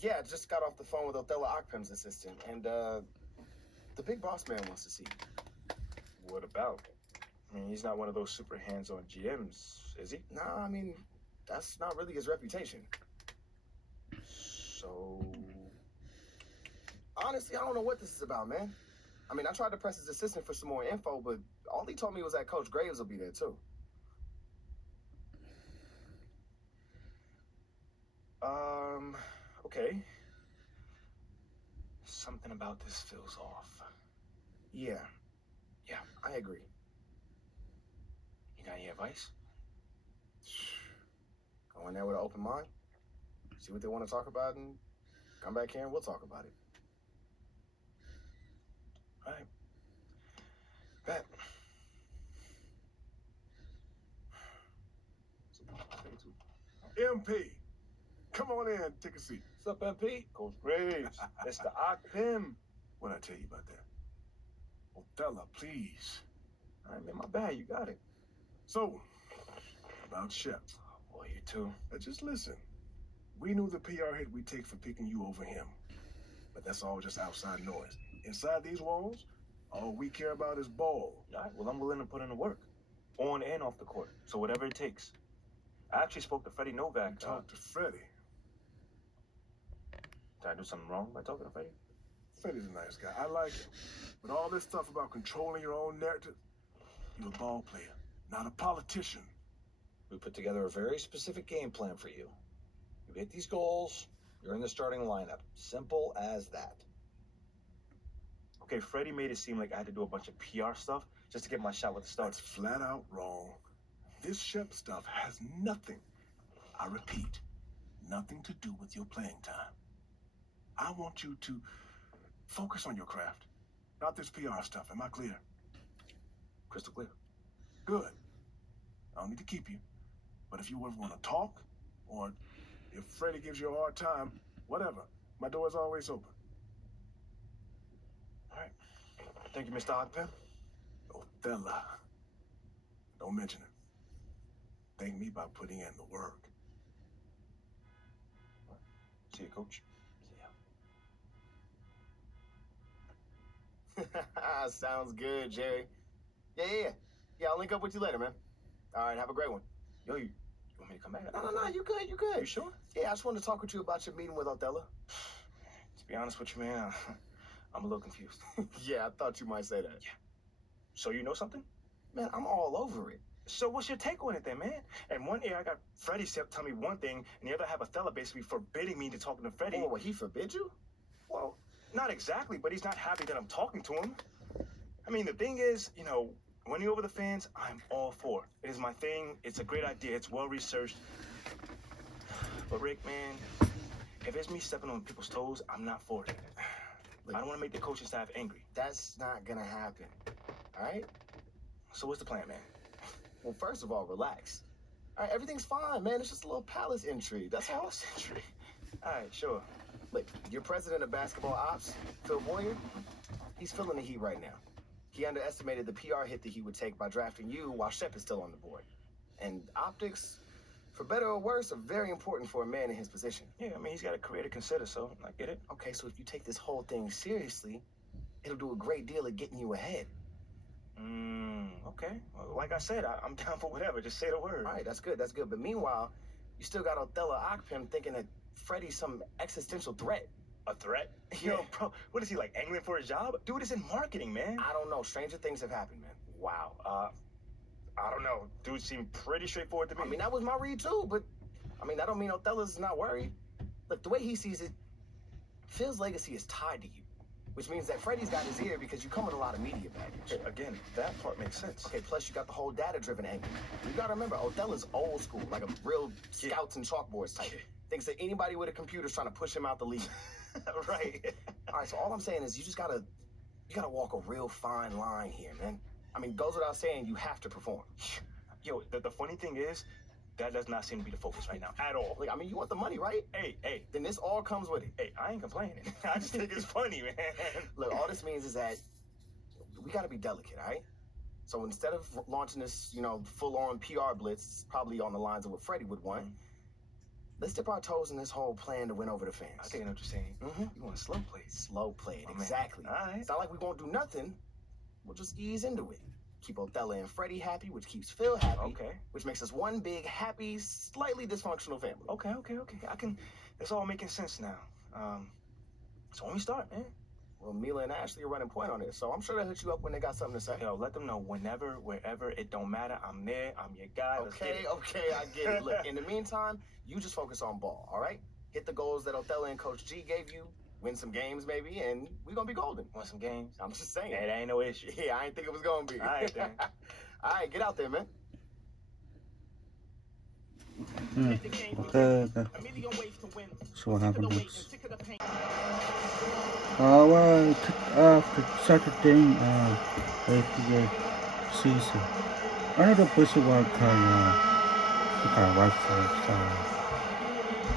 Yeah, just got off the phone with Othello Akpem's assistant, and the big boss man wants to see you. What about? I mean, he's not one of those super hands-on GMs, is he? Nah, I mean, that's not really his reputation. So... Honestly, I don't know what this is about, man. I mean, I tried to press his assistant for some more info, but all he told me was that Coach Graves will be there, too. Okay. Something about this feels off. Yeah, Yeah. I agree. You got any advice? Go in there with an open mind, see what they want to talk about, and come back here and we'll talk about it. All right. Bet. MP, come on in, take a seat. What's up, MP? Coach Graves. Mr. Akpem. What'd I tell you about that? Othello, please. All right, man, my bad. You got it. So, about Shep. Oh, boy, you too. Now just listen. We knew the PR hit we'd take for picking you over him. But that's all just outside noise. Inside these walls, all we care about is ball. All right, well, I'm willing to put in the work. On and off the court. So whatever it takes. I actually spoke to Freddie Novak. Talk to Freddie. Did I do something wrong by talking to Freddie? Freddie's a nice guy. I like him. But all this stuff about controlling your own narrative, you're a ball player, not a politician. We put together a very specific game plan for you. You hit these goals, you're in the starting lineup. Simple as that. Okay, Freddie made it seem like I had to do a bunch of PR stuff just to get my shot with the Stars. That's flat out wrong. This Shep stuff has nothing, I repeat, nothing to do with your playing time. I want you to focus on your craft, not this PR stuff. Am I clear? Crystal clear. Good. I don't need to keep you. But if you ever want to talk, or if Freddie gives you a hard time, whatever, my door is always open. All right. Thank you, Mr. Akpem. Othello. Don't mention it. Thank me by putting in the work. See you, Coach. See ya. Sounds good, Jerry. Yeah, I'll link up with you later, man. All right, have a great one. Yo, you want me to come back? No, you good. You sure? Yeah, I just wanted to talk with you about your meeting with Othello. To be honest with you, man, I'm a little confused. Yeah, I thought you might say that. Yeah. So you know something? Man, I'm all over it. So what's your take on it then, man? And one ear I got Freddie tell me one thing, and the other I have Othello basically forbidding me to talk to Freddie. Oh, well, he forbid you? Well, not exactly, but he's not happy that I'm talking to him. I mean, the thing is, winning over the fans, I'm all for. It is my thing. It's a great idea. It's well-researched. But Rick, man, if it's me stepping on people's toes, I'm not for it. Look, I don't want to make the coaching staff angry. That's not gonna happen, all right? So what's the plan, man? Well, first of all, relax. All right, everything's fine, man. It's just a little palace intrigue. That's all. Palace intrigue. All right, sure. Look, your president of basketball ops, Phil Boyer, he's feeling the heat right now. He underestimated the PR hit that he would take by drafting you while Shep is still on the board. And optics, for better or worse, are very important for a man in his position. Yeah, I mean, he's got a career to consider, so I get it. Okay, so if you take this whole thing seriously, it'll do a great deal of getting you ahead. Okay. Well, like I said, I'm down for whatever. Just say the word. All right, that's good. But meanwhile, you still got Othello Akpem thinking that Freddie's some existential threat. A threat? Yeah. Yo, bro, what is he, like, angling for a job? Dude is in marketing, man. I don't know. Stranger things have happened, man. Wow. I don't know. Dude seemed pretty straightforward to me. I mean, that was my read, too, but, that don't mean Othello's not worried. Look, the way he sees it, Phil's legacy is tied to you, which means that Freddie's got his ear because you come with a lot of media baggage. Okay, again, that part makes sense. Okay, plus you got the whole data-driven angle. You gotta remember, Othello's old school, like a real scouts and chalkboards type. Thinks that anybody with a computer's trying to push him out the league. Right. All right, so all I'm saying is you gotta walk a real fine line here, man. I mean, goes without saying, you have to perform. Yo, the funny thing is, that does not seem to be the focus right now, at all. Like, you want the money, right? Hey. Then this all comes with it. Hey, I ain't complaining. I just think it's funny, man. Look, all this means is that we gotta be delicate, all right? So instead of launching this, full-on PR blitz, probably on the lines of what Freddie would want, let's dip our toes in this whole plan to win over the fans. I think I know what you're saying. You want slow plays. Slow play it, Oh, man. exactly. All right. It's not like we won't do nothing. We'll just ease into it. Keep Othello and Freddie happy, which keeps Phil happy. Okay. Which makes us one big, happy, slightly dysfunctional family. Okay. It's all making sense now. So when we start, man. Well, Mila and Ashley are running point on it, so I'm sure they'll hit you up when they got something to say. Yo, let them know whenever, wherever, it don't matter. I'm there. I'm your guy. Let's get it. Okay, I get it. Look, in the meantime, you just focus on ball, all right? Hit the goals that Othello and Coach G gave you, win some games maybe, and we're going to be golden. Want some games? I'm just saying. Hey, that ain't no issue. Yeah, I ain't think it was going to be. All right, then. All right, get out there, man. Okay. So what happened next? Well, kicked off the Saturday APA season. Another busy one kind Wi-Fi, so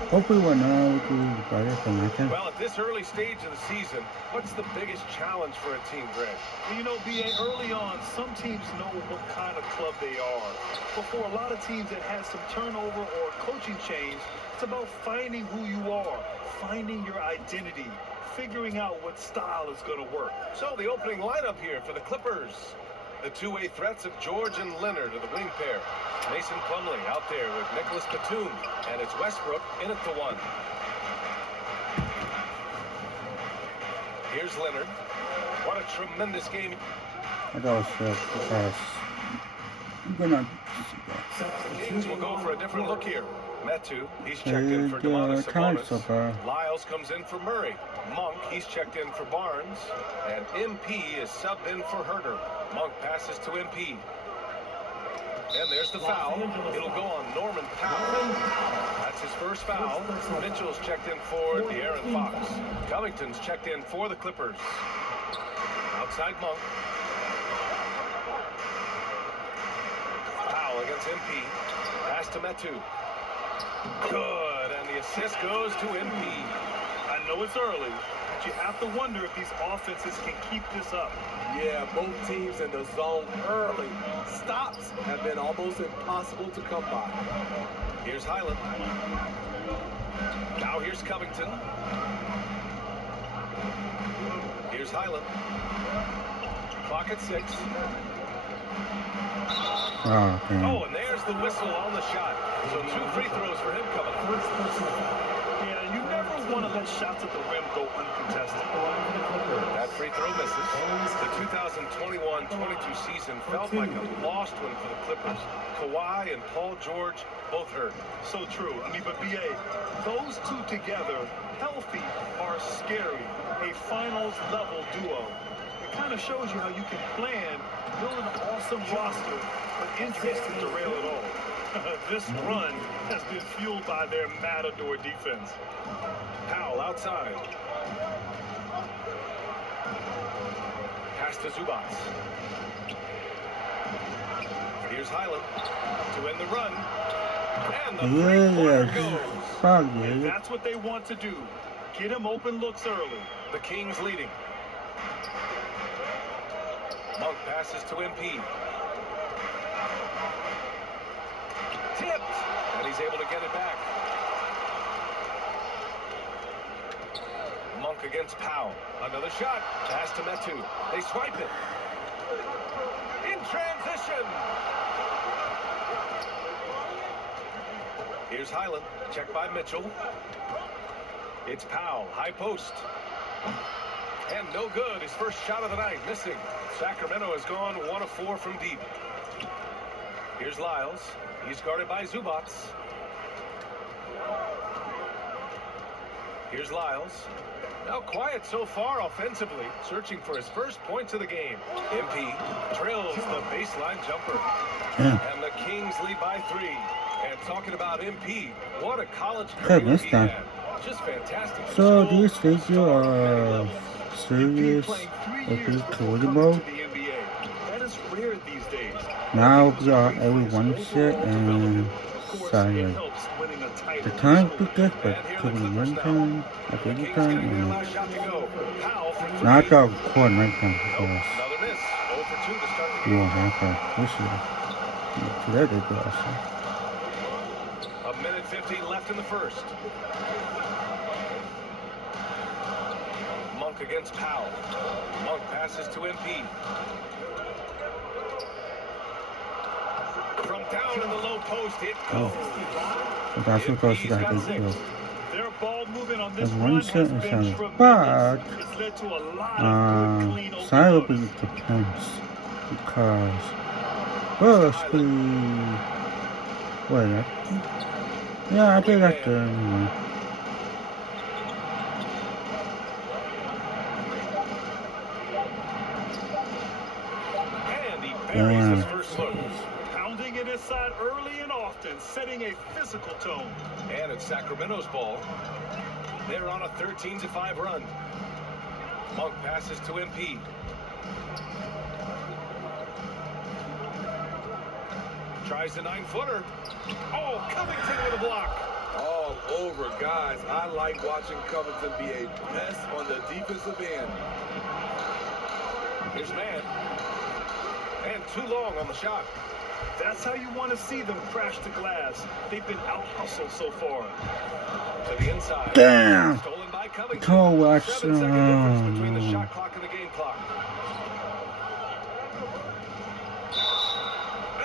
hopefully we're now doing better than I can. Well, at this early stage of the season, what's the biggest challenge for a team, Greg? Well, you know, B.A., early on, some teams know what kind of club they are. But for a lot of teams that has some turnover or coaching change, it's about finding who you are, finding your identity, figuring out what style is going to work. So the opening lineup here for the Clippers. The two-way threats of George and Leonard are the wing pair. Mason Plumlee out there with Nicholas Batum, and it's Westbrook in at the one. Here's Leonard. What a tremendous game. I gotta say, because I'm gonna The Kings will go for a different look here. Metu, he's checked in for Demonis kind Sabonis. Lyles comes in for Murray. Monk, he's checked in for Barnes. And MP is subbed in for Herter. Monk passes to MP. And there's the foul. It'll go on Norman Powell. That's his first foul. Mitchell's checked in for De'Aaron Fox. Covington's checked in for the Clippers. Outside Monk. Powell against MP. Pass to Metu. Good, and the assist goes to MP. I know it's early, but you have to wonder if these offenses can keep this up. Yeah, both teams in the zone early. Stops have been almost impossible to come by. Here's Highland. Now here's Covington. Here's Highland. Clock at 6. Oh, damn. Oh, and there's the whistle on the shot. So 2 free throws for him coming up. Yeah, you never want to let shots at the rim go uncontested. That free throw misses. The 2021-22 season felt like a lost one for the Clippers. Kawhi and Paul George both hurt. So true. I mean, but B.A., those two together, healthy, are scary. A finals-level duo. It kind of shows you how you can plan, build an awesome roster, but injuries can derail it all. This run has been fueled by their matador defense. Powell outside. Pass to Zubats. Here's Highland to end the run. And the three-pointer goes. Fuck And yeah. that's what they want to do. Get him open looks early. The Kings leading. Monk passes to MP. Tipped. And he's able to get it back. Monk against Powell. Another shot. Pass to Metu. They swipe it. In transition. Here's Highland. Checked by Mitchell. It's Powell. High post. And no good. His first shot of the night. Missing. Sacramento has gone 1 of 4 from deep. Here's Lyles. He's guarded by Zubats. Here's Lyles. Now quiet so far offensively. Searching for his first points of the game. MP drills the baseline jumper. And the Kings lead by 3. And talking about MP, what a college career he had. Just fantastic. So do you think you are serious with this career mode? That is rare these days. Now we are everyone set and silent. The time to get back to the one time, I think the time, and now I got caught night time because you won't have to this year. Today they do also. A A minute 15 left in the first. Monk against Powell. Monk passes to MP. From down in the low post, it goes. That's because he got this kill. Their ball movement on this That's run one has sentence been on it. tremendous. But It's led to a lot of good, clean open side will looks. be depends because first the wait, yeah, I think that's good anyway. And he buries his first look. Pounding it inside early and often, setting a physical tone. And it's Sacramento's ball. They're on a 13-5 run. Monk passes to MP. Tries the 9-footer. Oh, Covington with a block. All over, guys. I like watching Covington be a mess on the defensive end. Here's man. And too long on the shot. That's how you want to see them crash the glass. They've been out-hustled so far. To the inside. Damn! Stolen by Covington. Co-watch. 7-second difference between the shot clock and the game clock.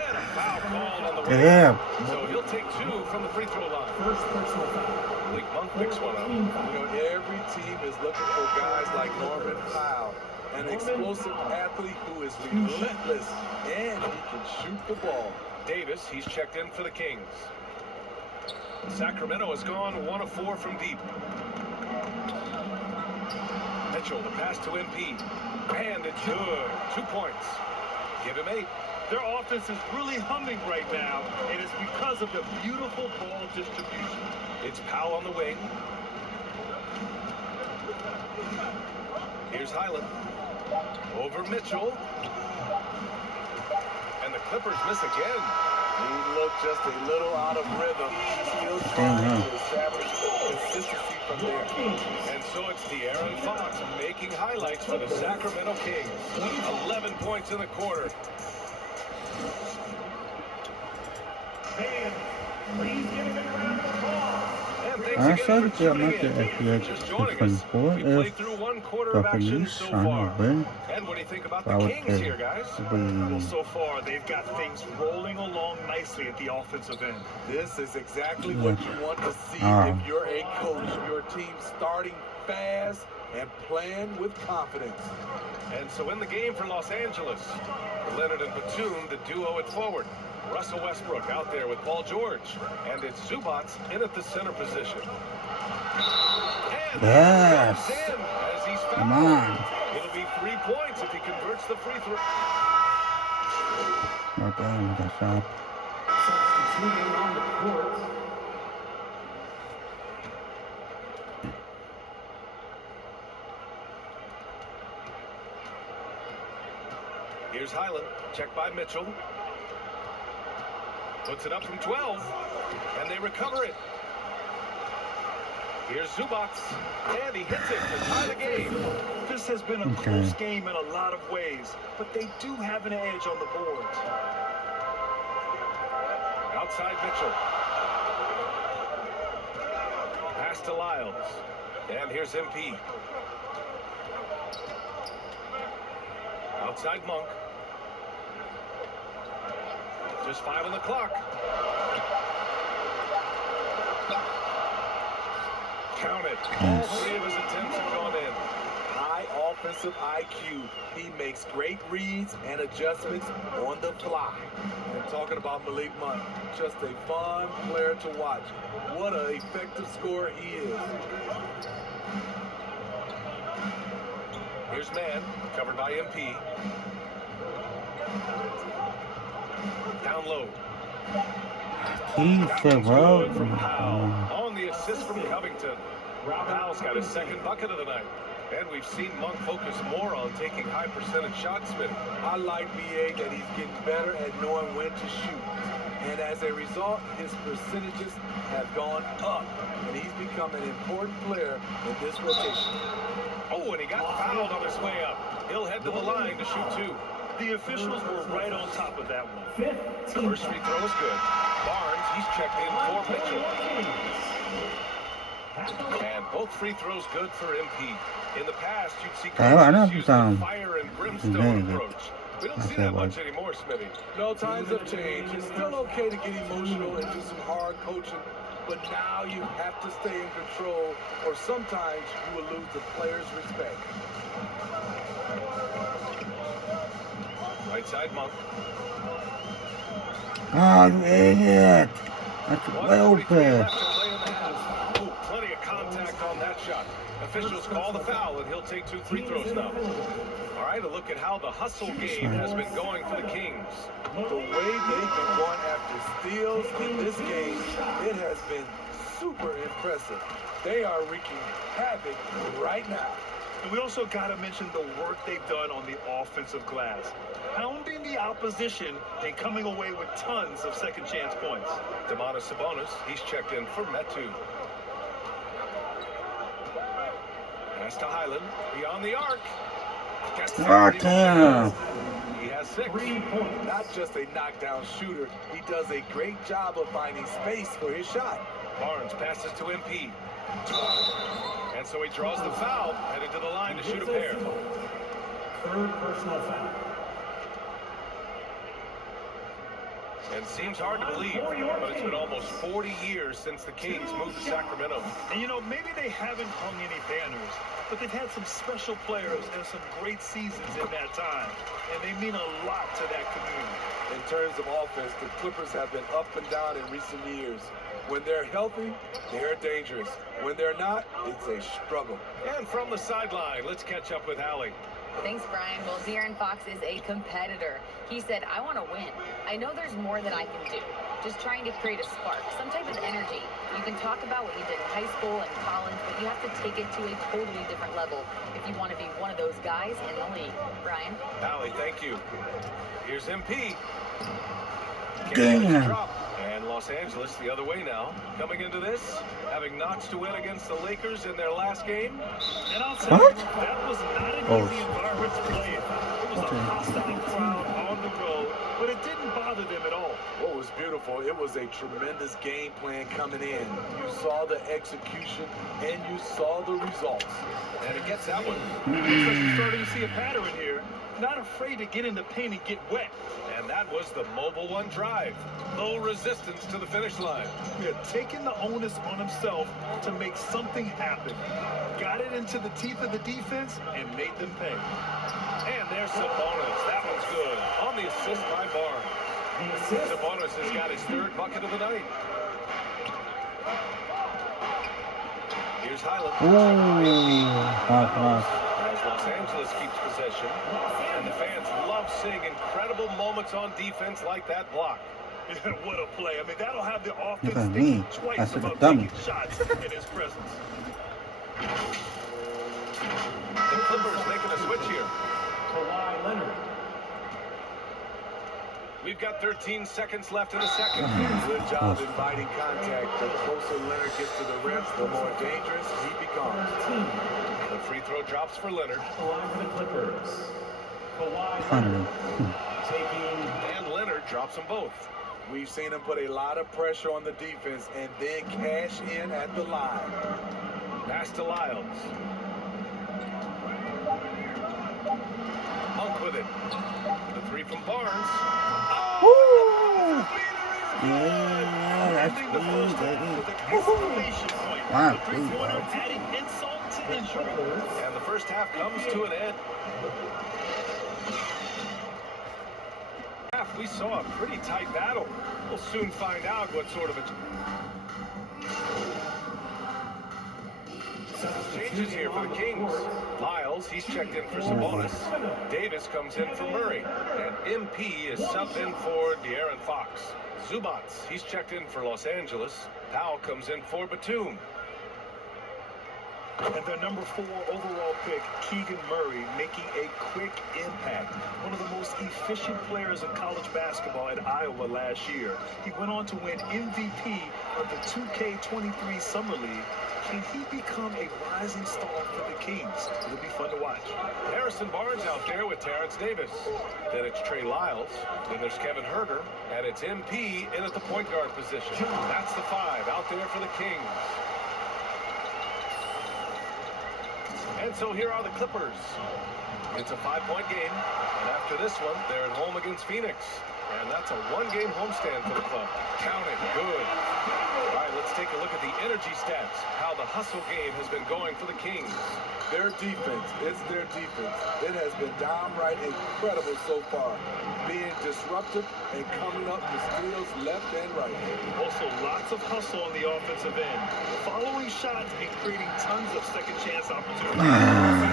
And a foul called on the way. Damn! So he'll take 2 from the free throw line. First personal foul. Malik Monk picks one up. You know, every team is looking for guys like Norman Powell, an explosive athlete who is relentless, and he can shoot the ball. Davis, he's checked in for the Kings. Sacramento has gone 1 of 4 from deep. Mitchell, the pass to MP. And it's good. 2 points. Give him 8. Their offense is really humming right now, and it's because of the beautiful ball distribution. It's Powell on the wing. Here's Highland. Over Mitchell. And the Clippers miss again. He looked just a little out of rhythm. Still trying to establish consistency from there. And so it's De'Aaron Fox making highlights for the Sacramento Kings. 11 points in the quarter. I started to get just joining us. We played through 1 quarter of action so far. And what do you think about the Kings here, guys? Well, so far, they've got things rolling along nicely at the offensive end. This is exactly what you want to see if you're a coach. Your team starting fast and playing with confidence. And so in the game for Los Angeles, Leonard and Batum, the duo at forward. Russell Westbrook out there with Paul George. And it's Zubats in at the center position. And yes! in as he's fouled. Come on. It'll be 3 points if he converts the free throw. Not bad with that shot. Substituting on the court. Here's Highland, checked by Mitchell. Puts it up from 12, and they recover it. Here's Zubats, and he hits it to tie the game. This has been a close game in a lot of ways, but they do have an edge on the boards. Outside Mitchell. Pass to Lyles, and here's MP. Outside Monk. Just 5 on the clock. Count it. All 3 of his attempts have gone in. High offensive IQ. He makes great reads and adjustments on the fly. And talking about Malik Monk, just a fun player to watch. What an effective scorer he is. Here's man, covered by MP. Down low. He's the road. From Powell. On the assist from Covington. Powell's got his 2nd bucket of the night. And we've seen Monk focus more on taking high percentage shots, Smith. I like BA that he's getting better at knowing when to shoot. And as a result, his percentages have gone up. And he's become an important player in this rotation. Oh, and he got fouled on his way up. He'll head to the line to shoot 2. The officials were right on top of that one. First free throw is good. Barnes, he's checked in for Mitchell. And both free throws good for MP. In the past, you'd see coaches use the fire and brimstone approach. We don't see that much anymore, Smitty. No, times have changed. It's still okay to get emotional and do some hard coaching, but now you have to stay in control, or sometimes you will lose the players' respect. Right side, Monk. Oh, you idiot! That's well bad. Oh, plenty of contact on that shot. Officials call the foul, and he'll take 2 free throws now. All right, a look at how the hustle game has been going for the Kings. The way they've been going after steals in this game, it has been super impressive. They are wreaking havoc right now. And we also got to mention the work they've done on the offensive glass. Pounding the opposition and coming away with tons of second chance points. Domantas Sabonis, he's checked in for Metu. Pass to Highland, beyond the arc. Damn. He has 6. Not just a knockdown shooter, he does a great job of finding space for his shot. Barnes passes to MP. And so he draws the foul, headed to the line to shoot a pair. Third personal foul. And seems hard to believe, but it's been almost 40 years since the Kings moved to Sacramento. And you know, maybe they haven't hung any banners, but they've had some special players and some great seasons in that time. And they mean a lot to that community. In terms of offense, the Clippers have been up and down in recent years. When they're healthy, they're dangerous. When they're not, it's a struggle. And from the sideline, let's catch up with Allie. Thanks, Brian. Well, De'Aaron Fox is a competitor. He said, I want to win. I know there's more that I can do. Just trying to create a spark, some type of energy. You can talk about what you did in high school and college, but you have to take it to a totally different level if you want to be one of those guys in the league. Brian? Allie, thank you. Here's MP. Damn. Drop. And Los Angeles the other way now. Coming into this, having notched to win against the Lakers in their last game. And I'll tell you, that was not an easy environment to play in. It was a hostile crowd on the road, but it didn't bother them at all. What was beautiful, it was a tremendous game plan coming in. You saw the execution, and you saw the results. And it gets that one. Looks like you're starting to see a pattern here. Not afraid to get in the paint and get wet. And that was the Mobile One drive. Low resistance to the finish line. Yeah, taking the onus on himself to make something happen. Got it into the teeth of the defense and made them pay. And there's Sabonis. That one's good. On the assist by Barnes. Sabonis has got his 3rd bucket of the night. Here's Highland. As Los Angeles keeps possession. And the fans love seeing incredible moments on defense like that block. What a play. I mean, that'll have the offense thinking twice about taking shots in his presence. The Clippers making a switch here. Kawhi Leonard. We've got 13 seconds left in the second. Good job inviting contact. The closer Leonard gets to the rim, the more dangerous he becomes. The free throw drops for Leonard. At the line for the Clippers. Kawhi Leonard. And Leonard drops them both. We've seen him put a lot of pressure on the defense and then cash in at the line. Pass to Lyles. Monk with it. The 3 from Barnes. Yeah, that's good, baby. Wow, Adding insult to injury. And the first half comes to an end. We saw a pretty tight battle. We'll soon find out what sort of a changes here for the Kings. Lyles, he's checked in for Sabonis. Davis comes in for Murray. And MP is subbed in for De'Aaron Fox. Zubats, he's checked in for Los Angeles. Powell comes in for Batum. And their number 4 overall pick, Keegan Murray, making a quick impact. One of the most efficient players in college basketball at Iowa last year. He went on to win MVP of the 2K23 Summer League. Can he become a rising star for the Kings? It'll be fun to watch. Harrison Barnes out there with Terrence Davis. Then it's Trey Lyles. Then there's Kevin Herter. And it's MP in at the point guard position. That's the 5 out there for the Kings. And so here are the Clippers. It's a 5-point game. And after this one, they're at home against Phoenix. And that's a 1-game homestand for the club. Count it. Good. All right, let's take a look at the energy stats. How the hustle game has been going for the Kings. Their defense, it's their defense. It has been downright incredible so far. Being disruptive and coming up with steals left and right. Also, lots of hustle on the offensive end. Following shots and creating tons of second chance opportunities.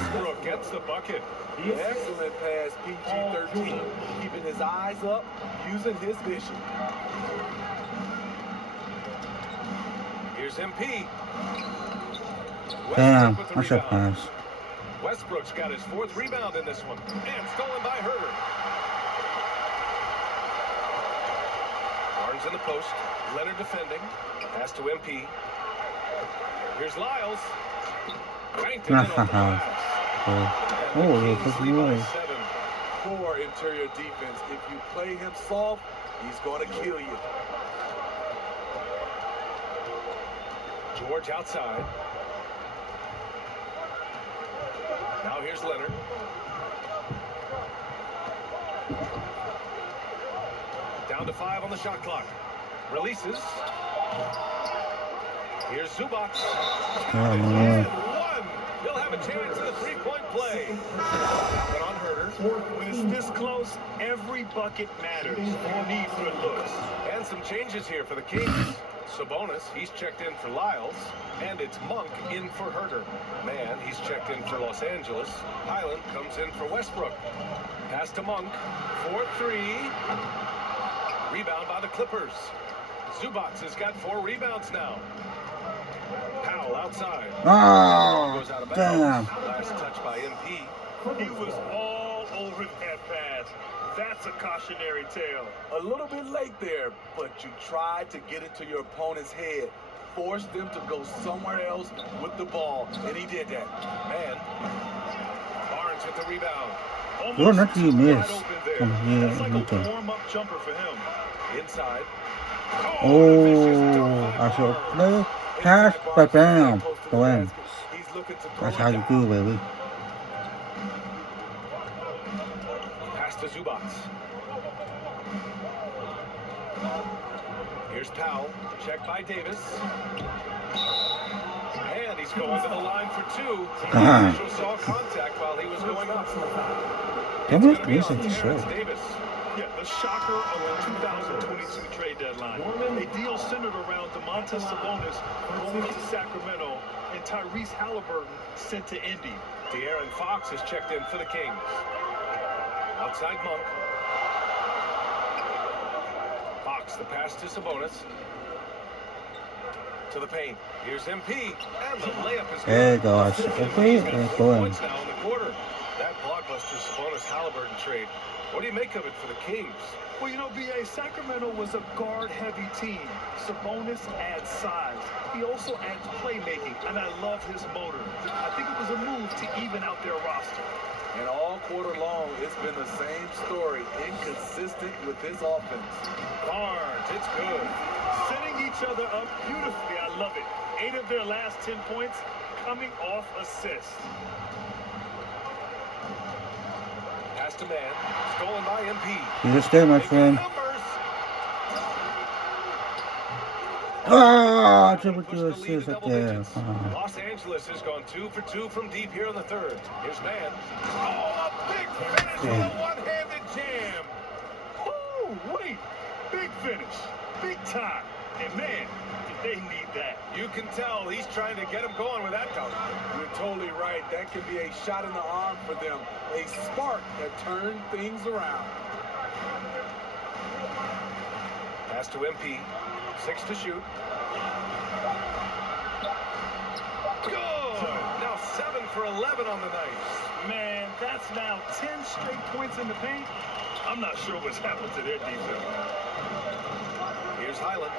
Westbrook gets the bucket. Excellent pass, PG-13. Keeping his eyes up, using his vision. Here's MP. Damn, Westbrook with the that's a rebound. pass. Westbrook's got his 4th rebound in this one. And stolen by Herter. Barnes in the post. Leonard defending. Pass to MP. Here's Lyles. Banked it in on the glass. Oh, they're pushing away. 7. Poor interior defense. If you play him soft, he's going to kill you. George outside. Now here's Leonard. Down to 5 on the shot clock. Releases. Here's Zubac. And 1. He'll have a chance at a 3-point play. But on Herter. When it's this close, every bucket matters. You need good looks. And some changes here for the Kings. Sabonis, he's checked in for Lyles. And it's Monk in for Herter. Mann, he's checked in for Los Angeles. Highland comes in for Westbrook. Pass to Monk. 4-3. Rebound by the Clippers. Zubac has got 4 rebounds now. Powell outside. Oh, Goes out of damn. bounds. Last touch by MP. He was all over that pass. That's a cautionary tale. A little bit late there, but you tried to get into your opponent's head. Forced them to go somewhere else with the ball, and he did that. Man. Barnes with the rebound. You're not you miss. Wide open there. From here, That's like a okay. warm-up jumper for him. Inside. Oh, I should play. Pass, but bam. Go in. He's looking to throw That's it how you down. do, baby. Pass to Zubac. Here's Powell. Checked by Davis. And he's going to the line for 2. The official saw contact while he was going up. Don't It's make gonna be me on think Terrence so. Davis. Yeah, the shocker of the 2022 trade deadline. A deal centered around Domantas Sabonis going to Sacramento and Tyrese Halliburton sent to Indy. De'Aaron Fox is checked in for the Kings. Outside Monk. Fox, the pass to Sabonis. To the paint. Here's MP. And the layup is Hey good. guys, okay, He's got 4 go in. points now in the quarter. That blockbuster Sabonis-Halliburton trade. What do you make of it for the Kings? Well, you know, B.A., Sacramento was a guard-heavy team. Sabonis adds size. He also adds playmaking, and I love his motor. I think it was a move to even out their roster. And all quarter long, it's been the same story. Inconsistent with his offense. Barnes, it's good. Setting each other up beautifully. I love it. 8 of their last 10 points coming off assists. Pass to Man. Stolen by MP. You just stay, my friend. Numbers. Ah, triple Push to the lead assist to up double there. digits. Los Angeles has gone 2 for 2 from deep here in the 3rd. Here's Man. Oh, a big finish with a one-handed jam. Oh, wait. Big finish. Big time. And man, did they need that. You can tell he's trying to get him going with that dunk. You're totally right. That can be a shot in the arm for them. A spark that turned things around. Pass to MP. 6 to shoot. Good. That's now 10 straight points in the paint. I'm not sure what's happened to their defense. Here's Highland.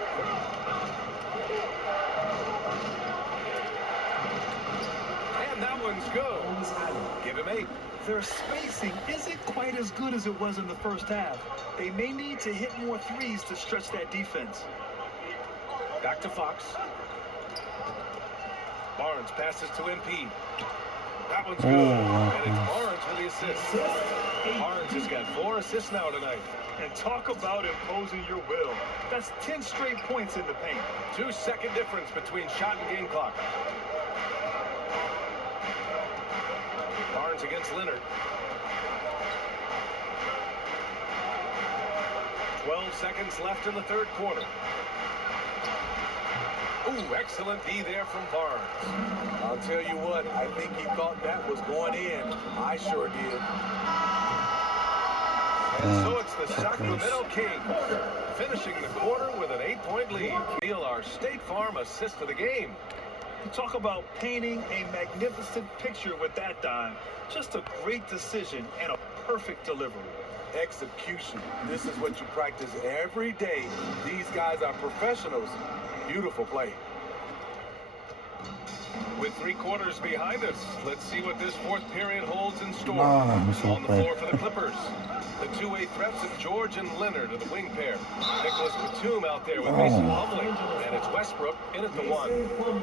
And that one's good. Give him 8. Their spacing isn't quite as good as it was in the first half. They may need to hit more threes to stretch that defense. Back to Fox. Barnes passes to MP. That one's good. And it's Barnes with the assist. Barnes has got 4 assists now tonight. And talk about imposing your will. That's 10 straight points in the paint. 2-second difference between shot and game clock. Barnes against Leonard. 12 seconds left in the third quarter. Ooh, excellent D there from Barnes. I'll tell you what, I think he thought that was going in. I sure did. And so it's the Sacramento Kings finishing the quarter with an 8-point lead. Feel our State Farm assist of the game. Talk about painting a magnificent picture with that dime. Just a great decision and a perfect delivery. Execution. This is what you practice every day. These guys are professionals. Beautiful play. With 3 quarters behind us, let's see what this fourth period holds in store. I'm so On the floor for the Clippers, the two-way threats of George and Leonard are the wing pair. Nicholas Batum out there with Mason Plumlee, and it's Westbrook in at the 1.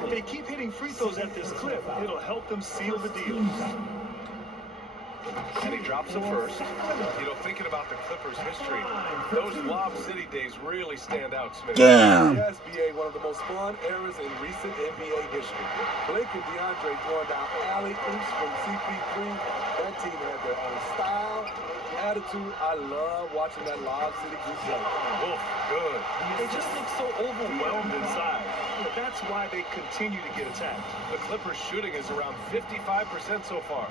If they keep hitting free throws at this clip, it'll help them seal the deal. And he drops the first. You know, thinking about the Clippers' history, those Lob City days really stand out, Smith. Damn. Yes, BA, one of the most fun eras in recent NBA history. Blake and DeAndre throwing down alley-oops from CP3. That team had their own style, attitude. I love watching that Lob City group play. Oof, good. They just look so overwhelmed inside. That's why they continue to get attacked. The Clippers' shooting is around 55% so far.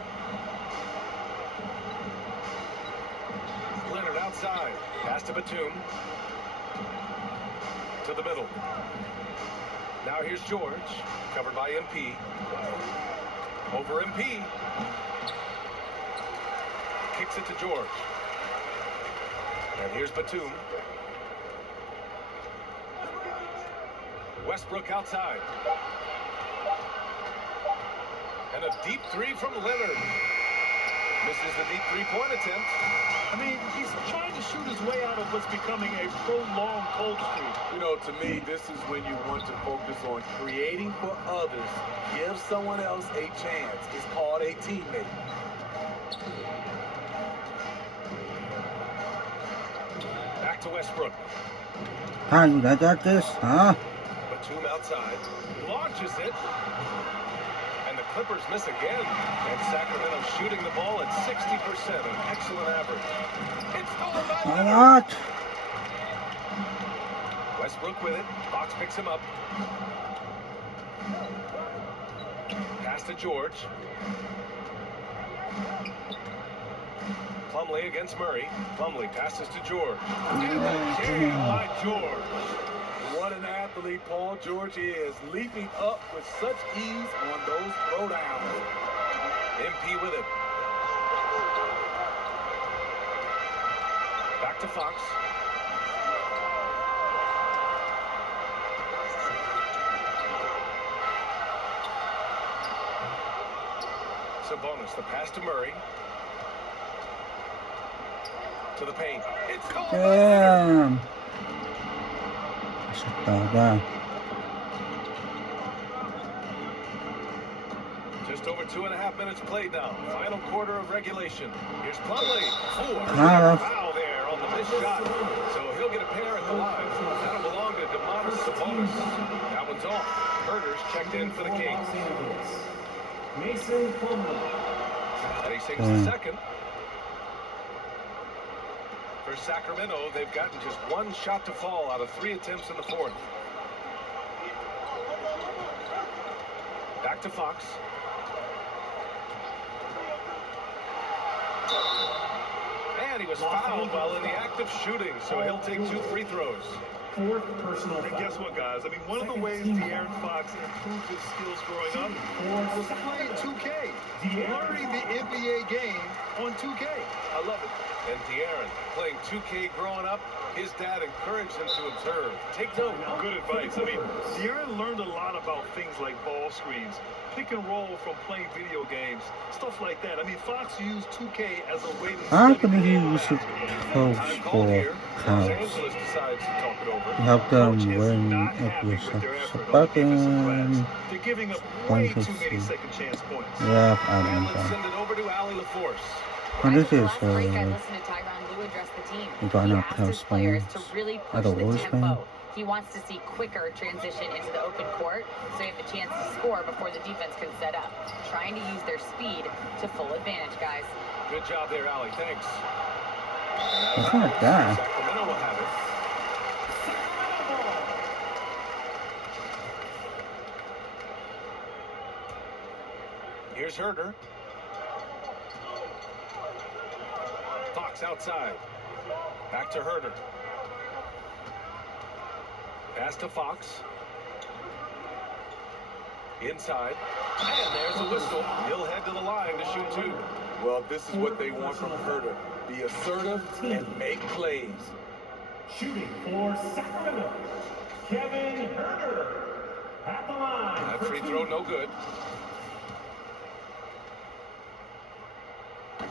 Leonard outside. Pass to Batum. To the middle. Now here's George. Covered by MP. Over MP. Kicks it to George. And here's Batum. Westbrook outside. And a deep 3 from Leonard. Misses the deep 3-point attempt. I mean, he's trying to shoot his way out of what's becoming a prolonged cold streak. You know, to me, this is when you want to focus on creating for others. Give someone else a chance. It's called a teammate. Back to Westbrook. How you got this, huh? Batum outside. Launches it. And the Clippers miss again. And Sacramento shooting the ball at 60%, an excellent average. It's stolen by Why Leonard. not? Westbrook with it. Fox picks him up. Pass to George. Plumlee against Murray. Plumlee passes to George. And the jam by George. What an athlete Paul George is, leaping up with such ease on those throwdowns. MP with it. Back to Fox. Sabonis, the pass to Murray. To the paint. It's called. Damn. Just over 2.5 minutes played now. Final quarter of regulation. Here's Plumlee. Foul there on the missed shot. So he'll get a pair at the line. That'll belong to Demonis Sabonis. That one's off. Herders checked in for the Kings. Mason Plumlee. And he sings the second. For Sacramento, they've gotten just 1 shot to fall out of 3 attempts in the fourth. Back to Fox. And he was fouled while in the act of shooting, so he'll take 2 free throws. 4th personal And foul. guess what, guys? I mean, one of the Second ways team De'Aaron foul. Fox improved his skills growing up was Fourth playing 2K. De'Aaron Learning the Fox. NBA game on 2K. I love it. And De'Aaron, playing 2K growing up, his dad encouraged him to observe. Take note. Good advice. I mean, De'Aaron learned a lot about things like ball screens, pick and roll from playing video games, stuff like that. I mean, Fox used 2K as a way to I study believe the he game should faster. coach Time called for here. Los Cavs. Angeles decides to talk it over. Help Coach them is win not happy FPS. with their effort So on the defensive glass. back They're giving up in way 1 too many 2. second chance points. Yeah, I And don't let's know. send it over to Ali LaForce. And Guys, this at the is last break, I listened to Tyronn Lue address the team. we got He enough asked his Cavs players fans. to really I push don't the always fan. tempo. He wants to see quicker transition into the open court so you have a chance to score before the defense can set up. Trying to use their speed to full advantage, guys. Good job there, Ali. Thanks. It's not that. Sacramento will have it. Here's Herder. Fox outside. Back to Herder. Pass to Fox. Inside. And there's a whistle. He'll head to the line to shoot 2. Well, this is what they want from Herder. Be assertive and make plays. Shooting for Sacramento, Kevin Herder. At the line. That for free 2. throw no good.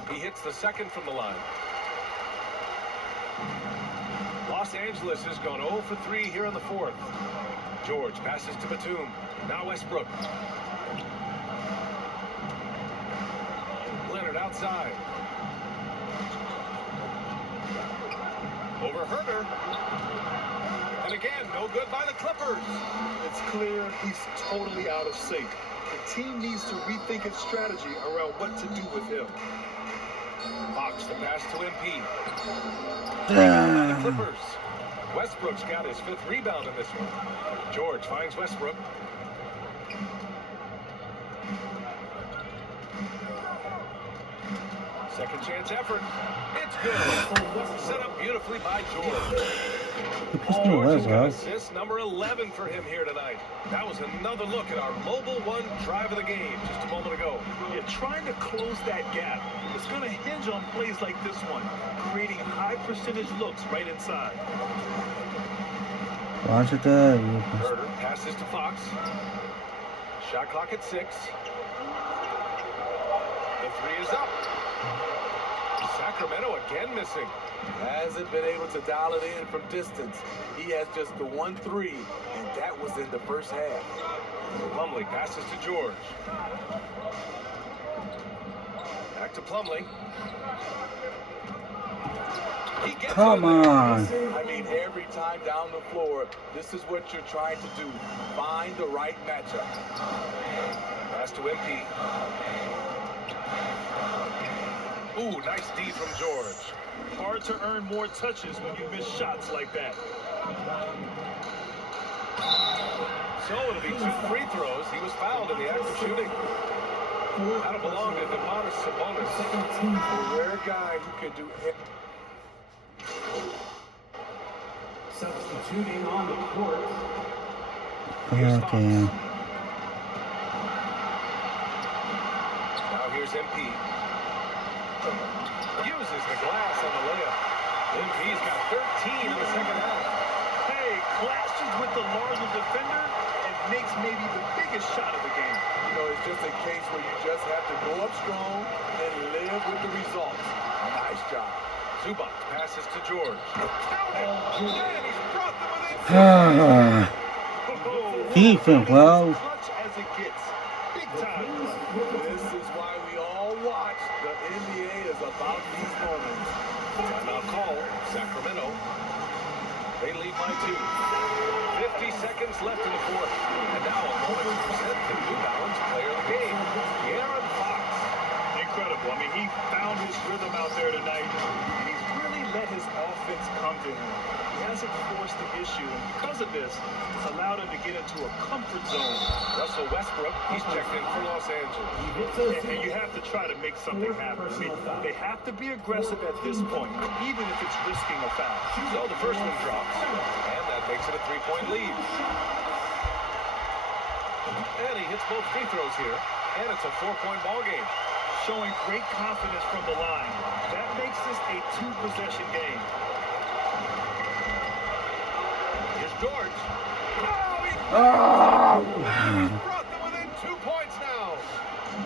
He hits the second from the line. Los Angeles has gone 0 for 3 here in the 4th. George passes to Batum. Now Westbrook. Leonard outside. Over Herder. And again, no good by the Clippers. It's clear he's totally out of sync. The team needs to rethink its strategy around what to do with him. Fox the pass to MP. Ah. The Clippers. Westbrook's got his 5th rebound in this one. George finds Westbrook. Second chance effort. It's good. Set up beautifully by George. He pissed me George away, has got bro. assist number 11 for him here tonight. That was another look at our mobile one drive of the game just a moment ago. You're trying to close that gap. It's going to hinge on plays like this one, creating high percentage looks right inside. Watch it there. Herder passes to Fox. Shot clock at 6. The 3 is up. Sacramento again missing. Hasn't been able to dial it in from distance. He has just the 1-3, and that was in the first half. Plumlee passes to George. Back to Plumlee. He gets Come in there. on. I mean, every time down the floor, this is what you're trying to do. Find the right matchup. Pass to MP. Ooh, nice D from George. Hard to earn more touches when you miss shots like that. So it'll be 2 free throws. He was fouled in the act of shooting. That'll belong to Demonis Sabonis. Second team A foul. rare guy who can do it. Substituting on the court. Okay. Now here's MP. Uses the glass on the layup. MP's got 13 in the second half. Hey, clashes with the larger defender and makes maybe the biggest shot of the game. You know, it's just a case where you just have to go up strong and live with the results. Nice job. Zubac passes to George. And he's brought them within. Defense, bro. Clutch as it gets. Big time. This is why we all watch. The NBA is about these moments. Timeout call. Sacramento. They lead by 2. 50 seconds left in the 4th. And now a moment to present the New Balance player of the game, De'Aaron Fox. Incredible. I mean, he found his rhythm out there tonight, and he's really let his offense come to him. He hasn't forced the issue, and because of this, it's allowed him to get into a comfort zone. Russell Westbrook, he's checked in for Los Angeles. And you have to try to make something happen. I mean, they have to be aggressive at this point, even if it's risking a foul. So the first one drops. And that That makes it a 3-point lead. And he hits both free throws here. And it's a 4-point ball game. Showing great confidence from the line. That makes this a 2-possession game. Here's George. Oh! He's brought them within 2 points now.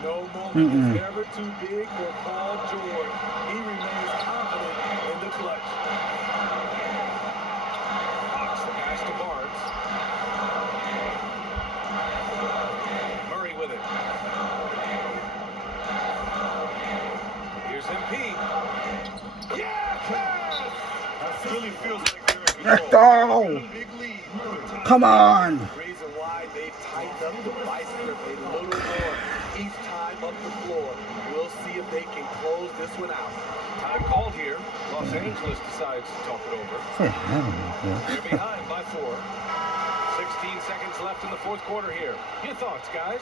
No moment is ever too big for Paul George. He remains confident in the clutch. Fox the pass to Barnes. Murray with it. Here's MP. Yes! Really feels like they're in Let's control. go! Big lead. Come on! Reason why they've tightened up the vice grip a little more each time up the floor. We'll see if they can close this one out. Time called here. Los Angeles decides to talk it over. They're behind by 4. 16 seconds left in the fourth quarter here. Your thoughts, guys?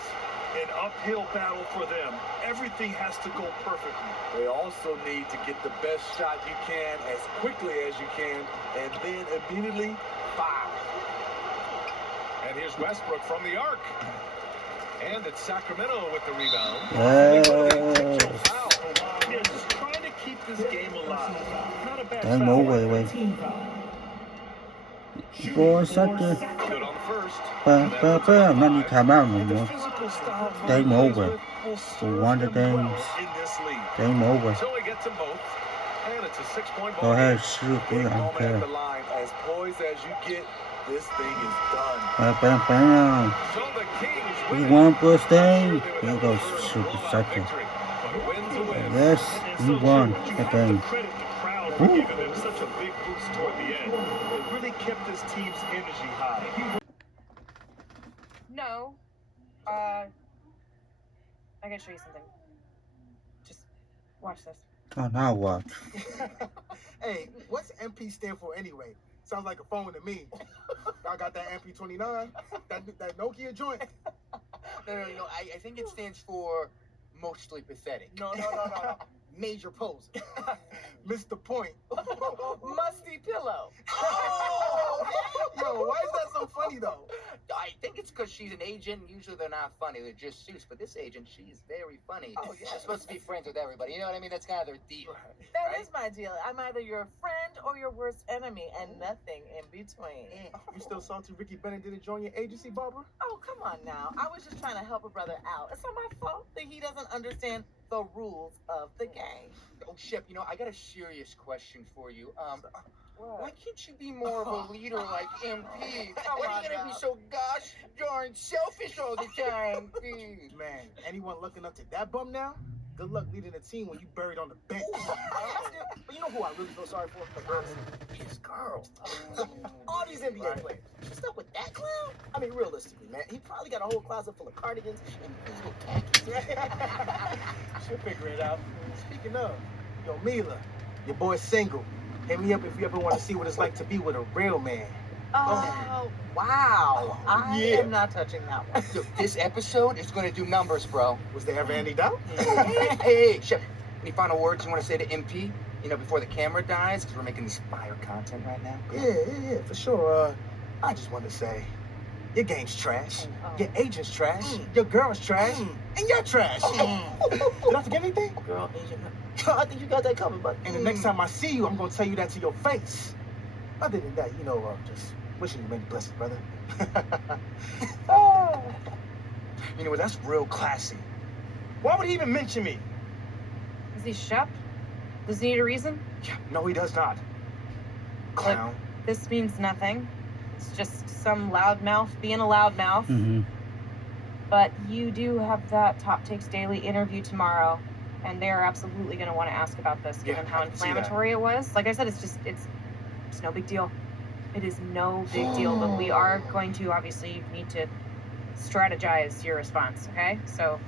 An uphill battle for them. Everything has to go perfectly. They also need to get the best shot you can as quickly as you can, and then immediately foul. And here's Westbrook from the arc. And it's Sacramento with the rebound. Yes. Foul. Yeah, just trying to keep this game alive. Not a bad Game foul. over, wait. 4 seconds. Good on the first. Bam. Not need timeout no The more. physical style he Game plays over. with will serve Won the them well games. in this league. Game over. So he gets them both. And it's a 6-point Go ball ahead, game. shoot. Big I don't moment at the care. line. As poised as you get, this thing is done. Bam. So the Kings We win. won first game. Sure, Here goes shoot the second. victory, but a win's a win. Yes, And we so, won Jim, you the have game. to credit the crowd for giving them such a big boost toward the end. It really kept this team's energy high. No. I gotta show you something. Just watch this. Oh, now what? Hey, what's MP stand for anyway? Sounds like a phone to me. Y'all got that MP29? That Nokia joint? No. I think it stands for mostly pathetic. No. Major pose. Missed the point. Musty pillow. Oh! Yo, why is that so funny though? I think it's because she's an agent. Usually they're not funny. They're just suits. But this agent, she's very funny. Oh, yeah. She's supposed to be friends with everybody. You know what I mean? That's kind of their deal. That is my deal. I'm either your friend or your worst enemy, and nothing in between. You still salty Ricky Bennett didn't join your agency, Barbara? Oh, come on now. I was just trying to help a brother out. It's not my fault that he doesn't understand the rules of the game. Oh, Shep, I got a serious question for you. Why can't you be more of a leader like MP? Why are you gonna be so gosh darn selfish all the time? Man, anyone looking up to that bum now? Good luck leading a team when you buried on the bench. But you know who I really feel sorry for? Honestly, his girl. All these NBA players. You stuck with that clown? I mean, realistically, man, he probably got a whole closet full of cardigans and little khakis. She'll figure it out. Speaking of, yo, Mila, your boy's single. Hit me up if you ever want to see what it's like to be with a real man. Oh, wow. I yeah. am not touching that one. Yo, this episode is gonna do numbers, bro. Was there ever any doubt? Hey, Shep, any final words you want to say to MP? Before the camera dies, because we're making this fire content right now. Yeah, for sure. I just want to say, your game's trash, your agent's trash, your girl's trash, and you're trash. Did I forget anything? Girl, agent. I think you got that covered, but and the next time I see you, I'm gonna tell you that to your face. Other than that, just wishing you many blessings, brother. That's real classy. Why would he even mention me? Is he Shep? Does he need a reason? Yeah, no, he does not. Clown. Look, this means nothing. It's just some loudmouth being a loudmouth. Mm-hmm. But you do have that Top Takes Daily interview tomorrow, and they're absolutely going to want to ask about this, given how I can see that. inflammatory it was. Like I said, it's no big deal. It is no big deal, but we are going to obviously need to strategize your response, okay? So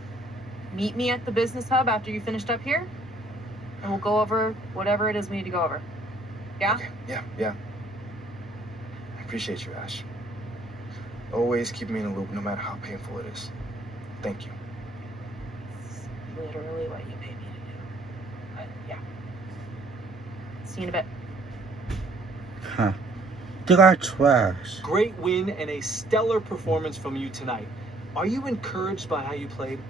meet me at the business hub after you finished up here, and we'll go over whatever it is we need to go over. Yeah? Okay. Yeah. I appreciate you, Ash. Always keep me in the loop, no matter how painful it is. Thank you. It's literally what you paid me to do. But yeah. See you in a bit. Huh. They got trash. Great win and a stellar performance from you tonight. Are you encouraged by how you played?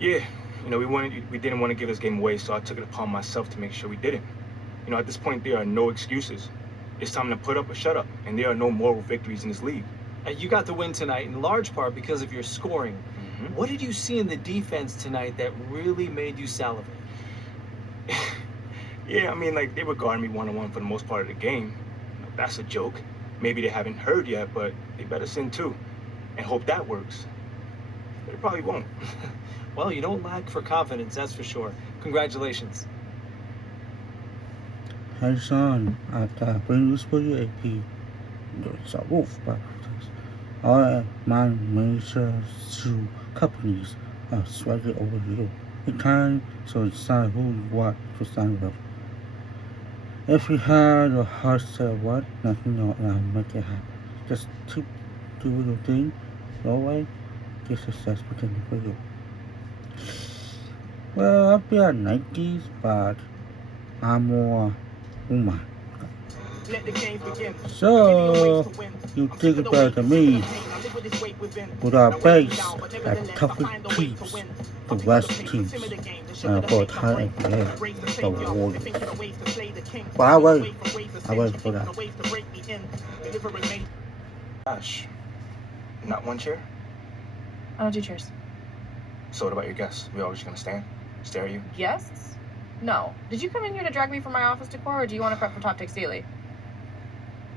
Yeah, we didn't want to give this game away, so I took it upon myself to make sure we didn't. At this point, there are no excuses. It's time to put up or shut up, and there are no moral victories in this league. You got the win tonight in large part because of your scoring. What did you see in the defense tonight that really made you salivate? Yeah, they were guarding me one-on-one for the most part of the game. That's a joke. Maybe they haven't heard yet, but they better sing too, and hope that works. But it probably won't. Well, you don't lack for confidence, that's for sure. Congratulations. Hey son, after previous AP, there's a wolf practice. All my major shoe companies are slightly over you. It's time to decide who you want to sign with. If you had a heart set what, let me know and I'll make it happen. Just keep doing your thing, your way, get success beginning for you. Well, I'll be at 90s, but I'm more woman. So, you think better than me. With our base that tougher keeps the rest teams for a time NBA, the Warriors. But I wait for that. Gosh, not one chair? I don't do cheers. So what about your guests? We all just gonna stare at you? Yes? No. Did you come in here to drag me from my office decor, or do you want to prep for Top Takes Daily?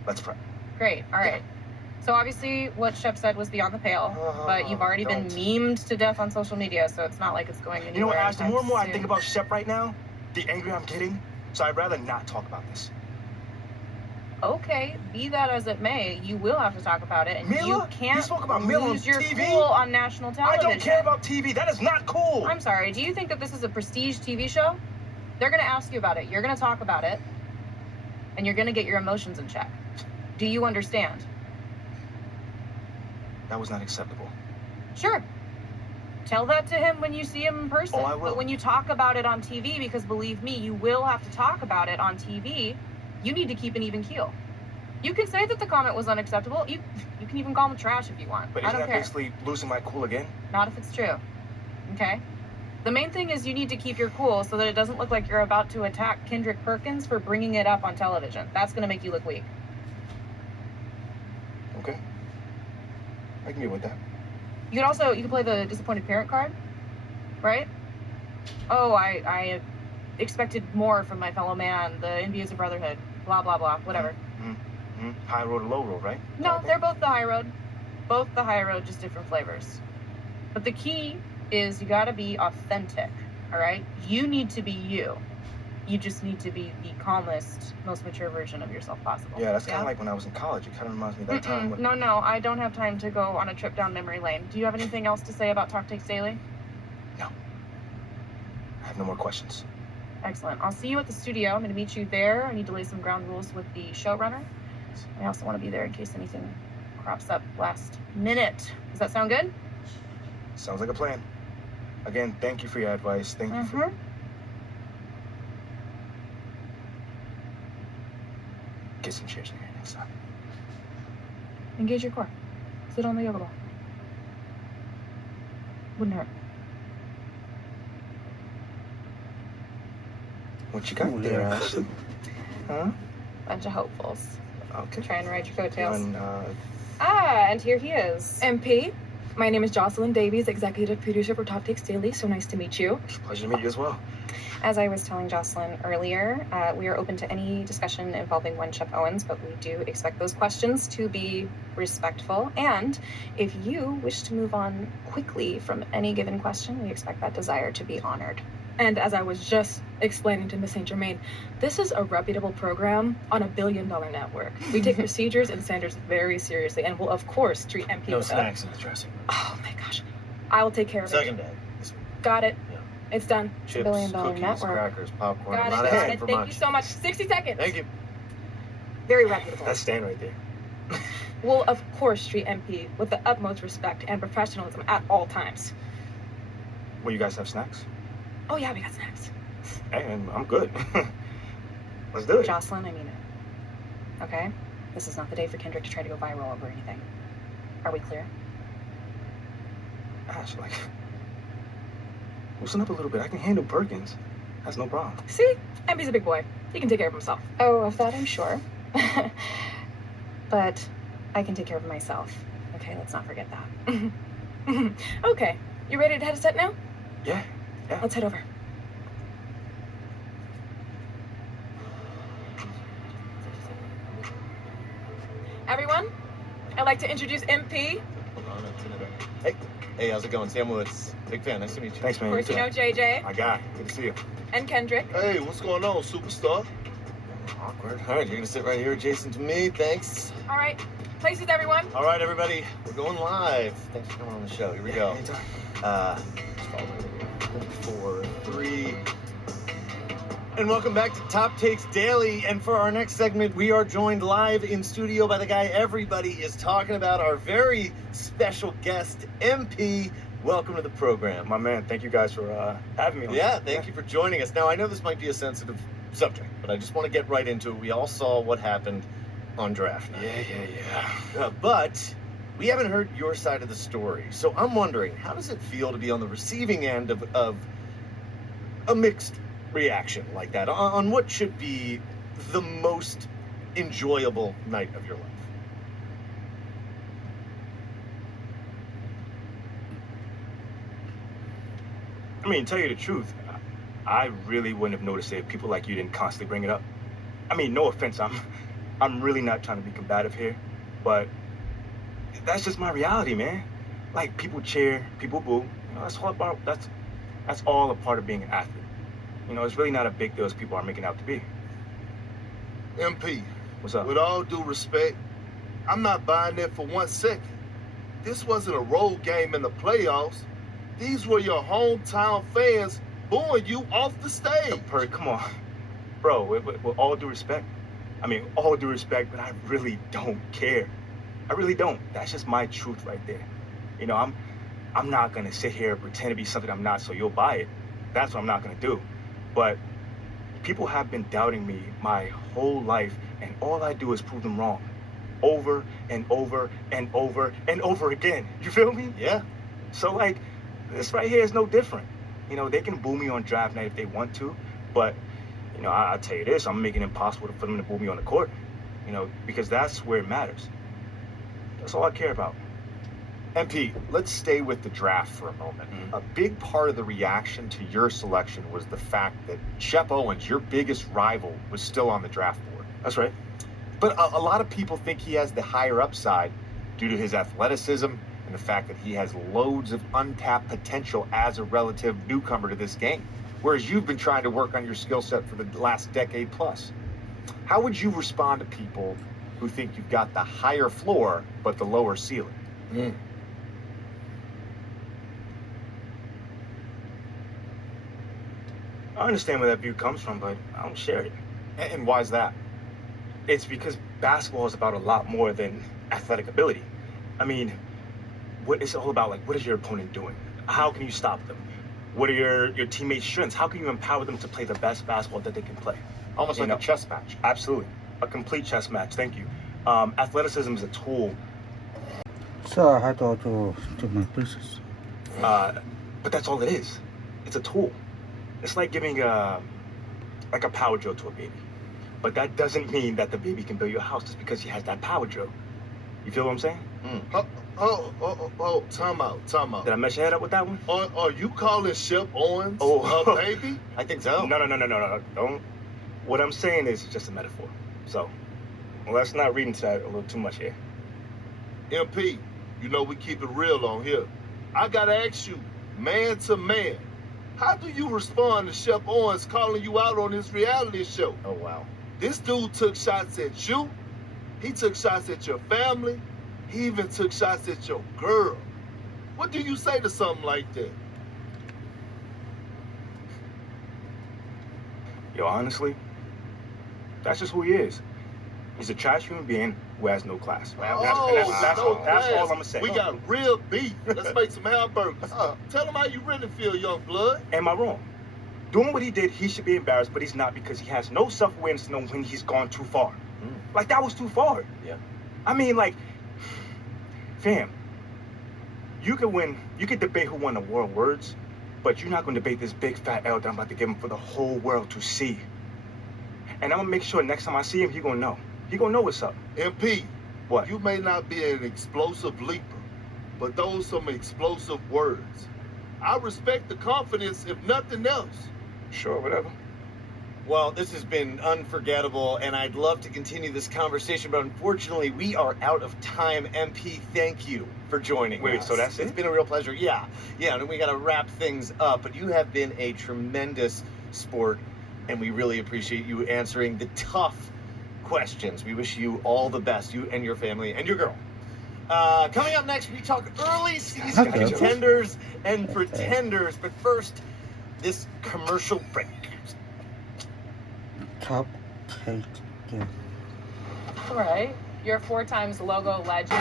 Let's prep. Great. All right. So obviously what Shep said was beyond the pale, but you've already been memed to death on social media, so it's not like it's going anywhere. You know what, Ash? The more and more I soon. think about Shep right now, the angrier I'm getting. So I'd rather not talk about this. Okay, be that as it may, you will have to talk about it, and Mila? you can't You spoke about Mila on lose your TV? cool on national television. I don't care about TV. That is not cool. I'm sorry. Do you think that this is a prestige TV show? They're going to ask you about it. You're going to talk about it, and you're going to get your emotions in check. Do you understand? That was not acceptable. Sure. Tell that to him when you see him in person. Oh, I will. But when you talk about it on TV, because believe me, you will have to talk about it on TV, you need to keep an even keel. You can say that the comment was unacceptable. You can even call him trash if you want. But I isn't don't that care. basically losing my cool again? Not if it's true. Okay? The main thing is you need to keep your cool so that it doesn't look like you're about to attack Kendrick Perkins for bringing it up on television. That's going to make you look weak. Okay. I can get with that. You can play the disappointed parent card, right? Oh, I expected more from my fellow man. The NBA is a brotherhood. Blah, blah, blah. Whatever. High road or low road, right? No, they're both the high road. Both the high road, just different flavors. But the key is you gotta be authentic, all right? You need to be you. You just need to be the calmest, most mature version of yourself possible. Yeah, that's kind of like when I was in college. It kind of reminds me of that time. When... No, I don't have time to go on a trip down memory lane. Do you have anything else to say about Talk Takes Daily? No. I have no more questions. Excellent. I'll see you at the studio. I'm going to meet you there. I need to lay some ground rules with the showrunner. I also want to be there in case anything crops up last minute. Does that sound good? Sounds like a plan. Again, thank you for your advice. Thank you for... Get some chairs in here next time. Engage your core. Sit on the yoga ball. Wouldn't hurt. What you got there, Ashley? Huh? Bunch of hopefuls. Okay. Trying to ride your coattails. And here he is. MP, my name is Jocelyn Davies, executive producer for Top Takes Daily. So nice to meet you. It's a pleasure to meet you as well. As I was telling Jocelyn earlier, we are open to any discussion involving one Shep Owens, but we do expect those questions to be respectful. And if you wish to move on quickly from any given question, we expect that desire to be honored. And as I was just explaining to Ms. St. Germain, this is a reputable program on $1 billion network. We take procedures and standards very seriously and will, of course, treat MP No with snacks in the dressing room. Oh my gosh. I will take care of it. Second day. Got it. Yeah. It's done. It's Chips, $1 billion cookies, network. crackers, popcorn. Got not it. asking for Thank much. you so much. 60 seconds. Thank you. Very reputable. That's Stan right there. Will, of course, treat MP with the utmost respect and professionalism at all times. Will you guys have snacks? Oh yeah, we got snacks. And I'm good. Let's do it. Jocelyn, I mean it. Okay? This is not the day for Kendrick to try to go viral over anything. Are we clear? Ash, like, loosen up a little bit. I can handle Perkins. That's no problem. See? MP's a big boy. He can take care of himself. Oh, of that I'm sure. But I can take care of myself. Okay, let's not forget that. Okay, you ready to head a set now? Yeah. Let's head over. Everyone, I'd like to introduce MP. Hey, how's it going? Sam Lewis. Big fan. Nice to meet you. Thanks, man. Of course, you know JJ. My guy. Good to see you. And Kendrick. Hey, what's going on, superstar? Awkward. All right, you're gonna sit right here adjacent to me. Thanks. All right, places, everyone. All right, everybody, we're going live. Thanks for coming on the show. Here we go. Just follow me. 4, 3. And welcome back to Top Takes Daily. And for our next segment, we are joined live in studio by the guy everybody is talking about, our very special guest, MP. Welcome to the program. My man, thank you guys for having me on. Yeah, thank you for joining us. Now, I know this might be a sensitive subject, but I just want to get right into it. We all saw what happened on draft night. Yeah. But we haven't heard your side of the story. So I'm wondering, how does it feel to be on the receiving end of a mixed reaction like that on what should be the most enjoyable night of your life? I mean, tell you the truth, I really wouldn't have noticed it if people like you didn't constantly bring it up. I mean, no offense, I'm really not trying to be combative here, but that's just my reality, man. Like, people cheer, people boo. You know, that's all a part of being an athlete. You know, it's really not a big deal as people are making it out to be. MP, what's up? With all due respect, I'm not buying it for 1 second. This wasn't a road game in the playoffs. These were your hometown fans booing you off the stage. Perry, come on. Bro, with all due respect, I mean, all due respect, but I really don't care. I really don't. That's just my truth right there. You know, I'm not gonna sit here and pretend to be something I'm not so you'll buy it. That's what I'm not gonna do. But people have been doubting me my whole life, and all I do is prove them wrong. Over and over and over and over again. You feel me? Yeah. So, like, this right here is no different. You know, they can boo me on draft night if they want to, but, you know, I'll tell you this, I'm making it impossible for them to boo me on the court, you know, because that's where it matters. That's all I care about. MP, let's stay with the draft for a moment. A big part of the reaction to your selection was the fact that Shep Owens, your biggest rival, was still on the draft board. That's right. But a lot of people think he has the higher upside due to his athleticism and the fact that he has loads of untapped potential as a relative newcomer to this game, whereas you've been trying to work on your skill set for the last decade plus. How would you respond to people who think you've got the higher floor but the lower ceiling? I understand where that view comes from, but I don't share it. And why is that? It's because basketball is about a lot more than athletic ability. I mean, what it's all about, like, what is your opponent doing? How can you stop them? What are your teammates' strengths? How can you empower them to play the best basketball that they can play? Almost like a chess match. Absolutely. A complete chess match. Thank you. Athleticism is a tool. So I had to do my pieces. But that's all it is. It's a tool. It's like giving like a power drill to a baby. But that doesn't mean that the baby can build your house just because he has that power drill. You feel what I'm saying? Time out. Did I mess your head up with that one? Are you calling Shep Owens a baby? I think so. No. Don't. What I'm saying is just a metaphor. So, let's not read into that a little too much here. MP, you know we keep it real on here. I gotta ask you, man to man, how do you respond to Shep Owens calling you out on his reality show? Oh, wow. This dude took shots at you. He took shots at your family. He even took shots at your girl. What do you say to something like that? Yo, honestly, that's just who he is. He's a trash human being who has no class. That's all I'm gonna say. We got real beef. Let's make some hamburgers. Tell him how you really feel, young blood. Am I wrong? Doing what he did, he should be embarrassed, but he's not because he has no self-awareness to know when he's gone too far. Like, that was too far. Yeah. I mean, like, fam, you could win, you could debate who won the war of words, but you're not going to debate this big fat L that I'm about to give him for the whole world to see. And I'm going to make sure next time I see him, he going to know. He going to know what's up. MP, what? You may not be an explosive leaper, but those some explosive words. I respect the confidence, if nothing else. Sure, whatever. Well, this has been unforgettable, and I'd love to continue this conversation, but unfortunately, we are out of time. MP, thank you for joining us. Wait, so that's it? It's been a real pleasure. Yeah, and we got to wrap things up, but you have been a tremendous sport, and we really appreciate you answering the tough questions. We wish you all the best, you and your family and your girl. Coming up next, we talk early season contenders and pretenders, but first, this commercial break. Cupcake game. Right. Your 4 times logo legend.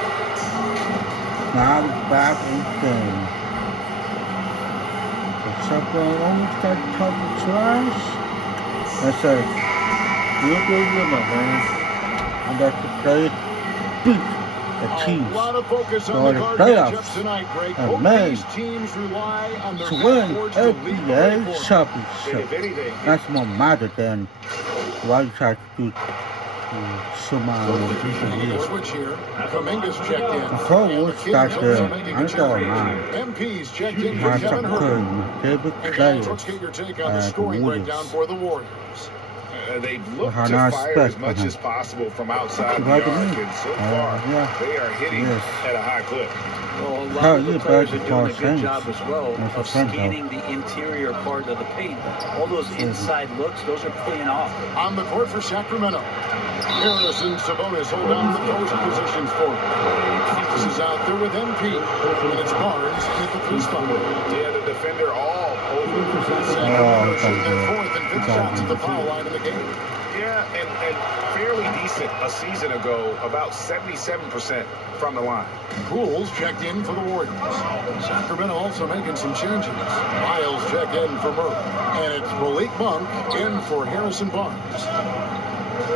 Now we're back in the game. The chocolate almost got talking trash. I said, you'll do it, man. I'm about to play beat the teams. A lot of focus on the guard matchups tonight, Greg. Both these teams rely on their to win backboards to lead the way NBA forward. championship. That's more matter than why you try to do Switch here. Kuminga's checked in. the whole world's got the underline. MP's checked in for Kevin Herter. David Again, let's get your take on the scoring breakdown for the Warriors. They've looked to fire as much as possible from outside the arc, and so far they are hitting at a high clip. Well, a lot of the players are doing a good job as well of scanning the interior part of the paint. All those inside looks, those are paying off. On the court for Sacramento, Harris and Sabonis hold down the post positions for him. This is out there with MP, and it's Barnes at the 3 spot. Yeah, the defender all over. Sacramento shooting their 4th and 5th shots at the foul line in the game. Yeah, and fairly decent a season ago, about 77% from the line. Pools checked in for the Warriors. Sacramento also making some changes. Miles checked in for Murray. And it's Malik Monk in for Harrison Barnes.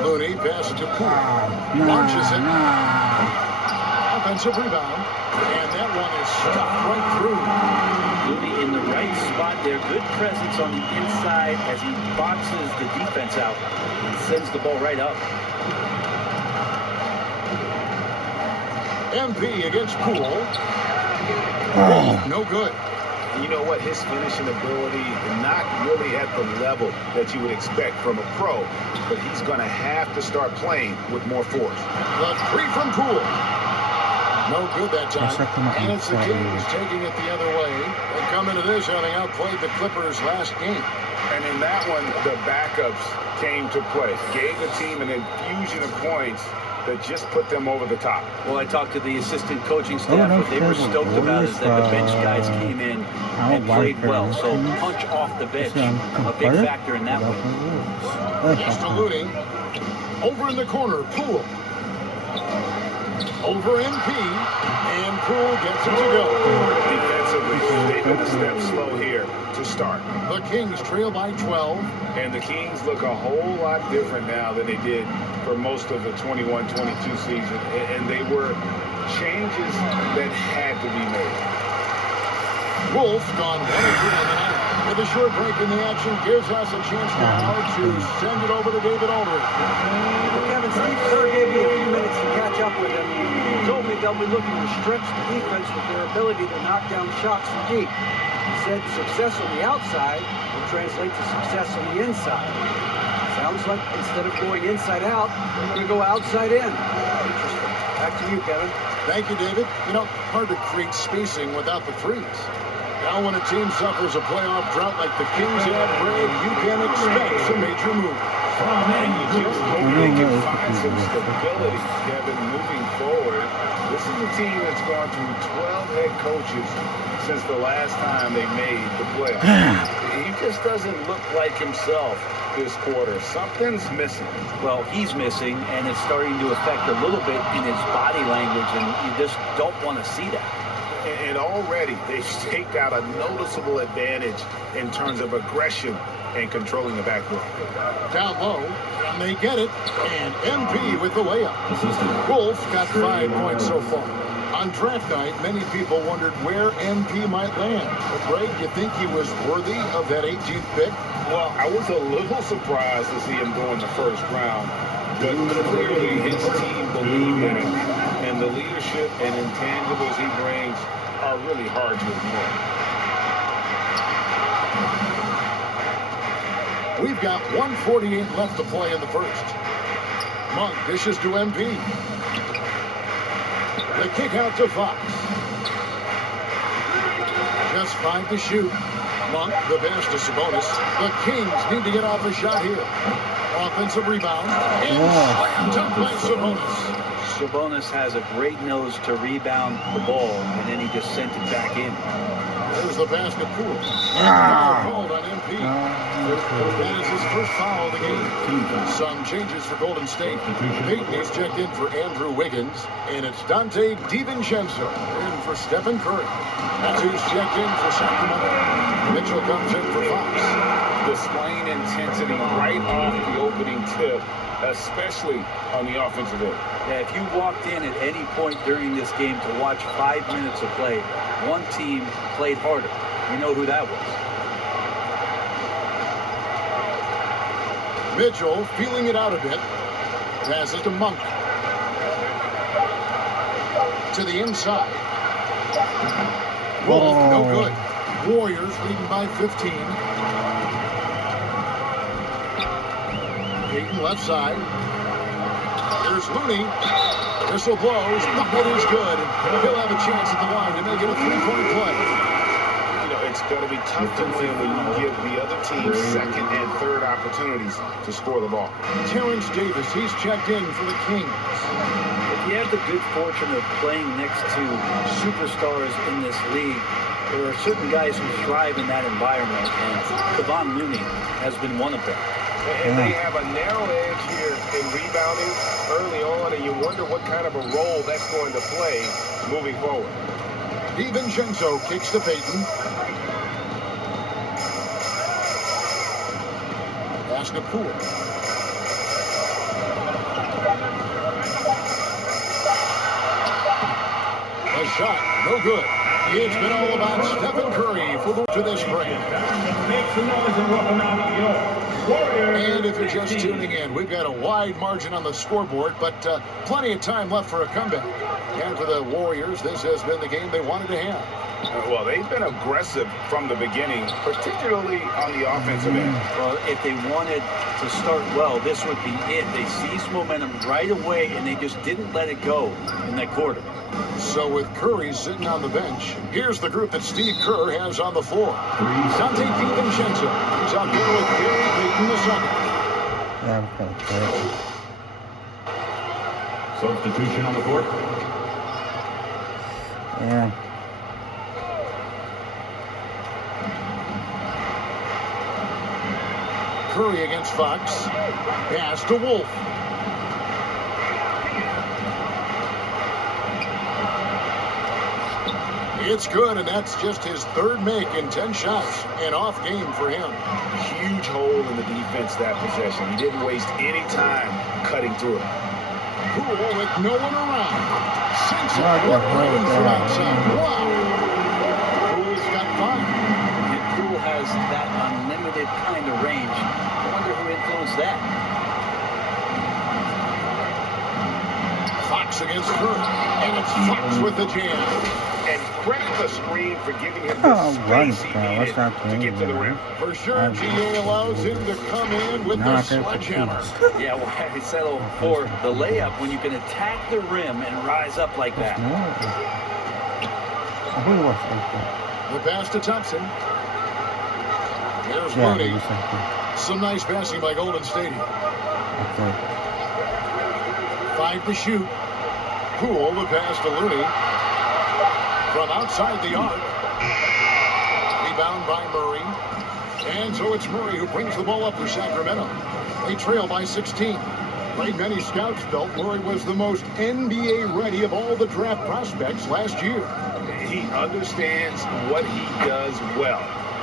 Looney passes to Poole. Launches it. Offensive rebound. And that one is stuffed right through. Looney in the right spot there. Good presence on the inside as he boxes the defense out and sends the ball right up. MP against Poole. No good. You know what? His finishing ability, not really at the level that you would expect from a pro, but he's going to have to start playing with more force. The 3 from Poole. No good that time. And it's the Kings taking it the other way. They come into this having outplayed the Clippers last game. And in that one, the backups came to play. Gave the team an infusion of points that just put them over the top. Well, I talked to the assistant coaching staff. What they were stoked about is that the bench guys came in and played well. So punch off the bench, a big factor in that one. Just to Looney. Over in the corner, Poole. Over MP, and Poole gets it to go. Defensively, they've been a step slow here to start. The Kings trail by 12. And the Kings look a whole lot different now than they did for most of the 21-22 season. And they were changes that had to be made. Wolf gone 1-2 on the night. With a short break in the action, gives us a chance now to send it over to David Aldridge. Well, Kevin, Steve Kerr gave me a few minutes to catch up with him. He told me they'll be looking to stretch the defense with their ability to knock down shots from deep. He said success on the outside will translate to success on the inside. Sounds like instead of going inside out, they're going to go outside in. Interesting. Back to you, Kevin. Thank you, David. You know, hard to create spacing without the threes. Now when a team suffers a playoff drought like the Kings have, Greg, you can expect some major moves. Just hope they can find some stability, Kevin, moving forward. This is a team that's gone through 12 head coaches since the last time they made the playoffs. He just doesn't look like himself this quarter. Something's missing. Well, he's missing, and it's starting to affect a little bit in his body language, and you just don't want to see that. And already they've staked out a noticeable advantage in terms of aggression and controlling the backcourt. Down low, and they get it. And MP with the layup. Wolf got 5 points so far. On draft night, many people wondered where MP might land. But Greg, you think he was worthy of that 18th pick? Well, I was a little surprised to see him go in the first round, but clearly his team believed in him, and the leadership and intangibles he brings are really hard to ignore. We've got 1:48 left to play in the first. Monk dishes to MP. The kick out to Fox. Just 5 to shoot. Monk, the pass to Sabonis. The Kings need to get off a shot here. Offensive rebound. And slammed up by Sabonis. Sabonis has a great nose to rebound the ball, and then he just sent it back in. There's the basket pool. Called on MP. That is his first foul of the game. Some changes for Golden State. Peyton is checked in for Andrew Wiggins, and it's Dante DiVincenzo in for Stephen Curry. That's who's checked in for Sacramento. Mitchell comes in for Fox. Displaying intensity right off the opening tip, especially on the offensive end. Yeah, if you walked in at any point during this game to watch 5 minutes of play, one team played harder. You know who that was. Mitchell feeling it out a bit. Passes to Monk. To the inside. Wolf, no good. Warriors leading by 15. Peyton left side. Here's Looney. Whistle blows. Bucket is good. He'll have a chance at the line to make it a 3-point play. You know, it's going to be tough to win when you give the other team second and third opportunities to score the ball. Terrence Davis, he's checked in for the Kings. If you have the good fortune of playing next to superstars in this league, there are certain guys who thrive in that environment, and Kevon Looney has been one of them. And they have a narrow edge here in rebounding early on, and you wonder what kind of a role that's going to play moving forward. DiVincenzo kicks to Peyton. Pass to Poole. A shot, no good. It's been all about Stephen Curry to this break. And if you're just tuning in, we've got a wide margin on the scoreboard, but plenty of time left for a comeback. And for the Warriors, this has been the game they wanted to have. Well, they've been aggressive from the beginning, particularly on the offensive end. Well, if they wanted to start well, this would be it. They seized momentum right away, and they just didn't let it go in that quarter. So with Curry sitting on the bench, here's the group that Steve Kerr has on the floor. Dante DiVincenzo. He's out there with Gary Payton II. Substitution on the court. Yeah. Curry against Fox. Pass to Wolf. It's good, and that's just his third make in 10 shots. An off game for him. Huge hole in the defense that possession. He didn't waste any time cutting through it. Poole with no one around. Sinks it right from outside. Wow. Poole's got 5. And Poole has that unlimited kind of range. I wonder who influenced that. Fox against Curry. And it's Fox with the jam. And credit the screen for giving him the space he needed to get to the rim. For sure, GA allows him to come in with the sledgehammer. Yeah, well, I settled for the layup when you can attack the rim and rise up like that. The pass to Thompson. Here's Looney. Some nice passing by Golden State. 5 to shoot. Poole, the pass to Looney. From outside the arc. Rebound by Murray. And so it's Murray who brings the ball up for Sacramento. They trail by 16. Like many scouts felt, Murray was the most NBA ready of all the draft prospects last year. He understands what he does well.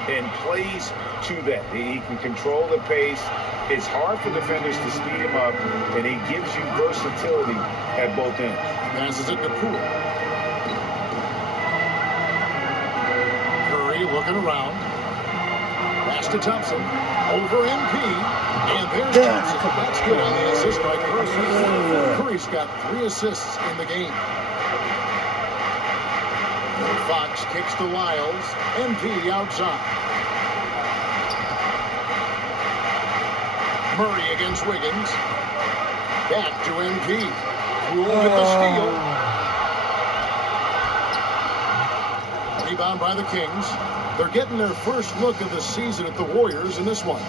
and plays to that. He can control the pace. It's hard for defenders to speed him up, and he gives you versatility at both ends. Passes it to Poole. Curry looking around. Pass to Thompson. Over MP. And there's Thompson. That's good on the assist by Curry. Curry's got 3 assists in the game. Fox kicks to Lyles. MP outside. Murray against Wiggins. Back to MP. Poole with the steal. Rebound by the Kings. They're getting their first look of the season at the Warriors in this one.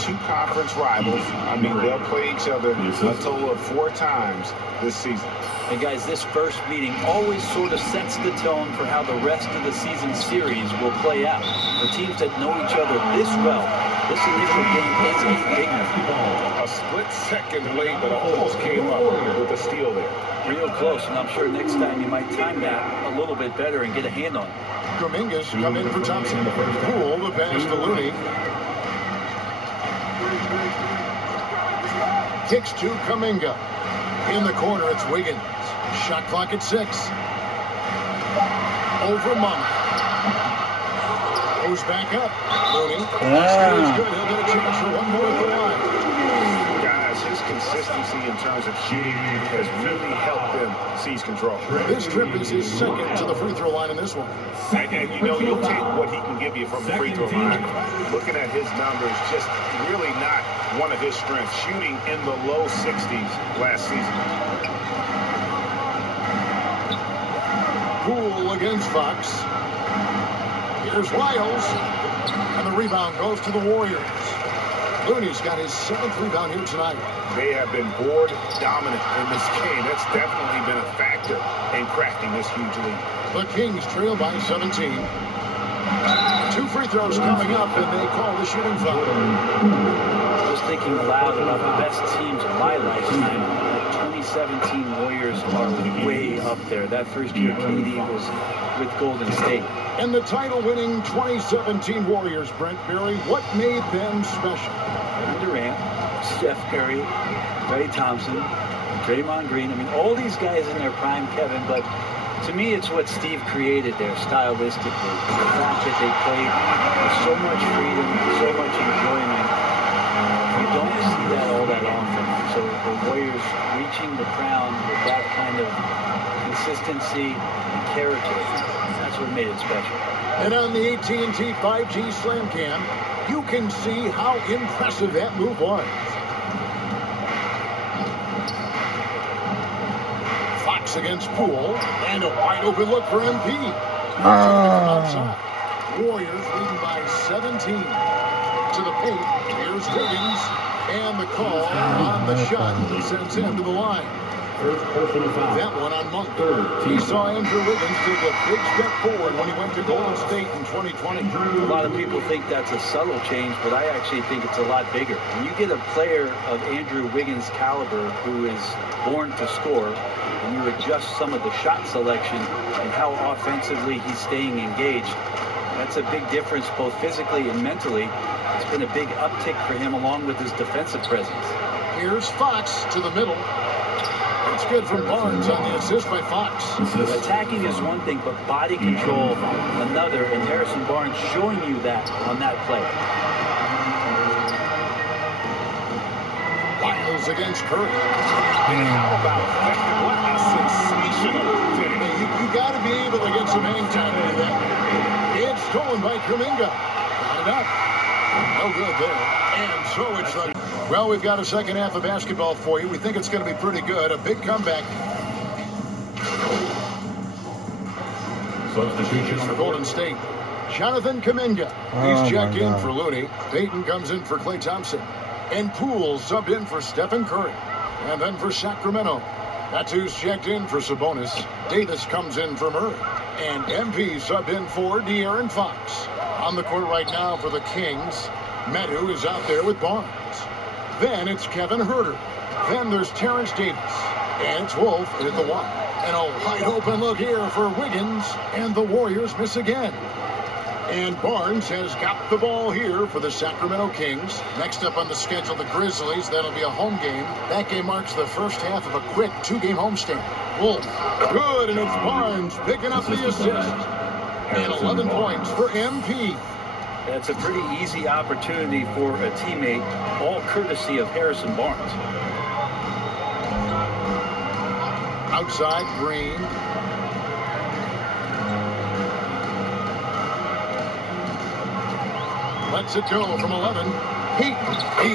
Two conference rivals. I mean, they'll play each other a total of 4 times this season. And guys, this first meeting always sort of sets the tone for how the rest of the season series will play out. For teams that know each other this well, this initial game is a big one. A split second late, but almost came up with a steal there. Real close, and I'm sure next time you might time that a little bit better and get a hand on it. Kuminga's come in for Thompson. Poole the pass to Looney. Kicks to Kuminga. In the corner, it's Wiggins. Shot clock at 6. Over Monk. Goes back up. Looney. That's good. He'll get a chance for one more at the line. Guys, his consistency in terms of shooting has really helped them seize control. This trip is his second to the free throw line in this one. And you know, you'll take what he can give you from the free throw line. Looking at his numbers, just really not one of his strengths. Shooting in the low 60s last season. Poole against Fox. Here's Lyles. And the rebound goes to the Warriors. Looney's got his 7th rebound here tonight. They have been board dominant in this game. That's definitely been a factor in crafting this huge lead. The Kings trail by 17. 2 free throws coming up, and they call the shooting foul. I was thinking aloud about the best teams of my lifetime. The 2017 Warriors are way up there. That first year KD was with Golden State. And the title-winning 2017 Warriors, Brent Berry, what made them special? Kevin Durant, Steph Curry, Klay Thompson, Draymond Green. I mean, all these guys in their prime, Kevin, but to me, it's what Steve created there stylistically. The fact that they played with so much freedom, so much enjoyment. You don't see that all that often. So the Warriors reaching the crown with that kind of consistency and character, that's what made it special. And on the AT&T 5G Slam Cam, you can see how impressive that move was. Fox against Poole, and a wide open look for MP. Outside. Warriors leading by 17. To the paint, here's Wiggins, and the call on the shot sends him to the line. That one on Monk. He saw Andrew Wiggins take a big step forward when he went to Golden State in 2020. A lot of people think that's a subtle change, but I actually think it's a lot bigger. When you get a player of Andrew Wiggins' caliber who is born to score, and you adjust some of the shot selection and how offensively he's staying engaged, that's a big difference both physically and mentally. It's been a big uptick for him along with his defensive presence. Here's Fox to the middle. It's good from Barnes on the assist by Fox. Attacking is one thing, but body control another, and Harrison Barnes showing you that on that play. Lyles against Curry. And how about that? What a sensational finish. You got to be able to get some hang time to do that. It's stolen by Kuminga. Got it up. No good there. And so it's like, well, we've got a second half of basketball for you. We think it's going to be pretty good. A big comeback. Substitution for Golden State. Jonathan Kuminga. He's checked in for Looney. Payton comes in for Klay Thompson. And Poole subbed in for Stephen Curry. And then for Sacramento, that's who's checked in for Sabonis. Davis comes in for Murray. And MP subbed in for De'Aaron Fox. On the court right now for the Kings, Medu is out there with Barnes. Then it's Kevin Huerter. Then there's Terrence Davis. And it's Wolf at the one. And a wide open look here for Wiggins. And the Warriors miss again. And Barnes has got the ball here for the Sacramento Kings. Next up on the schedule, the Grizzlies. That'll be a home game. That game marks the first half of a quick 2-game homestand. Wolf, good, and it's Barnes picking up the assist. And 11 points for MP. That's a pretty easy opportunity for a teammate, all courtesy of Harrison Barnes. Outside, Green. Lets it go from 11. He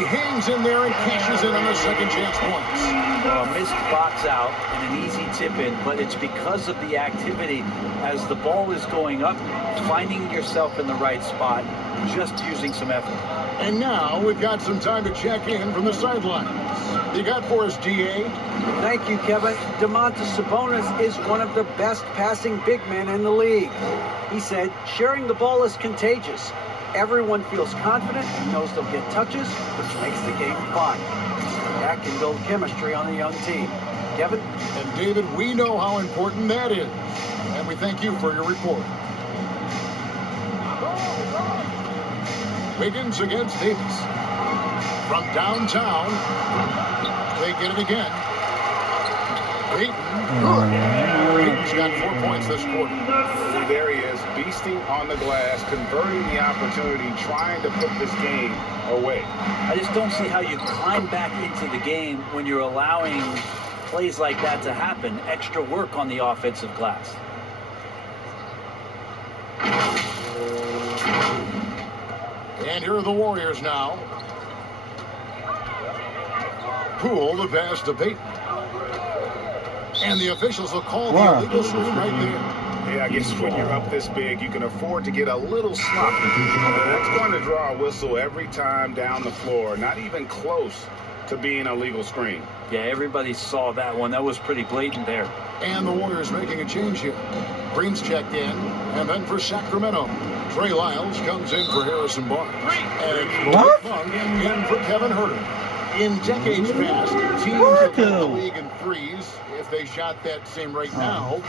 hangs in there and cashes in on the second chance points. Well, a missed box out and an easy tip in, but it's because of the activity as the ball is going up, finding yourself in the right spot, just using some effort. And now we've got some time to check in from the sidelines. You got for us, DA? Thank you, Kevin. Domantas Sabonis is one of the best passing big men in the league. He said, sharing the ball is contagious. Everyone feels confident and knows they'll get touches, which makes the game fun. That can build chemistry on a young team. Kevin? And David, we know how important that is. And we thank you for your report. Wiggins against Davis. From downtown, they get it again. Peyton's got 4 points this quarter. There he is, beasting on the glass, converting the opportunity, trying to put this game away. I just don't see how you climb back into the game when you're allowing plays like that to happen. Extra work on the offensive glass. And here are the Warriors now. Poole, the pass to Peyton. And the officials will call the illegal screen right there. Yeah, I guess when you're up this big, you can afford to get a little sloppy. That's going to draw a whistle every time down the floor. Not even close to being a legal screen. Yeah, everybody saw that one. That was pretty blatant there. And the Warriors making a change here. Green's checked in. And then for Sacramento, Trey Lyles comes in for Harrison Barnes. And it's Malik Monk in for Kevin Herter. In decades past, teams that led the league in threes, if they shot that same rate now,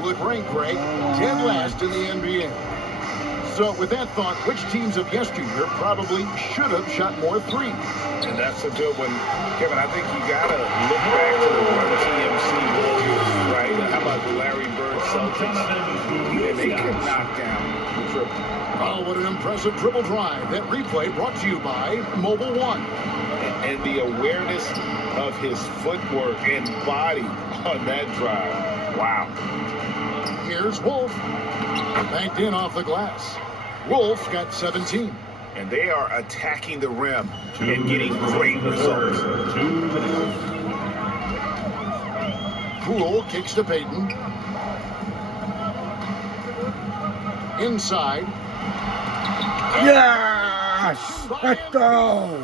would rank dead last in the NBA. So with that thought, which teams of yesteryear probably should have shot more threes? And that's a good one. Kevin, I think you got to look back to the Run TMC Warriors, right? How about the Larry Bird Celtics? Yeah, they could knock down the triple. Oh, what an impressive dribble drive. That replay brought to you by Mobile One. And the awareness of his footwork and body on that drive. Wow. Here's Wolf. Banked in off the glass. Wolf got 17. And they are attacking the rim and getting great results. Poole kicks to Peyton. Inside. Yes! Let's go!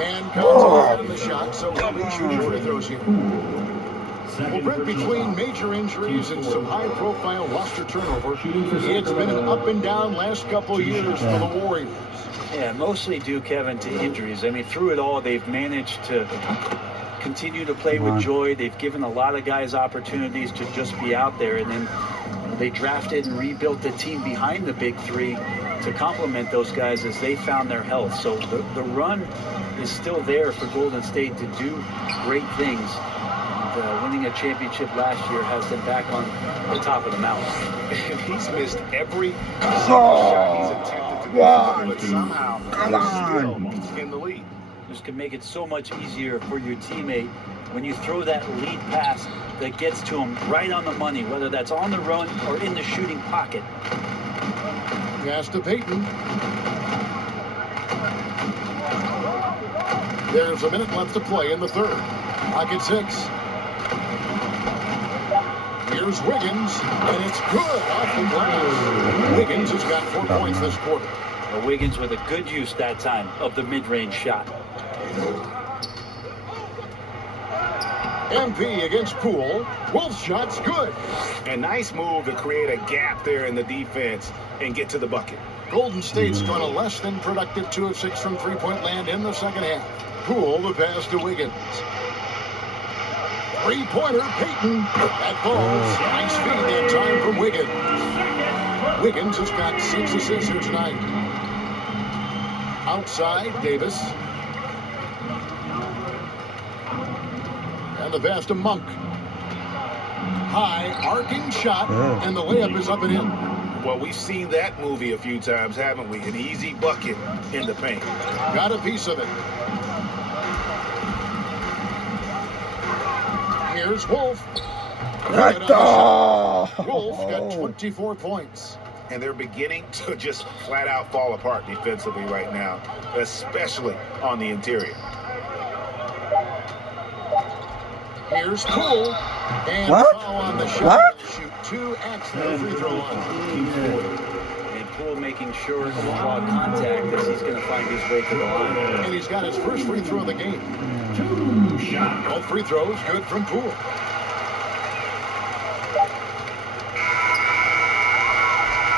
And comes in the shot, so probably shooting free throws here. Well, Brent, between major injuries and some high-profile roster turnover, it's been an up and down last couple of years for the Warriors. Yeah, mostly due, Kevin, to injuries. I mean, through it all, they've managed to continue to play with joy. They've given a lot of guys opportunities to just be out there, and then they drafted and rebuilt the team behind the big three to complement those guys as they found their health. So the run is still there for Golden State to do great things. And, winning a championship last year has them back on the top of the mountain. He's missed every single shot he's attempted to make, but somehow he's still in the lead. This can make it so much easier for your teammate when you throw that lead pass that gets to him right on the money, whether that's on the run or in the shooting pocket. Pass to Peyton. There's a minute left to play in the third. Clock at 6. Here's Wiggins, and it's good off the glass. Wiggins has got 4 points this quarter. Well, Wiggins with a good use that time of the mid-range shot. MP against Poole. Wolf's shot's good. A nice move to create a gap there in the defense and get to the bucket. Golden State's gone a less than productive 2 of 6 from three-point land in the second half. Poole, the pass to Wiggins. Three-pointer, Peyton. That falls. Nice feed that time from Wiggins. Wiggins has got 6 assists here tonight. Outside, Davis. And the pass to Monk. High, arcing shot, and the layup is up and in. Well, we've seen that movie a few times, haven't we? An easy bucket in the paint. Got a piece of it. Here's Wolf. Wolf got 24 points. And they're beginning to just flat out fall apart defensively right now, especially on the interior. Here's Poole. And foul on the shot. Shoot 2 at the free throw line. And Poole making sure to draw contact as he's going to find his way to the line. And he's got his first free throw of the game. Both free throws good from Poole.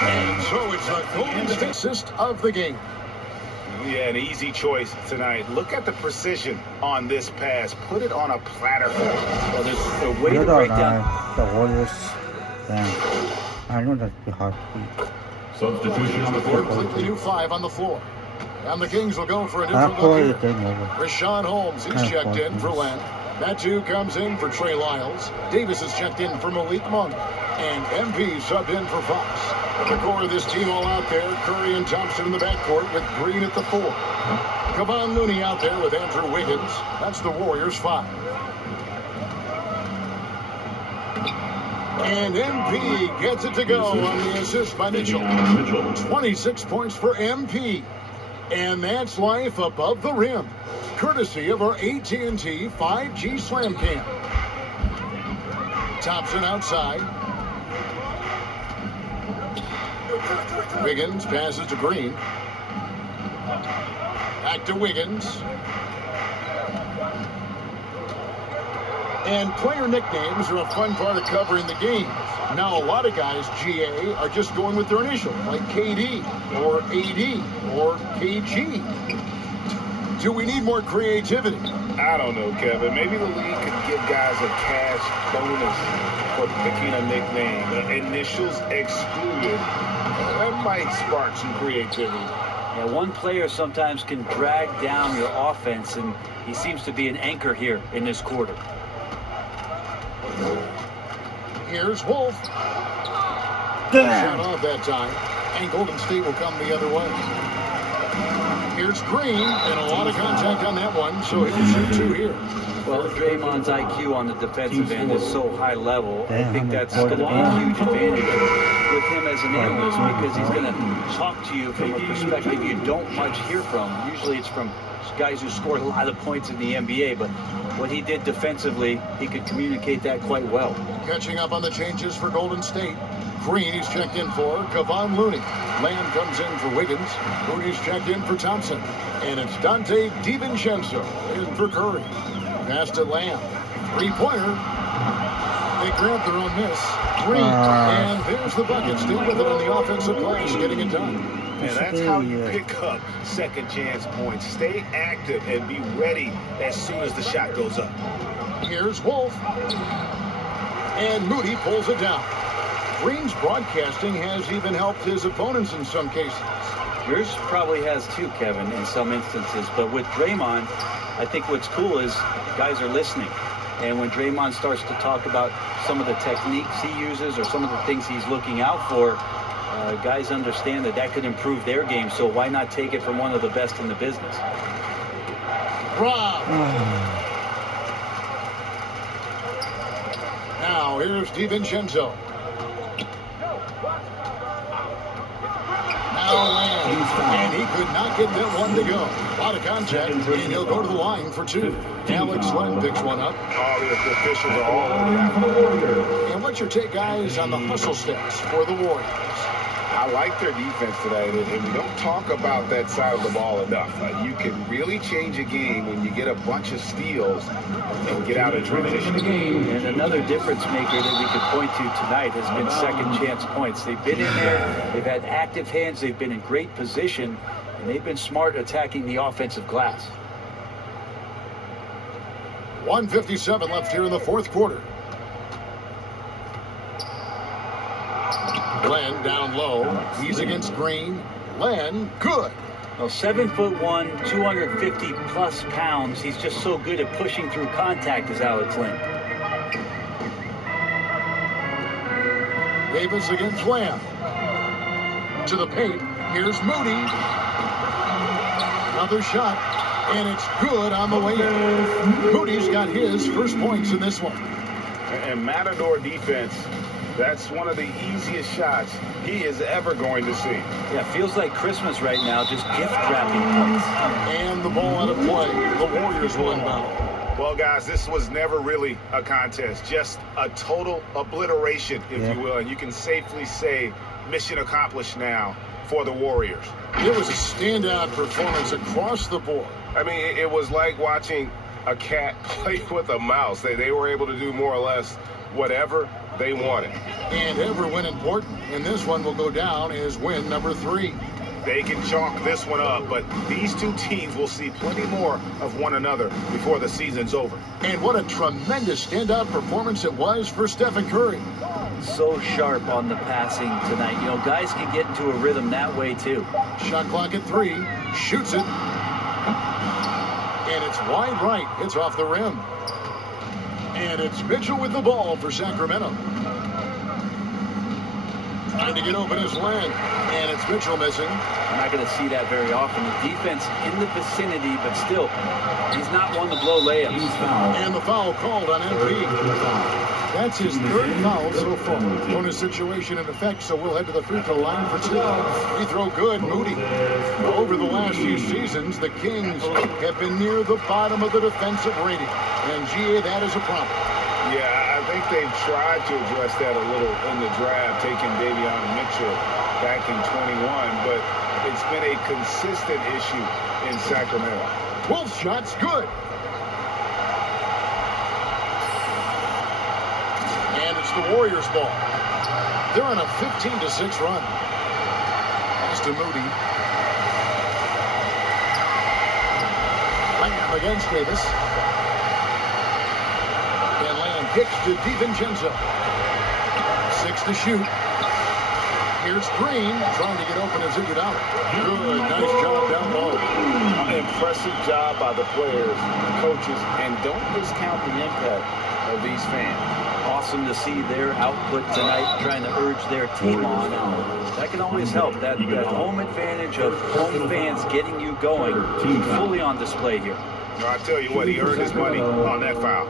And so it's the Golden State assist of the game. Yeah, an easy choice tonight. Look at the precision on this pass. Put it on a platter. Well, there's a way to break down. The Warriors. I know that'd be hard to beat. Substitution on the floor. Completely new 5 on the floor. And the Kings will go for a different look here. Rashawn Holmes, he's checked in for Len. That 2 comes in for Trey Lyles. Davis is checked in for Malik Monk. And MP subbed in for Fox. At the core of this team all out there, Curry and Thompson in the backcourt with Green at the 4. Kevon Looney out there with Andrew Wiggins. That's the Warriors 5. And MP gets it to go on the assist by Mitchell. 26 points for MP. And that's life above the rim, courtesy of our AT&T 5G Slam Cam. Thompson outside. Wiggins passes to Green. Back to Wiggins. And player nicknames are a fun part of covering the games. Now, a lot of guys, GA, are just going with their initials, like KD, or AD, or KG. Do we need more creativity? I don't know, Kevin. Maybe the league could give guys a cash bonus for picking a nickname. Initials excluded. That might spark some creativity. Yeah, one player sometimes can drag down your offense, and he seems to be an anchor here in this quarter. Here's Wolf. Shot off that time. And Golden State will come the other way. Here's Green, and a lot of contact on that one, so he'll shoot 2 here. Well, Draymond's IQ on the defensive end is so high level. I think that's going to be a huge advantage with him as an analyst, because he's going to talk to you from a perspective you don't much hear from. Usually it's from guys who scored a lot of points in the NBA, but what he did defensively, he could communicate that quite well. Catching up on the changes for Golden State. Green is checked in for Kevon Looney. Lamb comes in for Wiggins. Looney's checked in for Thompson. And it's Dante DiVincenzo in for Curry. Pass to Lamb. 3-pointer. They grab their own miss. Green. And there's the bucket. Still with it on the offensive glass, getting it done. And that's how you pick up second chance points. Stay active and be ready as soon as the shot goes up. Here's Wolf. And Moody pulls it down. Green's broadcasting has even helped his opponents in some cases. Yours probably has too, Kevin, in some instances. But with Draymond, I think what's cool is guys are listening. And when Draymond starts to talk about some of the techniques he uses or some of the things he's looking out for, guys understand that that could improve their game. So why not take it from one of the best in the business? Rob. Now here's DiVincenzo. And he could not get that one to go. A lot of contact, and he'll go to the line for 2. Alex Len picks one up. All the officials are all over. And what's your take, guys, on the hustle stats for the Warriors? I like their defense today, and we don't talk about that side of the ball enough. You can really change a game when you get a bunch of steals and get out of transition. And another difference maker that we could point to tonight has been second chance points. They've been in there, they've had active hands, they've been in great position, and they've been smart attacking the offensive glass. 1:57 left here in the fourth quarter. Len down low. He's against Green. Len, good. Well, 7'1", 250 plus pounds. He's just so good at pushing through contact, is Alex Len. Davis against Lamb. To the paint. Here's Moody. Another shot. And it's good on the way in. Moody's got his first points in this one. And Matador defense, that's one of the easiest shots he is ever going to see. Yeah, feels like Christmas right now, just gift wrapping points. And the ball out of play. The Warriors will inbound. Well, guys, this was never really a contest, just a total obliteration, if you will. And you can safely say mission accomplished now for the Warriors. It was a standout performance across the board. I mean, it was like watching a cat play with a mouse. They were able to do more or less whatever they wanted. And every win important, and this one will go down as win number 3. They can chalk this one up, but these two teams will see plenty more of one another before the season's over. And what a tremendous standout performance it was for Stephen Curry. So sharp on the passing tonight. You know, guys can get into a rhythm that way too. Shot clock at 3. Shoots it. And it's wide right. It's off the rim. And it's Mitchell with the ball for Sacramento. Trying to get open is Len. And it's Mitchell missing. I'm not going to see that very often. The defense in the vicinity, but still, he's not one to blow layups. And the foul called on MP. That's his third foul so far. Bonus situation in effect, so we'll head to the free throw line for 2. Free throw good, Moody. Over the last few seasons, the Kings have been near the bottom of the defensive rating. And GA, that is a problem. Yeah, I think they've tried to address that a little in the draft, taking Davion Mitchell back in 21, but it's been a consistent issue in Sacramento. 12 shots, good. And it's the Warriors' ball. They're on a 15-6 run. Pass to Moody. Lamb against Davis. And Lamb kicks to DiVincenzo. 6 to shoot. Here's Green trying to get open and zip it out. Good, nice job down low. Impressive job by the players, coaches, and don't discount the impact of these fans. Awesome to see their output tonight, trying to urge their team on. That can always help. That home advantage of home fans getting you going, fully on display here. I tell you what, he earned his money on that foul.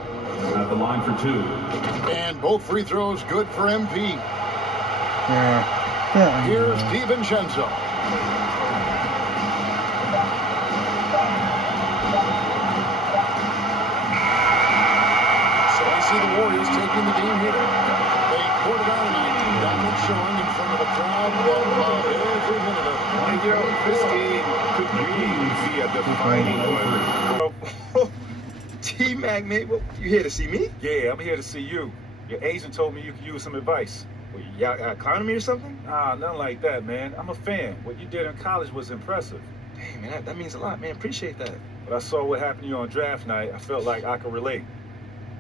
At the line for 2. And both free throws good for MP. Yeah. Here's DiVincenzo. So I see the Warriors taking the game here. They poured it out tonight. Dominant showing in front of a crowd that loved every minute of it. And you know, this game could really be a defining one. T-Mac, man, what, you here to see me? Yeah, I'm here to see you. Your agent told me you could use some advice. Well, y'all clowning me or something? Nah, nothing like that, man. I'm a fan. What you did in college was impressive. Dang, man, that means a lot, man. Appreciate that. But I saw what happened to you on draft night. I felt like I could relate.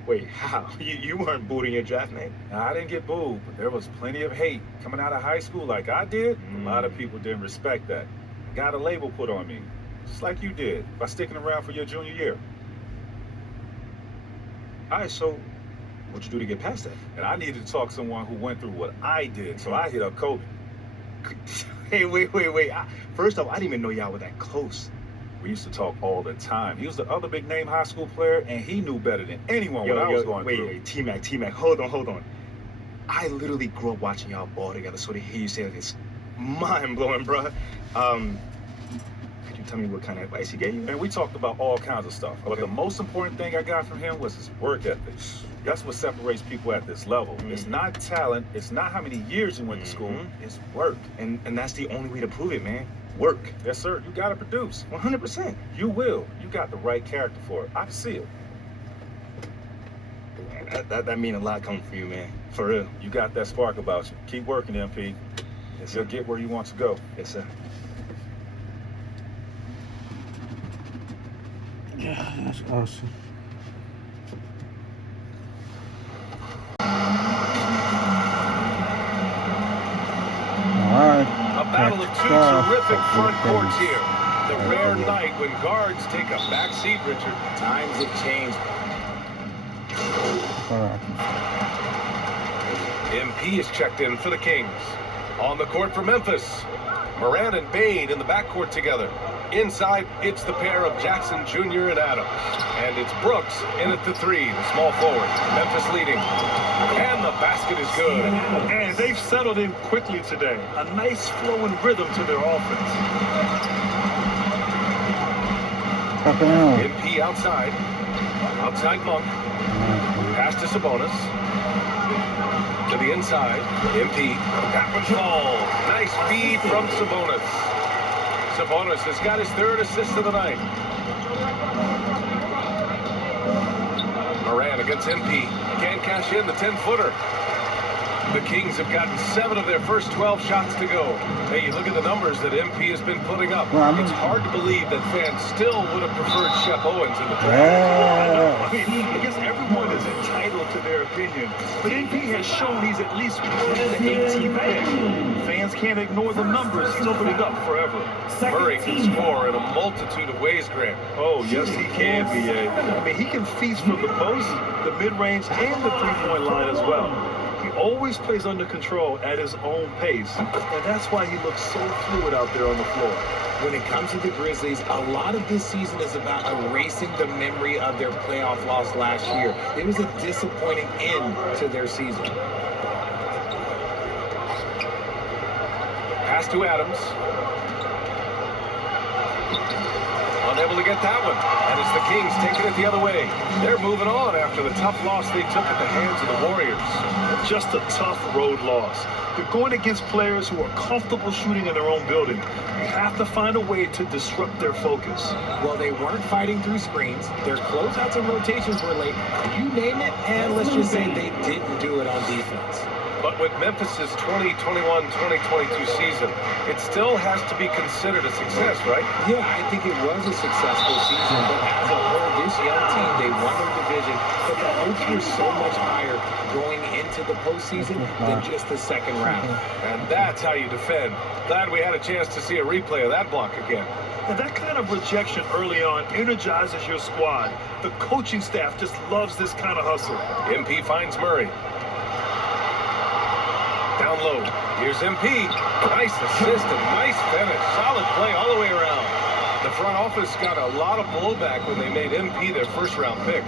Wait, how? You weren't booed in your draft night? Nah, I didn't get booed, but there was plenty of hate coming out of high school like I did. A lot of people didn't respect that. Got a label put on me, just like you did, by sticking around for your junior year. All right, so what'd you do to get past that? And I needed to talk to someone who went through what I did, so I hit up Kobe. Hey, wait. First off, I didn't even know y'all were that close. We used to talk all the time. He was the other big name high school player, and he knew better than anyone what I was going through. Wait, T-Mac, hold on. I literally grew up watching y'all ball together, so to hear you say that is mind-blowing, bro. Could you tell me what kind of advice he gave you? Man, we talked about all kinds of stuff, but the most important thing I got from him was his work ethic. That's what separates people at this level. It's not talent, it's not how many years you went to school, it's work. And that's the only way to prove it, man. Work. Yes, sir. You gotta produce. 100%. You will. You got the right character for it. I can see it. Man, that mean a lot coming from you, man. For real. You got that spark about you. Keep working, MP. Yes, You'll get where you want to go. Yes, sir. Yeah, that's awesome. of two terrific front courts here. The rare night when guards take a back seat, Richard. Times have changed. MP is checked in for the Kings. On the court for Memphis, Moran and Bade in the backcourt together. Inside, it's the pair of Jackson Jr. and Adams. And it's Brooks in at the three, the small forward. Memphis leading. And the basket is good. And they've settled in quickly today. A nice flowing rhythm to their offense. MP outside. Outside Monk. Pass to Sabonis. To the inside. MP. That one falls. Nice feed from Sabonis. Sabonis has got his third assist of the night. Moran against MP. Can't cash in the 10-footer. The Kings have gotten 7 of their first 12 shots to go. Hey, you look at the numbers that MP has been putting up. It's hard to believe that fans still would have preferred Shep Owens in the draft. I mean, I guess everyone is entitled to their opinion. But MP has shown he's at least 10 to 18 pick. Fans can't ignore the numbers. He's opened it up forever. Murray can score in a multitude of ways, Grant. Oh, yes, he can, B.A. I mean, he can feast from the post, the mid-range, and the three-point line as well. He always plays under control at his own pace, and that's why he looks so fluid out there on the floor. When it comes to the Grizzlies, a lot of this season is about erasing the memory of their playoff loss last year. It was a disappointing end to their season. Pass to Adams. Unable to get that one. And it's the Kings taking it the other way. They're moving on after the tough loss they took at the hands of the Warriors. Just a tough road loss. You're going against players who are comfortable shooting in their own building. You have to find a way to disrupt their focus. Well, they weren't fighting through screens. Their closeouts and rotations were late. You name it, and let's just say they didn't do it on defense. But with Memphis's 2021-2022 season, it still has to be considered a success, right? Yeah, I think it was a successful season, but as a whole, this young team, they won their division, but the hopes were so much higher going into the postseason than just the second round. And that's how you defend. Glad we had a chance to see a replay of that block again. And that kind of rejection early on energizes your squad. The coaching staff just loves this kind of hustle. MP finds Murray. Down low. Here's MP. Nice assist and nice finish. Solid play all the way around. The front office got a lot of blowback when they made MP their first-round pick.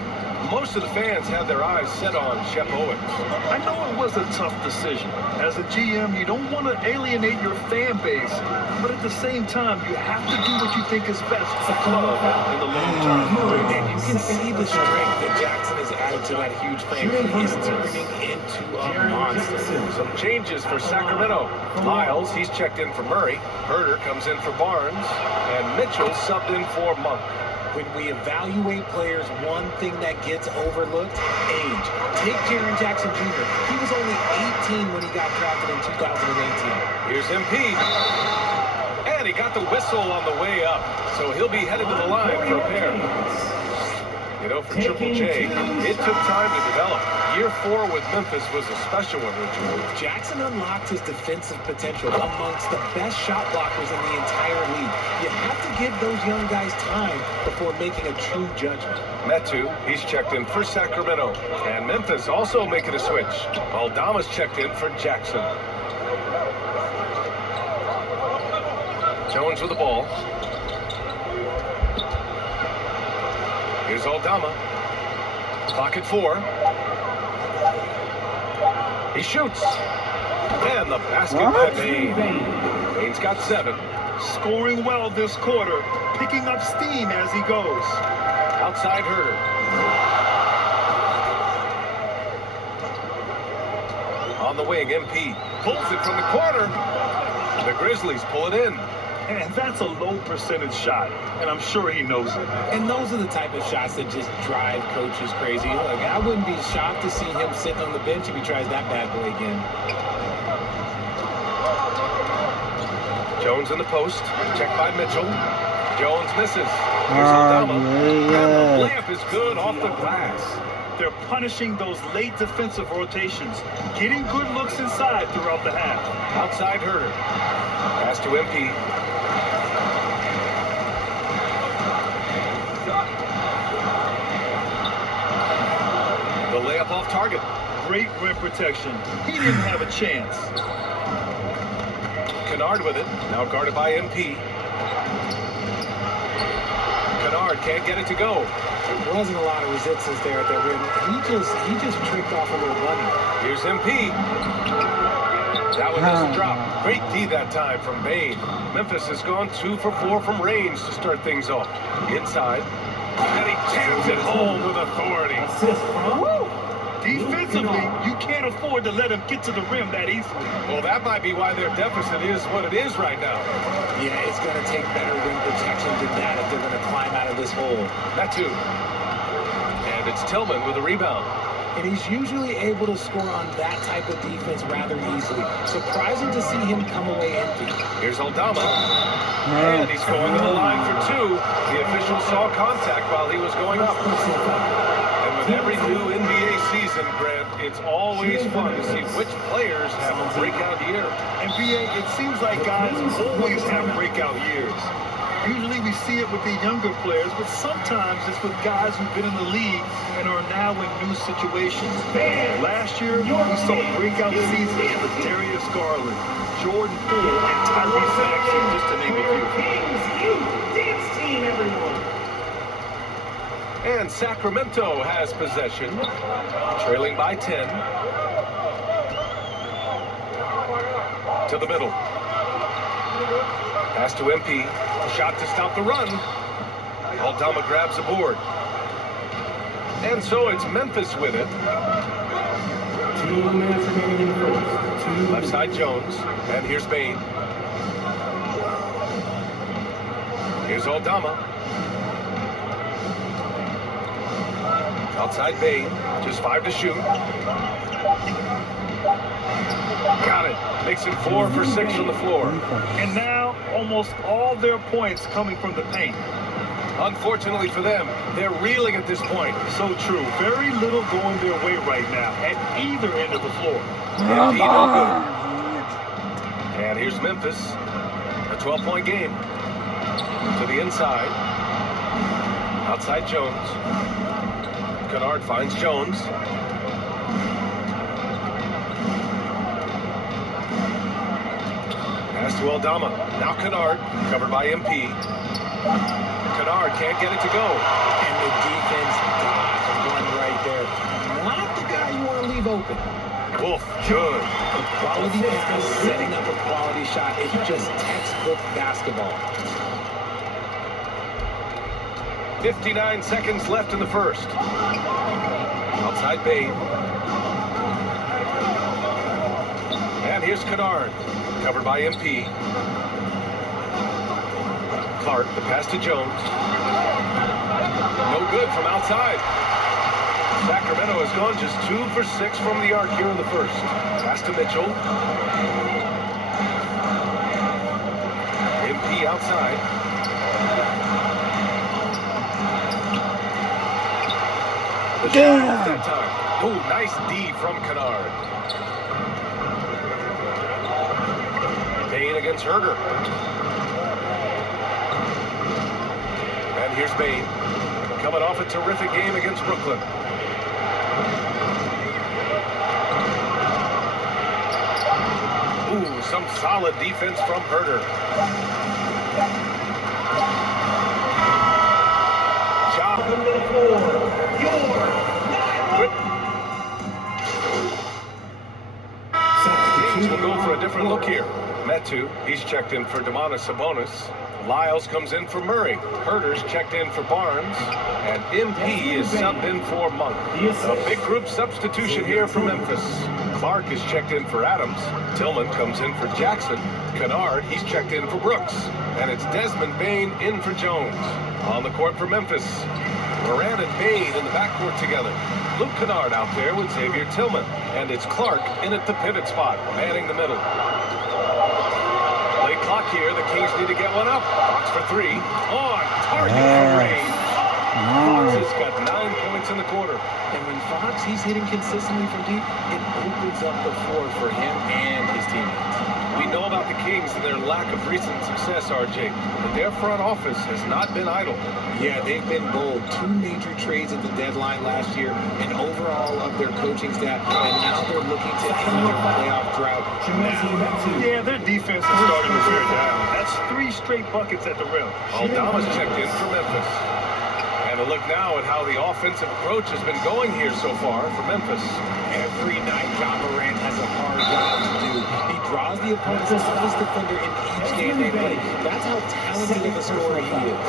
Most of the fans had their eyes set on Shep Owens. I know it was a tough decision. As a GM, you don't want to alienate your fan base, but at the same time, you have to do what you think is best for the club in the long term. And you can see the strength that Jackson has added to that huge frame. He's turning into a monster. Some changes for Sacramento. Lyles, he's checked in for Murray. Herter comes in for Barnes. And Mitchell subbed in for Monk. When we evaluate players, one thing that gets overlooked, age. Take Jaren Jackson Jr. He was only 18 when he got drafted in 2018. Here's MP. And he got the whistle on the way up. So he'll be headed to the line for a pair. You know, for Triple J, it took time to develop. Year 4 with Memphis was a special one, Richard. Jackson unlocked his defensive potential amongst the best shot blockers in the entire league. You have to give those young guys time before making a true judgment. Metu, he's checked in for Sacramento. And Memphis also making a switch. Aldama's checked in for Jackson. Jones with the ball. Here's Aldama. Clock at 4. He shoots. And the basket by Payne. Payne's got 7. Scoring well this quarter. Picking up steam as he goes. Outside Herter. On the wing, MP pulls it from the corner. The Grizzlies pull it in. And that's a low percentage shot, and I'm sure he knows it. And those are the type of shots that just drive coaches crazy. Look, I wouldn't be shocked to see him sitting on the bench if he tries that bad boy again. Jones in the post, checked by Mitchell. Jones misses. Here's Aldama. And the layup is good off the glass. They're punishing those late defensive rotations, getting good looks inside throughout the half. Outside Herter. Pass to MP. The layup off target. Great rim protection. He didn't have a chance. Kennard with it. Now guarded by MP. Kennard can't get it to go. There wasn't a lot of resistance there at the rim. He just tricked off a little bunny. Here's MP. That one doesn't drop. Great D that time from Bain. Memphis has gone 2 for 4 from range to start things off. Inside. And he jams it home with authority. Woo! Defensively, you can't afford to let him get to the rim that easily. Well, that might be why their deficit is what it is right now. Yeah, it's going to take better rim protection than that if they're going to climb out of this hole. That too. And it's Tillman with a rebound. And he's usually able to score on that type of defense rather easily. Surprising to see him come away empty. Here's Aldama. And he's going to the line for 2. The official saw contact while he was going up. And with every new NBA season, Grant, it's always fun to see which players have a breakout year. NBA, it seems like guys always have breakout years. Usually we see it with the younger players, but sometimes it's with guys who've been in the league and are now in new situations. Last year, we saw breakout seasons with Darius Garland, Jordan Poole, and Tyrese Maxey, just to name a few. Dance team, everyone. And Sacramento has possession, trailing by 10. To the middle. Pass to MP. Shot to stop the run. Aldama grabs the board. And so it's Memphis with it. 2 minutes remaining in the first. Left side Jones. And here's Bain. Here's Aldama. Outside Bain. Just 5 to shoot. Got it. Makes it 4 for 6 from the floor. And now, almost all their points coming from the paint. Unfortunately for them, they're reeling at this point. So true. Very little going their way right now at either end of the floor. And no good. And here's Memphis. A 12-point game. To the inside. Outside Jones. Kennard finds Jones. Pass to Aldama. Now Kennard, covered by MP. Kennard can't get it to go. And the defense dodged one right there. Not the guy you want to leave open. Wolf, good. A quality pass, setting up a quality shot. It's just textbook basketball. 59 seconds left in the first. Outside Bain. And here's Kennard, covered by MP. Clark, the pass to Jones. No good from outside. Sacramento has gone just 2 for 6 from the arc here in the first. Pass to Mitchell. MP outside. The shot off that time. Oh, nice D from Kennard. Bain against Herder. And here's Bain. Coming off a terrific game against Brooklyn. Ooh, some solid defense from Herder. Job number 4. Kings will go for a different look here. Metu, he's checked in for Domantas Sabonis. Lyles comes in for Murray. Herder's checked in for Barnes. And MP is subbed in for Monk. A big group substitution here for Memphis. Clark is checked in for Adams. Tillman comes in for Jackson. Kennard, he's checked in for Brooks. And it's Desmond Bain in for Jones. On the court for Memphis, Morant and Bain in the backcourt together. Luke Kennard out there with Xavier Tillman. And it's Clark in at the pivot spot, manning the middle. Late clock here. The Kings need to get one up. Box for 3. On target for range. Fox has got 9 points in the quarter. And when Fox, he's hitting consistently from deep, it opens up the floor for him and his teammates. We know about the Kings and their lack of recent success, RJ, but their front office has not been idle. Yeah, they've been bold. 2 major trades at the deadline last year, and overall of their coaching staff, and now they're looking to end their playoff drought now. Yeah, their defense is starting to wear down. That's 3 straight buckets at the rim. Aldama's checked in for Memphis. And a look now at how the offensive approach has been going here so far for Memphis. Every night, John Morant has a hard job to do. He draws the opponent's toughest defender in each game they play. That's how talented of a scorer he is.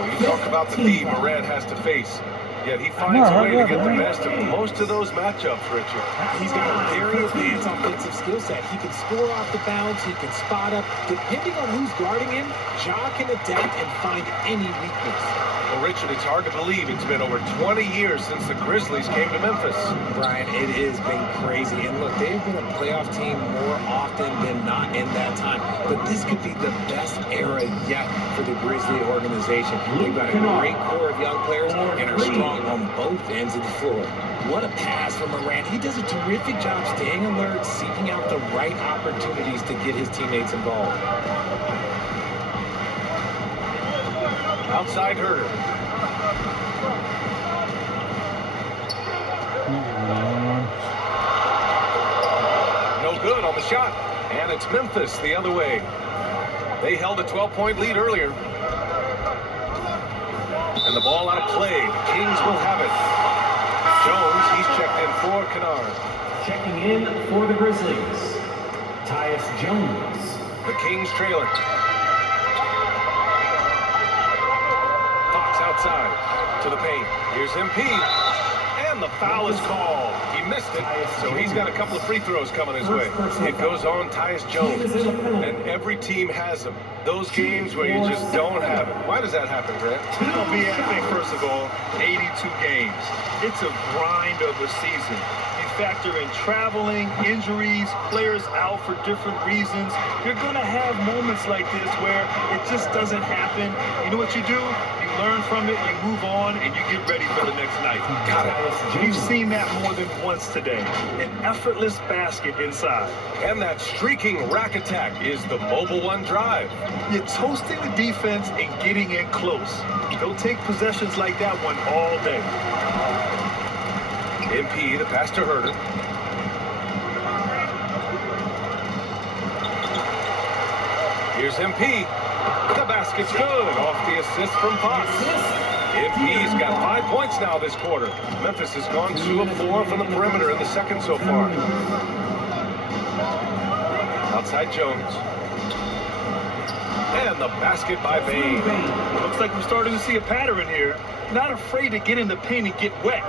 Well, you talk about the team Morant has to face. Yet he finds a way to get the best of most of those matchups, Richard. He's got a very advanced offensive skill set. He can score off the bounce. He can spot up. Depending on who's guarding him, Ja can adapt and find any weakness. Well, Richard, it's hard to believe it's been over 20 years since the Grizzlies came to Memphis. Brian, it has been crazy. And look, they've been a playoff team more often than not in that time. But this could be the best era yet for the Grizzly organization. They've got a great core of young players and are strong on both ends of the floor. What a pass from Morant. He does a terrific job staying alert, seeking out the right opportunities to get his teammates involved. Outside Herder. No good on the shot. And it's Memphis the other way. They held a 12-point lead earlier. And the ball out of play. The Kings will have it. Jones, he's checked in for Kennard. Checking in for the Grizzlies, Tyus Jones. The Kings trailing. Fox outside to the paint. Here's MP. And the foul is called. He missed it, so he's got a couple of free throws coming his way. It goes on Tyus Jones. And every team has them. Those games where you just don't have it. Why does that happen, Grant? NBA, I think, first of all, 82 games. It's a grind of a season. You factor in traveling, injuries, players out for different reasons. You're going to have moments like this where it just doesn't happen. You know what you do? You learn from it, you move on, and you get ready for the next night. Got it. We've seen that more than once today. An effortless basket inside. And that streaking rack attack is the Mobile One drive. You're toasting the defense and getting in close. They'll take possessions like that one all day. MP, the pass to Herder. Here's MP. The basket's good. Off the assist from Fox. MP's got 5 points now this quarter. Memphis has gone 2 of 4 from the perimeter in the second so far. Outside Jones. And the basket by Bain. Looks like we're starting to see a pattern here. Not afraid to get in the paint and get wet.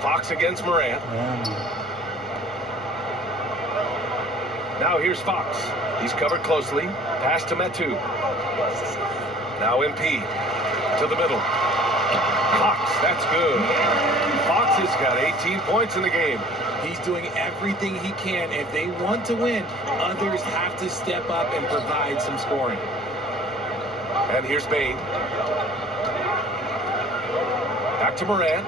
Fox against Morant. Now here's Fox. He's covered closely. Pass to Metu. Now MP to the middle. Fox, that's good. Fox has got 18 points in the game. He's doing everything he can. If they want to win, others have to step up and provide some scoring. And here's Bain. Back to Morant.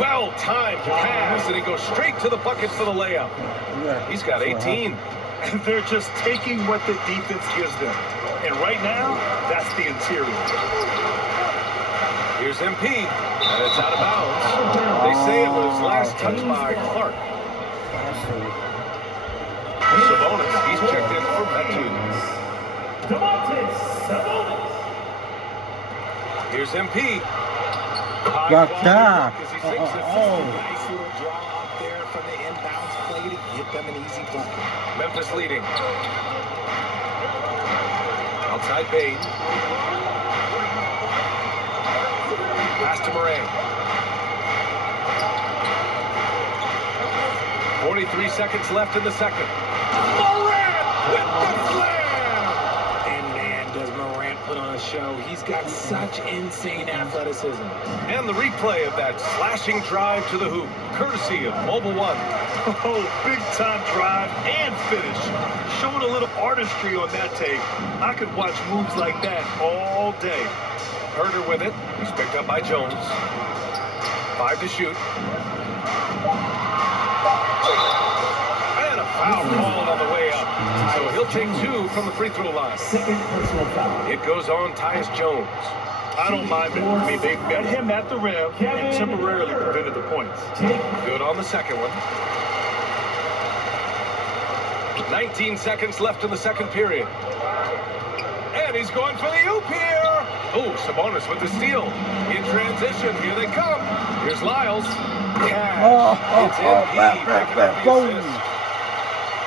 Well-timed pass, and he goes straight to the bucket for the layup. He's got 18. They're just taking what the defense gives them. And right now, that's the interior. Here's MP, and it's out of bounds. They say it was last touched by Clark. Sabonis, he's checked in for Metu. Here's MP. Got that. Nice little draw up there from the inbounds play to get them an easy bucket. Memphis leading. Outside Bain. Pass to Morant. 43 seconds left in the second. Morant with the slam! And man, does Morant put on a show. He's got such insane athleticism. And the replay of that slashing drive to the hoop, courtesy of Mobile One. Oh, big-time drive and finish. Showing a little artistry on that tape. I could watch moves like that all day. Herder with it. He's picked up by Jones. 5 to shoot. And a foul called on the way up. So he'll take 2 from the free throw line. Second personal foul. It goes on Tyus Jones. I don't mind it. I mean, they met him at the rim and temporarily prevented the points. Good on the second one. 19 seconds left in the second period. And he's going for the oop here. Oh, Sabonis with the steal. In transition, here they come. Here's Lyles. Cash. It's MP picking up the assist.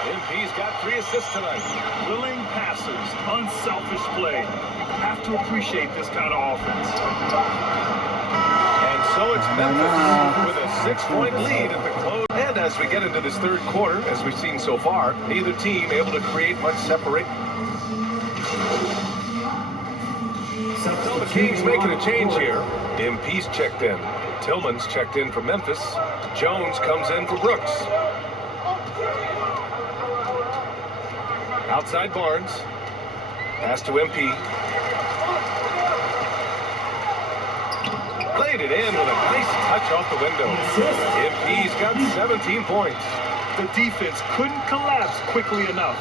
MP's got 3 assists tonight. Willing passers, unselfish play. You have to appreciate this kind of offense. And so it's Memphis with a 6-point lead at the close. And as we get into this third quarter, as we've seen so far, neither team able to create much separation. So the Kings making a change here. MP's checked in. Tillman's checked in for Memphis. Jones comes in for Brooks. Outside Barnes. Pass to MP. Laid it in with a nice touch off the window. MP's got 17 points. The defense couldn't collapse quickly enough.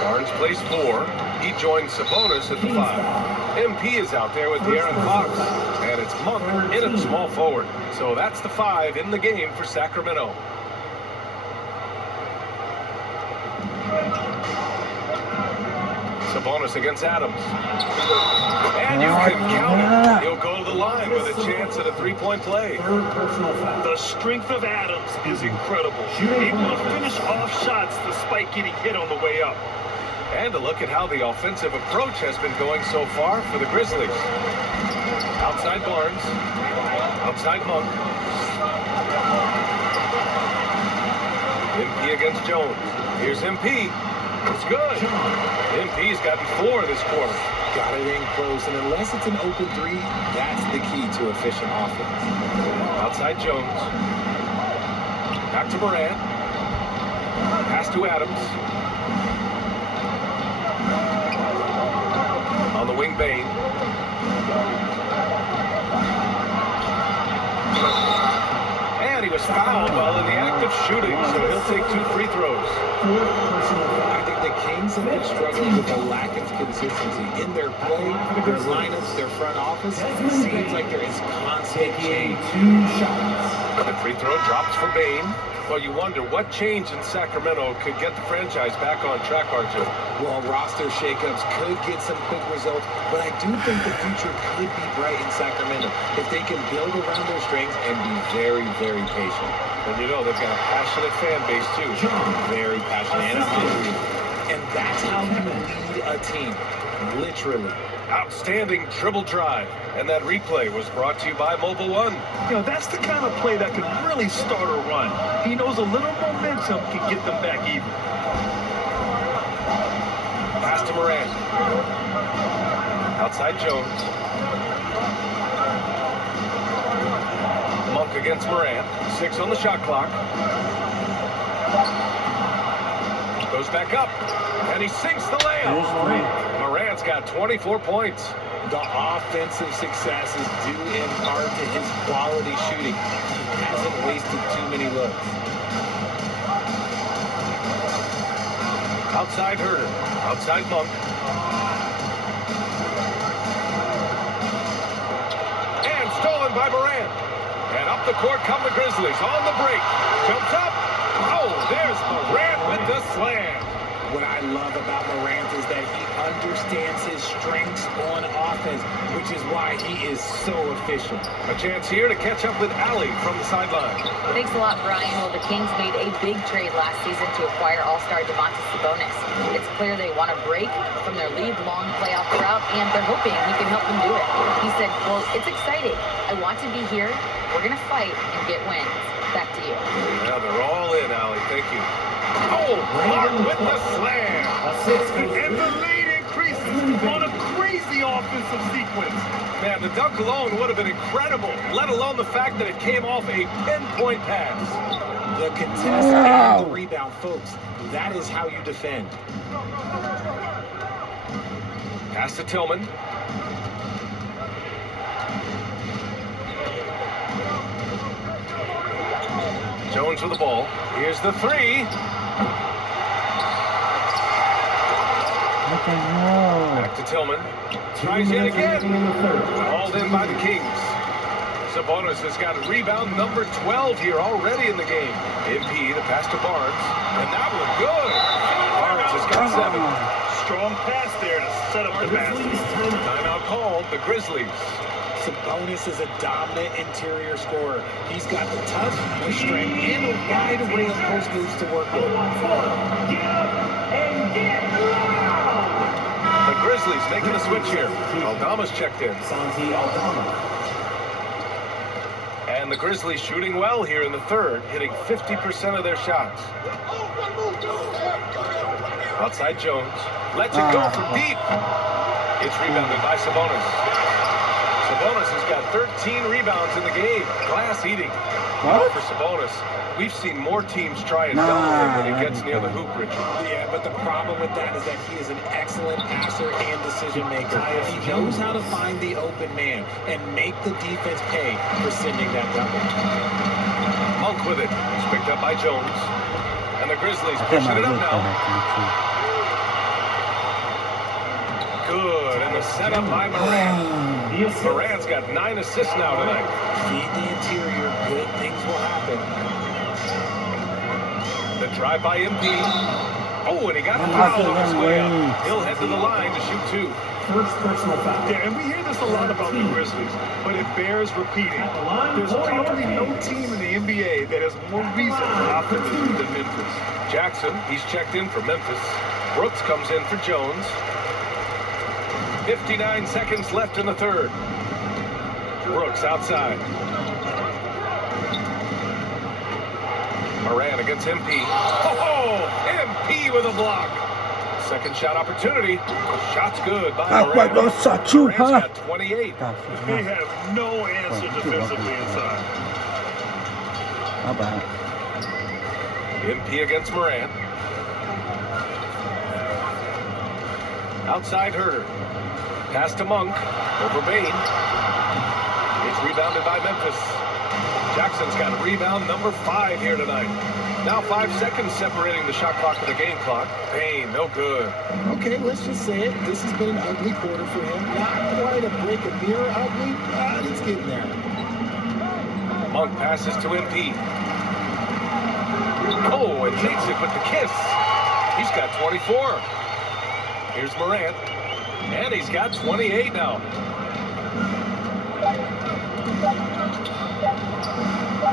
Barnes plays 4. He joins Sabonis at the 5. MP is out there with De'Aaron Fox. And it's Monk in at small forward. So that's the 5 in the game for Sacramento. Sabonis against Adams. And you can count it. He'll go to the line with a chance at a 3-point play. The strength of Adams is incredible. Able to finish off shots despite getting hit on the way up. And a look at how the offensive approach has been going so far for the Grizzlies. Outside Barnes. Outside Monk. MP against Jones. Here's MP. It's good. MP's gotten 4 this quarter. Got it in close, and unless it's an open 3, that's the key to efficient offense. Outside Jones. Back to Morant. Pass to Adams. On the wing, Bane. And he was fouled while in the act of shooting, so he'll take 2 free throws. I think the Kings have been struggling with a lack of consistency in their play, their lineups, their front office. It seems like there is constant change. 2 shots. The free throw drops for Bane. Well, you wonder what change in Sacramento could get the franchise back on track, Arjun. Well, roster shakeups could get some quick results, but I do think the future could be bright in Sacramento if they can build around their strengths and be very, very patient. And you know, they've got a passionate fan base, too. Very passionate and hungry. And that's how you lead a team, literally. Outstanding dribble drive. And that replay was brought to you by Mobile One. You know, that's the kind of play that can really start a run. He knows a little momentum can get them back even. Pass to Morant. Outside Jones. Monk against Morant. 6 on the shot clock. Goes back up. And he sinks the layup. Morant's got 24 points. The offensive success is due in part to his quality shooting. He hasn't wasted too many looks. Outside Herder. Outside Monk. And stolen by Morant. And up the court come the Grizzlies. On the break. Jumps up. Oh, there's Morant with the slam. What I love about Morant is that he understands his strengths on offense, which is why he is so efficient. A chance here to catch up with Allie from the sideline. Thanks a lot, Brian. Well, the Kings made a big trade last season to acquire All-Star Domantas Sabonis. It's clear they want to break from their league-long playoff drought, and they're hoping he can help them do it. He said, quote, "It's exciting. I want to be here. We're going to fight and get wins." Back to you. Yeah, they're all in, Allie. Thank you. Oh, Clark with the slam. And the lead increases on a great the offensive sequence. Man, the dunk alone would have been incredible, let alone the fact that it came off a pinpoint pass. The contest and the rebound, folks. That is how you defend. Pass to Tillman. Jones with the ball. Here's the three. What the hell? Back to Tillman. Tries yet again. Hauled in by the Kings. Sabonis has got rebound number 12 here already in the game. MP, the pass to Barnes. And that one good. Barnes has got 7. Strong pass there to set up the basket. Timeout called, the Grizzlies. Sabonis is a dominant interior scorer. He's got the touch, the strength, and a wide array of post moves to work with. The Grizzlies making a switch here. Aldama's checked in. And the Grizzlies shooting well here in the third, hitting 50% of their shots. Outside Jones. Lets it go from deep. It's rebounded by Sabonis. Sabonis has got 13 rebounds in the game. Glass eating. What? For Sabonis, we've seen more teams try and double him when he gets near the hoop, Richard. Yeah, but the problem with that is that he is an excellent passer and decision maker. He knows how to find the open man and make the defense pay for sending that double. Monk with it. It's picked up by Jones. And the Grizzlies pushing it up now. Good, and the setup by Moran. Moran's got 9 assists now tonight. Feed the interior, good things will happen. The drive by MP. Oh, and he got the foul on his way up. He'll head to the line to shoot 2. First personal foul. Yeah, and we hear this a lot about the Grizzlies, but it bears repeating. There's probably no team in the NBA that has more reason for optimism than Memphis. Jackson, he's checked in for Memphis. Brooks comes in for Jones. 59 seconds left in the third. Brooks outside. Moran against MP. Oh, MP with a block. Second shot opportunity. Shot's good by Moran. Moran's got 28. They have no answer defensively inside. How bad? MP against Moran. Outside Herder. Pass to Monk. Over Bain. It's rebounded by Memphis. Jackson's got a rebound number 5 here tonight. Now 5 seconds separating the shot clock and the game clock. Bain, no good. Okay, let's just say it. This has been an ugly quarter for him. Not quite a break a mirror ugly, but it's getting there. Monk passes to MP. Oh, and takes it with the kiss. He's got 24. Here's Morant. And he's got 28 now.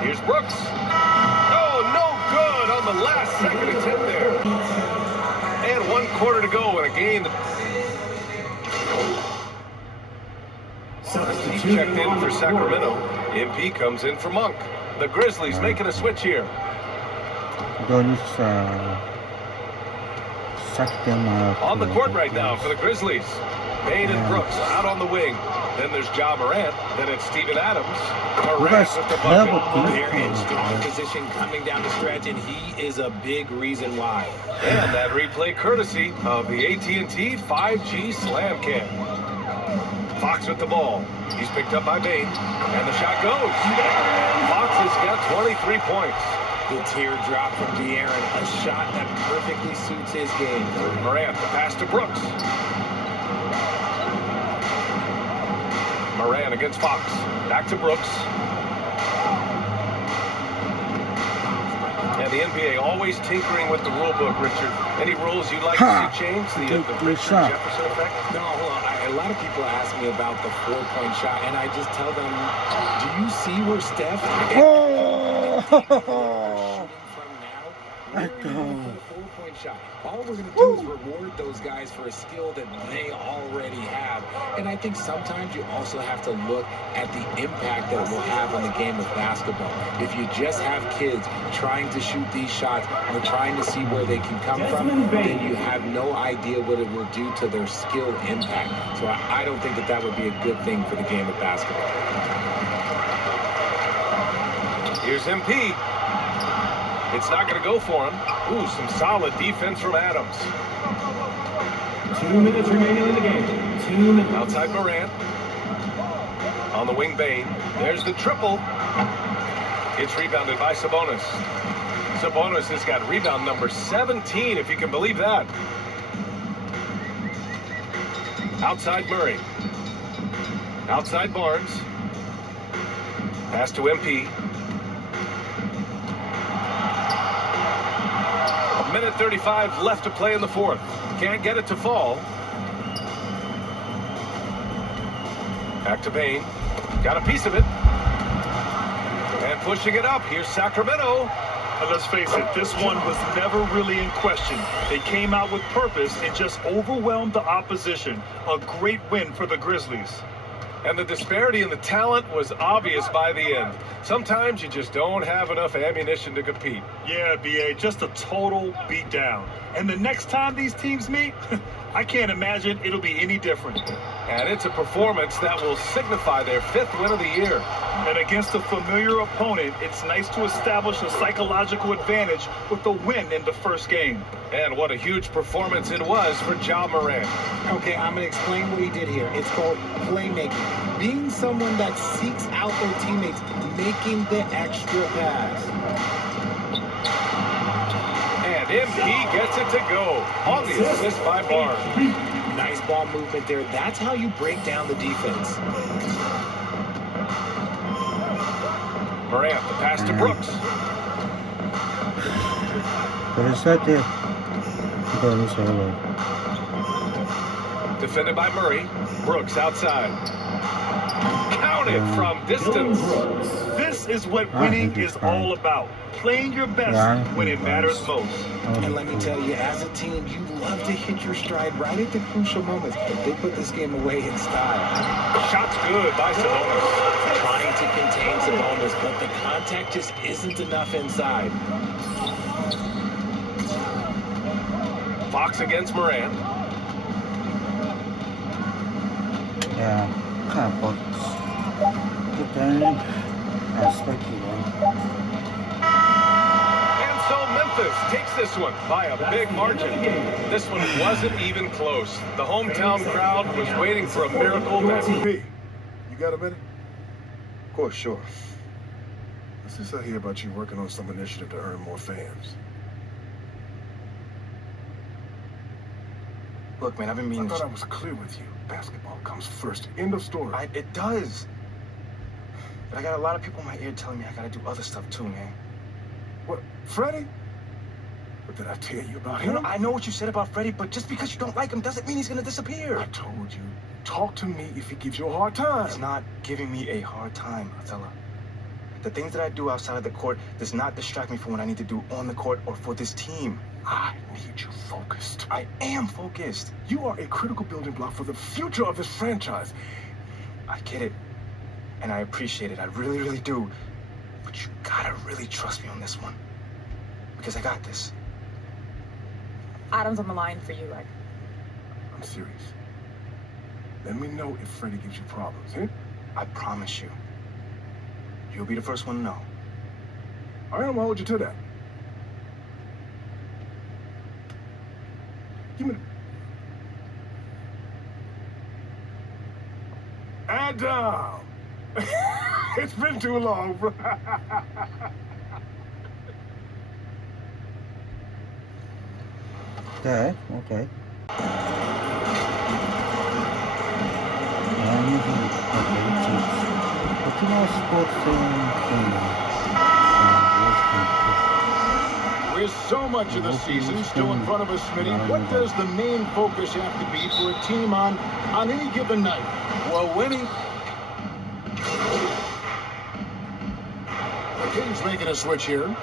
Here's Brooks. Oh, no good on the last second attempt there. And 1 quarter to go in a game. He's checked in for Sacramento. MP comes in for Monk. The Grizzlies making a switch here. Don't suck them up. On the court right now for the Grizzlies. Bain and Brooks out on the wing. Then there's Ja Morant. Then it's Steven Adams. Morant with the bucket. They're in strong position coming down the stretch, and he is a big reason why. And that replay courtesy of the AT&T 5G Slam Cam. Fox with the ball. He's picked up by Bain. And the shot goes. Fox has got 23 points. The teardrop from De'Aaron, a shot that perfectly suits his game. Morant, the pass to Brooks. Moran against Fox. Back to Brooks. And the NBA always tinkering with the rule book, Richard. Any rules you'd like to see changed? The Richard Jefferson effect? No, hold on. A lot of people ask me about the 4-point shot, and I just tell them, do you see where Steph... I know. For a 4-point shot. All we're going to do is reward those guys for a skill that they already have. And I think sometimes you also have to look at the impact that it will have on the game of basketball. If you just have kids trying to shoot these shots or trying to see where they can come from, then you have no idea what it will do to their skill impact. So I don't think that that would be a good thing for the game of basketball. Here's MP. It's not going to go for him. Ooh, some solid defense from Adams. 2 minutes remaining in the game. 2 minutes. Outside Morant. On the wing, Bain. There's the triple. It's rebounded by Sabonis. Sabonis has got rebound number 17, if you can believe that. Outside Murray. Outside Barnes. Pass to MP. Minute 35 left to play in the fourth. Can't get it to fall. Back to Bain. Got a piece of it. And pushing it up. Here's Sacramento. And let's face it, this one was never really in question. They came out with purpose and just overwhelmed the opposition. A great win for the Grizzlies. And the disparity in the talent was obvious by the end. Sometimes you just don't have enough ammunition to compete. Yeah, BA, just a total beatdown. And the next time these teams meet, I can't imagine it'll be any different. And it's a performance that will signify their 5th win of the year. And against a familiar opponent, it's nice to establish a psychological advantage with the win in the first game. And what a huge performance it was for Ja Morant. Okay, I'm going to explain what he did here. It's called playmaking. Being someone that seeks out their teammates, making the extra pass. And MP gets it to go on the assist by Barnes. Nice ball movement there. That's how you break down the defense. Morant, the pass to Brooks. Defended by Murray. Brooks outside. Counted from distance. This is what winning is all about. Playing your best when it matters most. And let me tell you, as a team, you love to hit your stride right at the crucial moments. They put this game away in style. Shots good by Sabonis. Trying to contain Sabonis, but the contact just isn't enough inside. Fox against Morant. Yeah, kind of focus. Good game. I expect you one. And so Memphis takes this one by a big margin. This one wasn't even close. The hometown crowd was waiting for a miracle. Hey, you got a minute? Of course, sure. Let's just hear about you working on some initiative to earn more fans. Look, man, I've been meaning. I thought I was clear with you. Basketball comes first. End of story. It does. But I got a lot of people in my ear telling me I gotta do other stuff too, man. What, Freddie? What did I tell you about him? No, I know what you said about Freddie, but just because you don't like him doesn't mean he's gonna disappear. I told you, talk to me if he gives you a hard time. He's not giving me a hard time, Othello. The things that I do outside of the court does not distract me from what I need to do on the court or for this team. I need you focused. I am focused. You are a critical building block for the future of this franchise. I get it. And I appreciate it. I really, really do. But you gotta really trust me on this one. Because I got this. Adam's on the line for you, Greg. I'm serious. Let me know if Freddie gives you problems, eh? I promise you. You'll be the first one to know. All right, I'm gonna hold you to that. Give me Adam! It's been too long, bro. Okay, okay. With so much of the season still in front of us, Smitty, what does the main focus have to be for a team on any given night? Well, winning. The Kings making a switch here.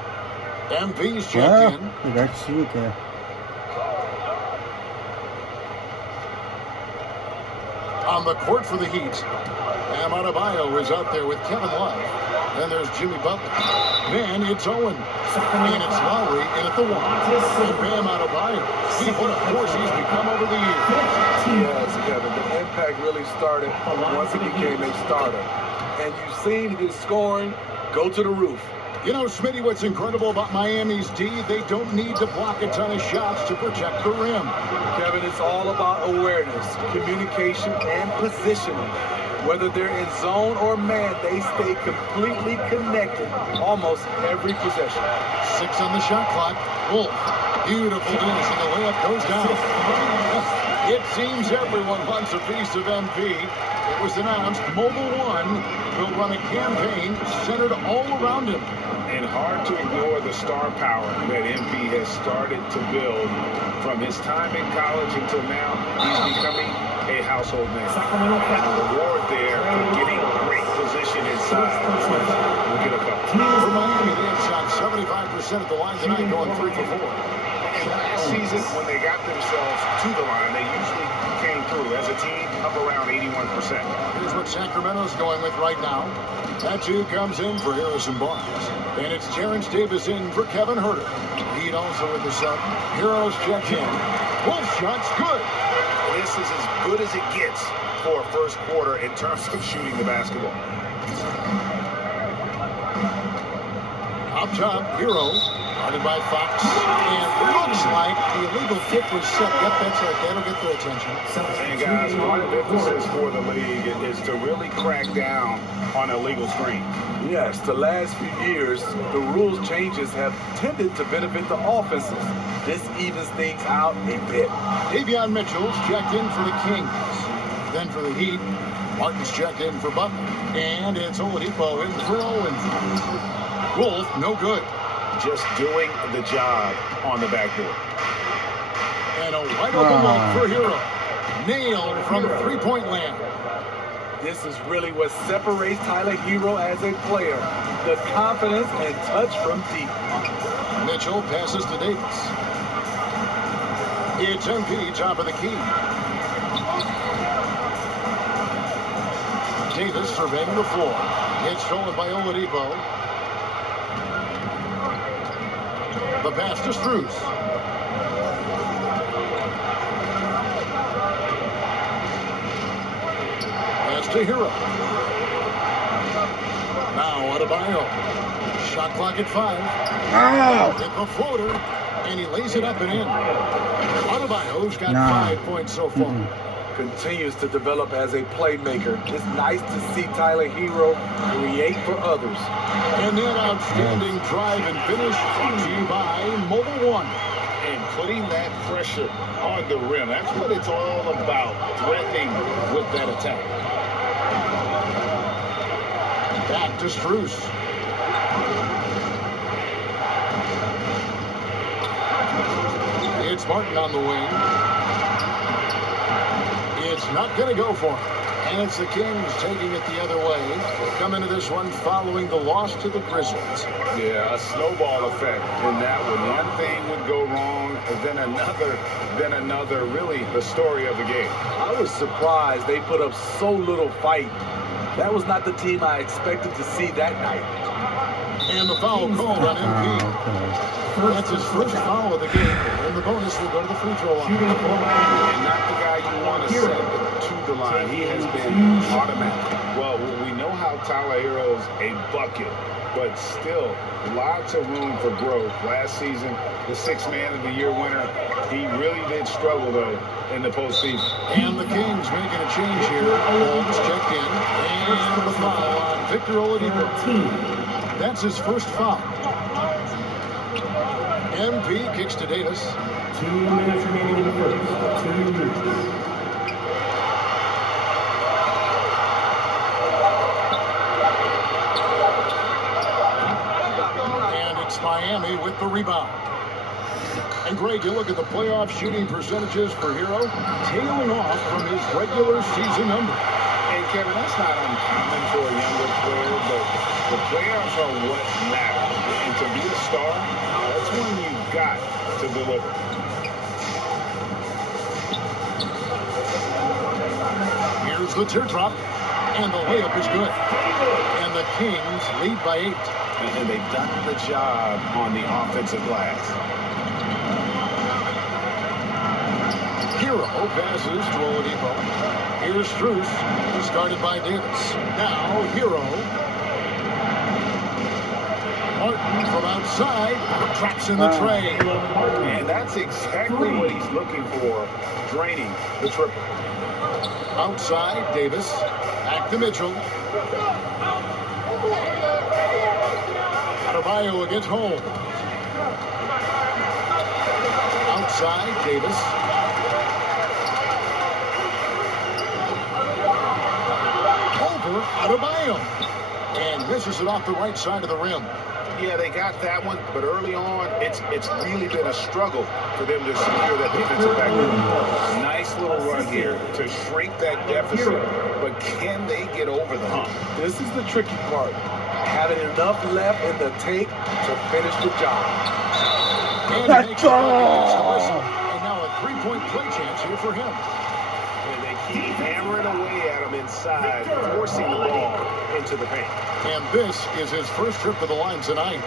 MP's checked Well, in. let's see there. On the court for the Heat, Bam Adebayo is out there with Kevin Love. Then there's Jimmy Butler. Then it's Owen. And it's Lowry in at the one. And Bam Adebayo. See what a force he's become over the years. Yes, Kevin. The impact really started once he became a starter. And you've seen his scoring go to the roof. You know, Smitty, what's incredible about Miami's D, they don't need to block a ton of shots to protect the rim. Kevin, it's all about awareness, communication, and positioning. Whether they're in zone or man, they stay completely connected almost every possession. 6 on the shot clock. Wolf, beautiful dish, and the layup goes down. It seems everyone wants a piece of MP. It was announced Mobile One will run a campaign centered all around him. And hard to ignore the star power that MP has started to build from his time in college until now. He's becoming a household name. And the reward there for getting great position inside. We'll get a couple. For Miami, they have shot 75% at the line tonight, going 3 for 4. And last season, when they got themselves to the line, they usually came through as a team up around 81%. Here's what Sacramento's going with right now. That 2 comes in for Harrison Barnes. And it's Terrence Davis in for Kevin Huerter. Heat also with the sub. Heroes check in. Wolf shots good. This is as good as it gets for a first quarter in terms of shooting the basketball. Up top, Hero. Guarded by Fox. And looks like the illegal kick was set. Yep, that's right. That'll get their attention. And guys, one of the emphasis for the league is to really crack down on illegal screens. Yes, the last few years, the rules changes have tended to benefit the offenses. This evens things out a bit. Davion Mitchell's checked in for the Kings. Then for the Heat, Martin's checked in for Butler. And it's Oladipo in for Owens. Wolf, no good. Just doing the job on the backboard. And a wide open look for Hero. Nailed from three-point land. This is really what separates Tyler Hero as a player. The confidence and touch from deep. Mitchell passes to Davis. It's MP, top of the key. Davis surveying the floor. It's stolen by Oladipo. The pass to Strus. Pass to Hero. Now Adebayo. Shot clock at 5. Hit the floater, and he lays it up and in. Adebayo's got 5 points so far. Continues to develop as a playmaker. It's nice to see Tyler Hero create for others. And then outstanding drive and finish brought to you by Mobile One. And putting that pressure on the rim. That's what it's all about, threatening with that attack. Back to Strus. It's Martin on the wing. It's not going to go for him. And it's the Kings taking it the other way. Come into this one following the loss to the Grizzlies. Yeah, a snowball effect in that one. One thing would go wrong, then another. Really, the story of the game. I was surprised they put up so little fight. That was not the team I expected to see that night. And the foul called on MP. That's his first foul of the game. And the bonus will go to the free throw line. And not the guy you want to send to the line. He has been automatic. Well, we know how Tyler Hero's a bucket, but still lots of room for growth. Last season, the 6th Man of the Year winner, he really did struggle, though, in the postseason. And the Kings making a change here. Holmes checked in. And the foul on Victor Oladipo. That's his first foul. MP kicks to Davis. 2 minutes remaining in the first. 2 minutes. And it's Miami with the rebound. And Greg, you look at the playoff shooting percentages for Hero, tailing off from his regular season number. And Kevin, that's not uncommon for a younger player, but The playoffs are what matter. And to be a star, that's when you've got to deliver. Here's the teardrop, and the layup is good. And the Kings lead by 8. And they've done the job on the offensive glass. Hero passes to Oladipo. Here's Strus, who's guarded by Davis. Now Hero. Martin from outside traps in the tray. And that's exactly what he's looking for, draining the triple. Outside, Davis. Back to Mitchell. Adebayo against Holmes. Outside, Davis. Over Adebayo. And misses it off the right side of the rim. Yeah, they got that one, but early on, it's really been a struggle for them to secure that defensive backboard. Nice little run here to shrink that deficit, but can they get over the hump? This is the tricky part. Having enough left in the tank to finish the job. And makes it against the whistle. And now a three-point play chance here for him. And they keep hammering away at him inside, forcing the ball into the paint. And this is his first trip to the line tonight.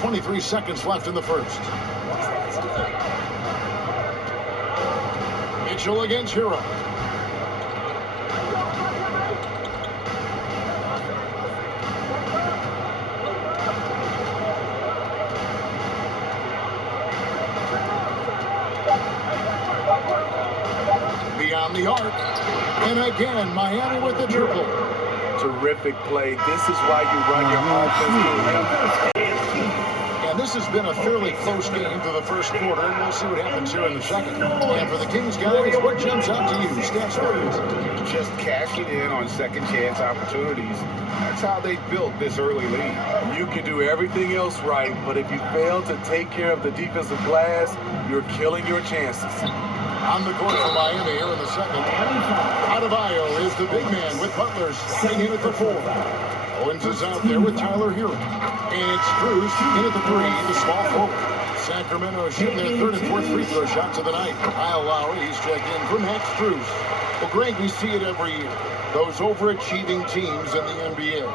23 seconds left in the first. Mitchell against Hero. Beyond the arc. And again, Miami with the triple. Terrific play. This is why you run your offense. And this has been a fairly close game through the first quarter, and we'll see what happens here in the second. And for the Kings guys, what jumps out to you, stats wise? Just cashing in on second chance opportunities. That's how they built this early lead. You can do everything else right, but if you fail to take care of the defensive glass, you're killing your chances. On the court for Miami here in the second. Adebayo is the big man with Butler sitting in at the 4. Owens is out there with Tyler Hero. And it's Strus in at the 3, the small forward. Sacramento shooting their third and fourth free throw shots of the night. Kyle Lowry, he's checked in for Max Strus. Well, Greg, we see it every year. Those overachieving teams in the NBA.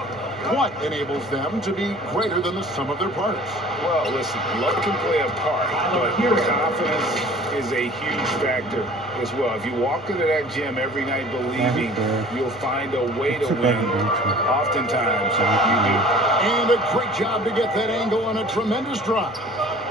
What enables them to be greater than the sum of their parts? Well, listen, luck can play a part, but confidence is a huge factor as well. If you walk into that gym every night believing you'll find a way to win, oftentimes you do. And a great job to get that angle on a tremendous drop.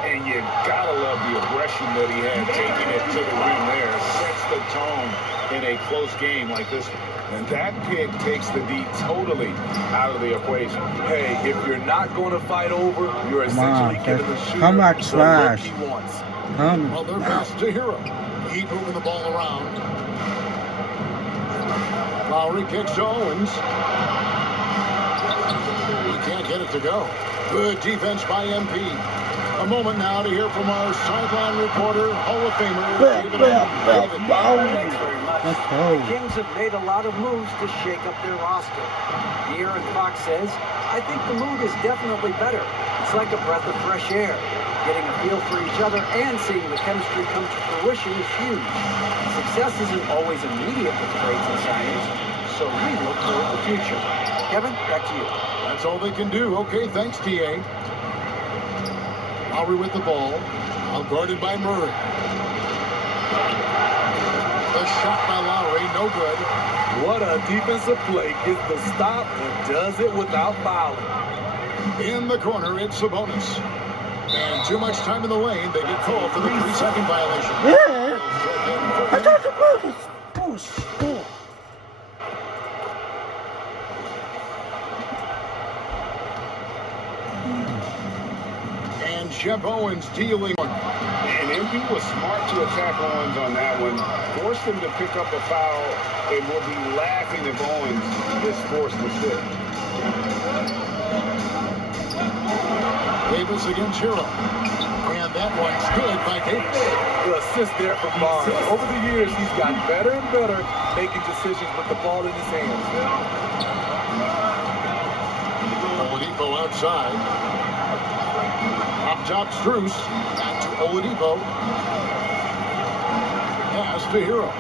And you gotta love the aggression that he had taking it to the rim there. Sets the tone in a close game like this one. And that pick takes the D totally out of the equation. Hey, if you're not going to fight over, you're essentially giving the shooter Come on, the trash. look he wants. Well, they're passing to Hero. Heat moving the ball around. Lowry kicks to Owens. He can't get it to go. Good defense by MP. A moment now to hear from our sideline reporter, Hall of Famer, David. Thanks very much. The Kings have made a lot of moves to shake up their roster. De'Aaron Fox says, I think the mood is definitely better. It's like a breath of fresh air. Getting a feel for each other and seeing the chemistry come to fruition is huge. Success isn't always immediate with trades and signings, so we look toward the future. Kevin, back to you. That's all they can do. Okay, thanks, T.A. Lowry with the ball, now guarded by Murray. The shot by Lowry, no good. What a defensive play. Gets the stop and does it without fouling. In the corner, it's Sabonis. And too much time in the lane, they get called for the 3-second violation. Yeah. I thought the ball was... Oh, shit. And Jeff Owens dealing. And MP was smart to attack Owens on that one. Forced him to pick up a foul, and we'll be laughing if Owens is forced to sit. Davis against Hero. And that one's good by Davis. The assist there from Barnes. Over the years, he's gotten better and better making decisions with the ball in his hands. Oladipo outside. Up top, Strus. Back to Oladipo. Pass to Hero.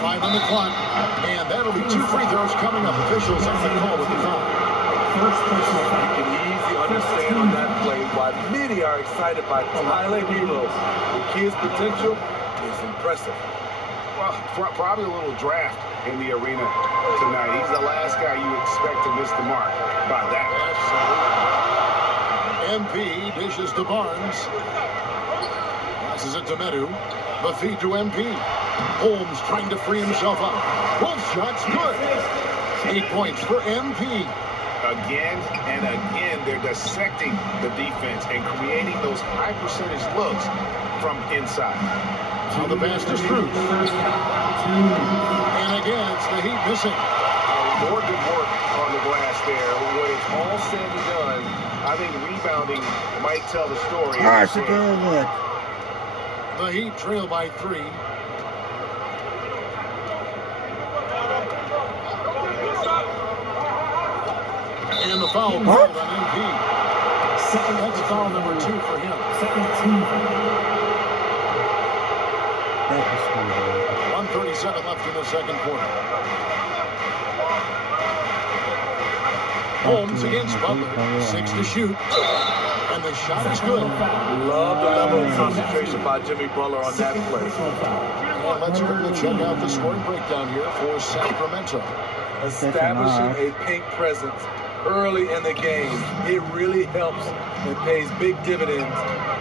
5 on the clock. And that'll be 2 free throws coming up. Officials have the call with the foul. You can easily understand on that play why many are excited by Tyler Hero. The kid's potential is impressive. Well, probably a little draft in the arena tonight. He's the last guy you expect to miss the mark by that. MP dishes to Barnes. Passes it to Medu. The feed to MP. Holmes trying to free himself up. Both shots good. 8 points for MP. Again and again, they're dissecting the defense and creating those high percentage looks from inside. Now the pass to Strus. And again, it's the Heat missing. More good work on the glass there. When it's all said and done, I think rebounding might tell the story. The Heat trail by 3. And the foul called on MP. That's foul number 2 for him. 1:37 left in the second quarter. Holmes against Butler. 6 to shoot. And the shot is good. Love the level of concentration by Jimmy Butler on that play. And let's quickly check out the scoring breakdown here for Sacramento. Establishing a paint presence early in the game, it really helps. It pays big dividends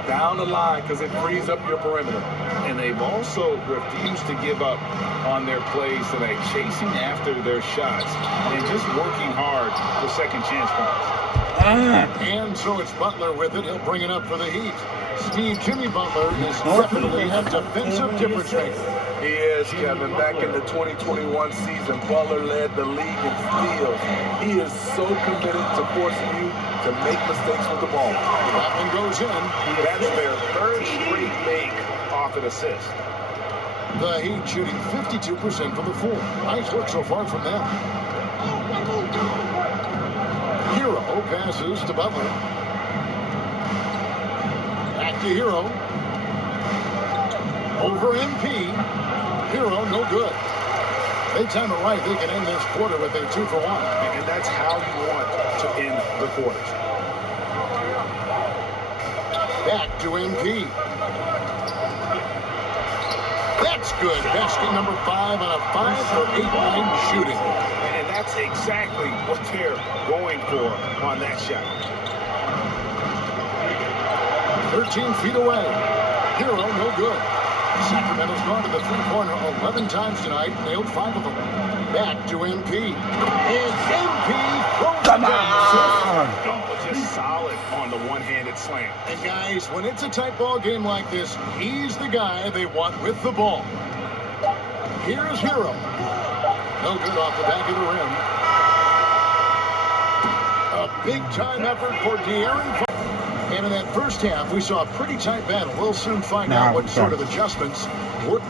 down the line because it frees up your perimeter. And they've also refused to give up on their plays tonight, chasing after their shots and just working hard for second chance points. And so it's Butler with it. He'll bring it up for the Heat. Steve Jimmy Butler is definitely a defensive difference maker. He is, Kevin. Back in the 2021 season, Butler led the league in steals. He is so committed to forcing you to make mistakes with the ball. That one goes in. That's their third straight make off an assist. The Heat shooting 52% from the floor. Nice work so far from them. Hero passes to Butler. Back to Hero. Over MP. Hero, no good. They time it right. They can end this quarter with a 2 for 1. And that's how you want to end the quarters. Back to MP. That's good. Basket number 5 on a 5 for 8 line shooting. And that's exactly what they're going for on that shot. 13 feet away. Hero, no good. Sacramento's gone to the 3-pointer 11 times tonight, nailed 5 of them. Back to MP. And MP throws it down. Just solid on the one-handed slam. And guys, when it's a tight ball game like this, he's the guy they want with the ball. Here's Hero. No good off the back of the rim. A big-time effort for De'Aaron. And in that first half, we saw a pretty tight battle. We'll soon find out what sort of adjustments were.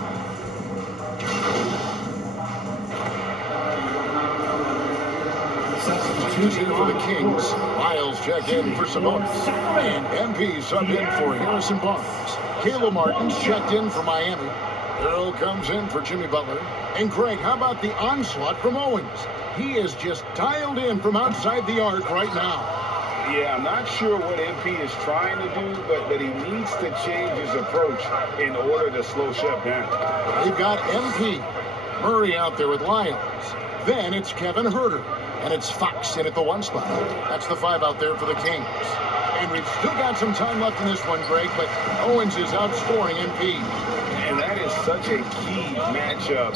Substitutes here for the Kings. Miles check in for Sabonis. And MP subbed in for Harrison Barnes. Caleb Martin's checked in for Miami. Earl comes in for Jimmy Butler. And Craig, how about the onslaught from Owens? He is just dialed in from outside the arc right now. Yeah, I'm not sure what MP is trying to do, but he needs to change his approach in order to slow Shep down. They've got MP. Murray out there with Lyons. Then it's Kevin Huerter. And it's Fox in at the 1 spot. That's the 5 out there for the Kings. And we've still got some time left in this one, Greg, but Owens is outscoring MP. And that is such a key matchup.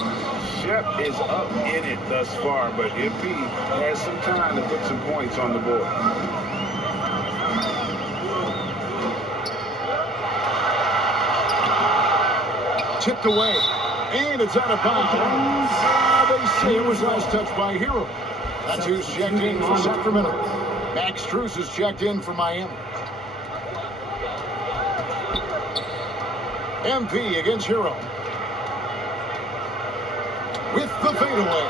Shep is up in it thus far, but MP has some time to put some points on the board. Tipped away, and it's out of bounds. They say it was last touched by Hero. That's who's checked in for Sacramento. Max Strus is checked in for Miami. MP against Hero. With the fadeaway.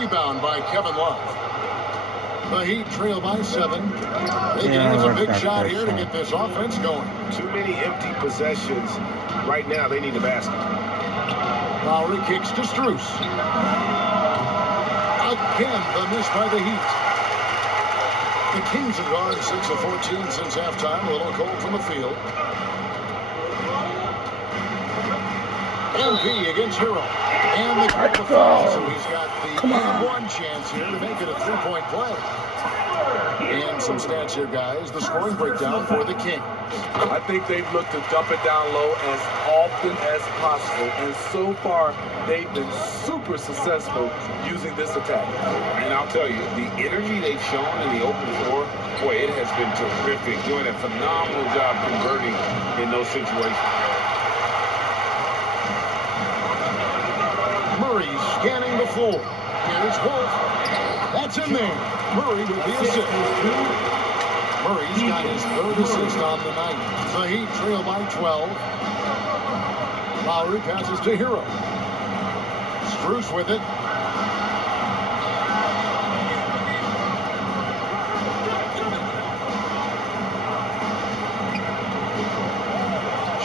rebound by Kevin Love. The Heat trail by 7. They can use a big shot here to get this offense going. Too many empty possessions. Right now, they need a basket. Lowry kicks to Strus. Again, the miss by the Heat. The Kings have gone 6 of 14 since halftime. A little cold from the field. MP against Hero. And the quick falls. So he's got the one chance here to make it a 3-point play. And some stats here, guys. The scoring breakdown for the Kings. I think they've looked to dump it down low as often as possible. And so far, they've been super successful using this attack. And I'll tell you, the energy they've shown in the open floor, boy, it has been terrific. Doing a phenomenal job converting in those situations. Murray scanning the floor. Here's Wolf. That's in there. Murray with the assist. Murray's got his 3rd assist on the night. The Heat trail by 12. Lowry passes to Hero. Strus with it.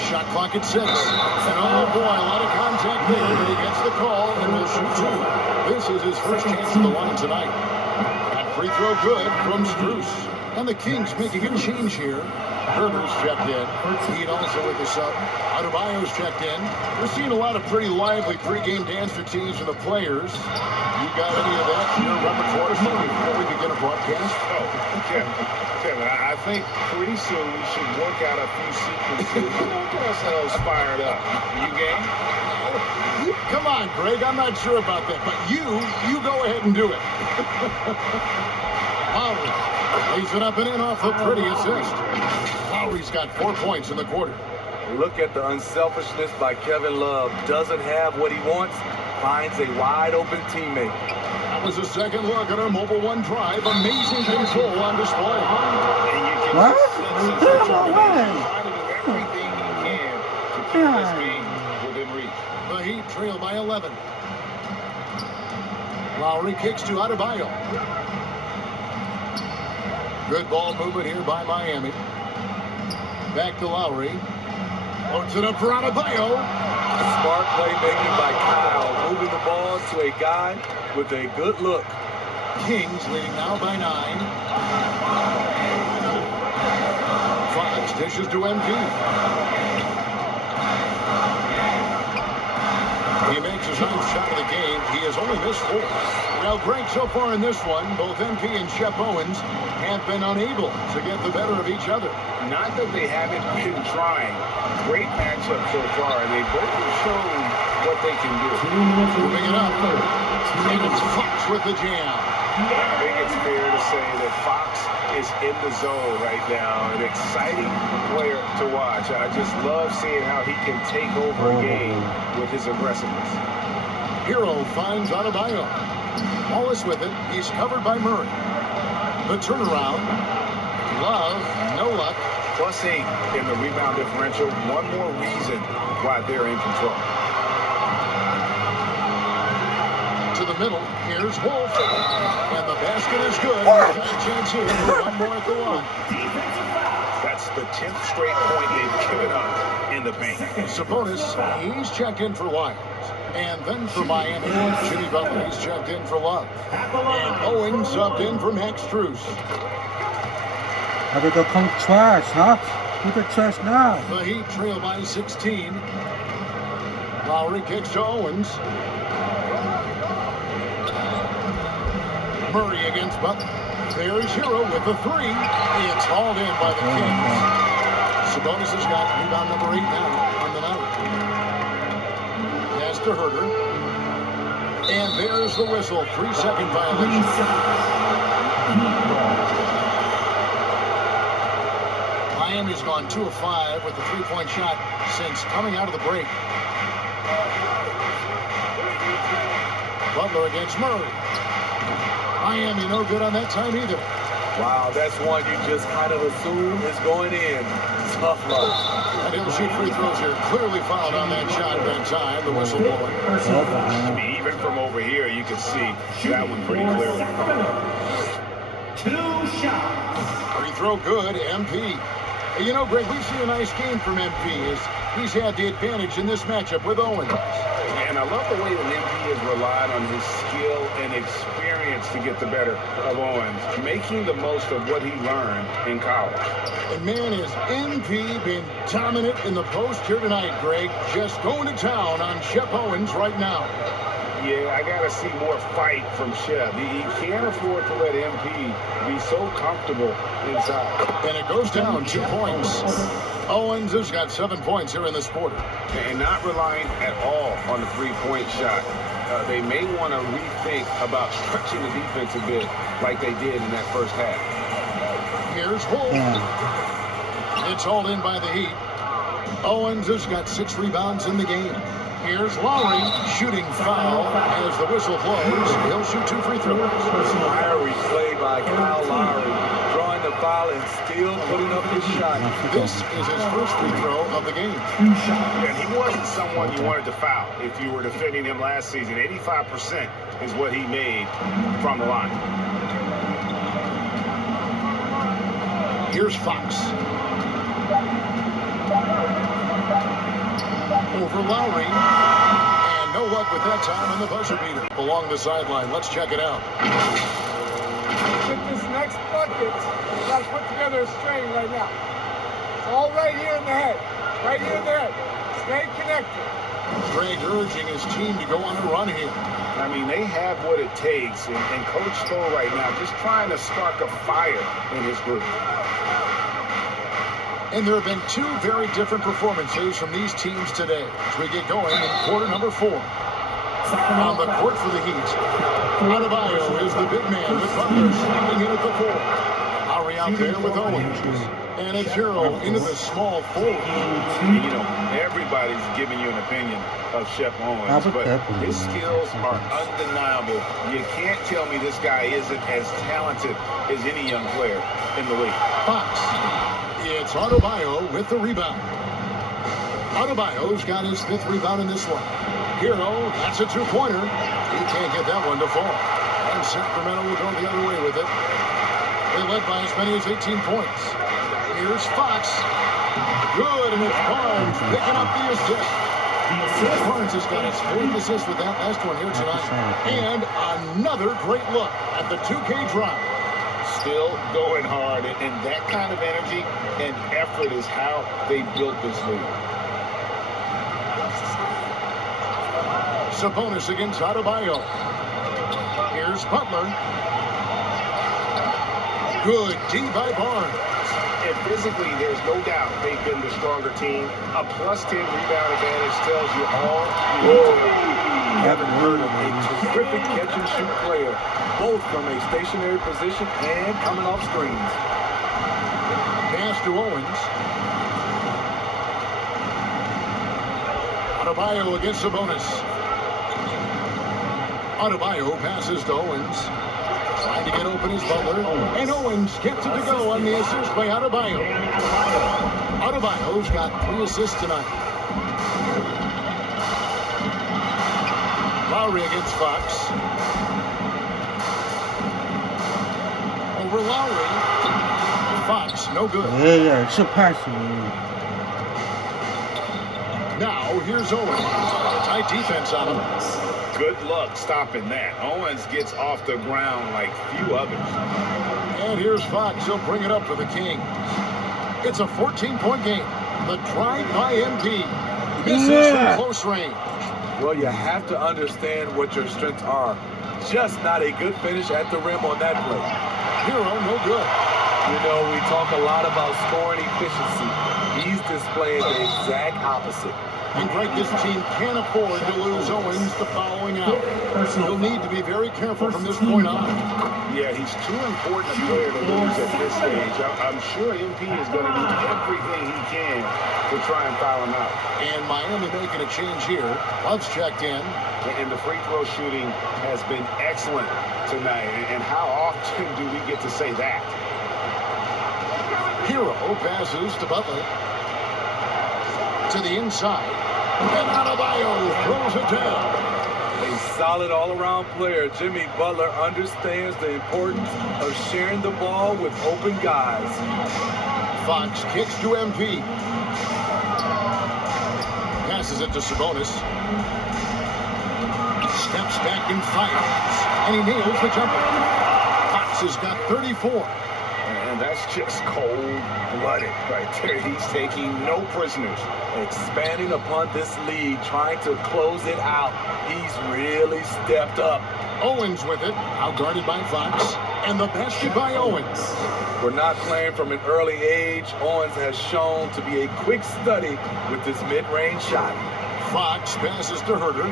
Shot clock at 6. And oh boy, a lot of contact there, but he gets the call and will shoot 2. This is his first chance at the line tonight. That free throw good from Strus. And the Kings making a change here. Herder's checked in. Heat also with the sub. Adebayo's checked in. We're seeing a lot of pretty lively pregame dance routines from the players. You got any of that in your repertoire before we begin a broadcast? Oh, Kevin, I think pretty soon we should work out a few sequences. Get ourselves fired up. You game? Come on, Greg. I'm not sure about that, but you go ahead and do it. Lowry lays it up and in off a pretty assist. Lowry's got 4 points in the quarter. Look at the unselfishness by Kevin Love. Doesn't have what he wants, finds a wide open teammate. That was a second look at our Mobile One drive. Amazing control on display. What? Everything he can to keep this game within reach. The Heat trail by 11. Lowry kicks to Adebayo. Good ball movement here by Miami. Back to Lowry. Puts it up for Adebayo. Smart playmaking by Kyle, moving the ball to a guy with a good look. Kings leading now by 9. Fox dishes to MP. He makes his 9th shot of the game. He has only missed 4. Well, Greg, so far in this one, both MP and Shep Owens have been unable to get the better of each other. Not that they haven't been trying. Great matchup so far. They both have shown what they can do. Moving it up. And it's Fox with the jam. I think it's fair to say that Fox is in the zone right now. An exciting player to watch. I just love seeing how he can take over a game with his aggressiveness. Hero finds Adebayo. Wallace with it. He's covered by Murray. The turnaround. Love, no luck. +8 in the rebound differential. One more reason why they're in control. To the middle. Here's Wolf. And the basket is good. Got a chance here for one more at the line. That's the 10th straight point they've given up in the paint. Sabonis, he's checked in for Lyons. And then for Miami, Jimmy Butler, he's checked in for Love. And Owen subbed in for Max Strus. How did they come trash, huh? Who the trash now? The Heat trail by 16. Lowry kicks to Owens. Murray against Butler. There's Hero with the 3. It's hauled in by the Kings. Sabonis has got rebound number 8 now on the night. Pass to Herder. And there's the whistle. 3-second violation. Miami's gone 2 of 5 with the 3-point shot since coming out of the break. Butler against Murray. Miami no good on that time either. Wow, that's one you just kind of assume is going in. Tough luck. And he'll shoot free throws here. Clearly fouled on that shot that time. The whistle blowing. I mean, even from over here, you can see that one pretty clearly. 2 shots. Free throw good, MP. You know, Greg, we've seen a nice game from MP as he's had the advantage in this matchup with Owens. And I love the way that MP has relied on his skill and experience to get the better of Owens, making the most of what he learned in college. And man, has MP been dominant in the post here tonight, Greg. Just going to town on Shep Owens right now. Yeah, I got to see more fight from Shep. He can't afford to let MP be so comfortable inside. And it goes down 2 points. Owens has got 7 points here in this quarter. And not relying at all on the three-point shot. They may want to rethink about stretching the defense a bit like they did in that first half. Here's Holt. It's hauled in by the Heat. Owens has got 6 rebounds in the game. Here's Lowry, shooting foul as the whistle blows. He'll shoot 2 free throws. Fiery play by Kyle Lowry, drawing the foul and still putting up his shot. This is his first free throw of the game. And he wasn't someone you wanted to foul if you were defending him last season. 85% is what he made from the line. Here's Fox. Over Lowry. And no luck with that time on the buzzer beater. Along the sideline. Let's check it out. With this next bucket, you got to put together a string right now. It's all right here in the head. Right here in the head. Stay connected. Greg urging his team to go on a run here. I mean, they have what it takes. And Coach Spo right now just trying to spark a fire in his group. And there have been 2 very different performances from these teams today as we get going in quarter number 4. On the court for the Heat, Adebayo is the big man with Butler sliding in at the 4. Lowry out there with Owens. And it's Hero into the small forward. You know, everybody's giving you an opinion of Shep Owens, but his skills are undeniable. You can't tell me this guy isn't as talented as any young player in the league. Fox. It's Adebayo with the rebound. Adebayo's got his 5th rebound in this one. Hero, that's a 2-pointer. He can't get that one to fall. And Sacramento will go the other way with it. They led by as many as 18 points. Here's Fox. Good, and it's Barnes picking up the assist. Barnes has got his 4th assist with that last one here tonight. And another great look at the 2K drive. Still going hard, and that kind of energy and effort is how they built this league. Sabonis against Adebayo. Here's Butler. Good D by Barnes. And physically, there's no doubt they've been the stronger team. A +10 rebound advantage tells you all you need to know. Haven't heard of a terrific catch-and-shoot player, both from a stationary position and coming off screens. Pass to Owens. Adebayo against Sabonis. Adebayo passes to Owens. Trying to get open is Butler. And Owens gets it to go on the assist by Adebayo. Adebayo's got 3 assists tonight. Lowry against Fox. Over Lowry. Fox, no good. Yeah, it's a passing. Now, here's Owens. Tight defense on him. Good luck stopping that. Owens gets off the ground like few others. And here's Fox. He'll bring it up for the Kings. It's a 14-point game. The drive by MP. Misses from close range. Well, you have to understand what your strengths are. Just not a good finish at the rim on that play. Hero, no good. You know, we talk a lot about scoring efficiency. He's displaying the exact opposite. And Greg, this team can't afford to lose Owens the following out. He'll need to be very careful from this point on. Yeah, he's too important a player to lose at this stage. I'm sure MP is going to do everything he can to try and foul him out. And Miami making a change here. Love's checked in. And the free throw shooting has been excellent tonight. And how often do we get to say that? Hero passes to Butler. To the inside. And Adebayo throws it down. A solid all-around player, Jimmy Butler understands the importance of sharing the ball with open guys. Fox kicks to MP. Passes it to Sabonis. Steps back and fires. And he nails the jumper. Fox has got 34. And that's just cold-blooded right there. He's taking no prisoners. Expanding upon this lead, trying to close it out. He's really stepped up. Owens with it, outguarded by Fox, and the basket by Owens. We're not playing from an early age. Owens has shown to be a quick study with this mid-range shot. Fox passes to Herter.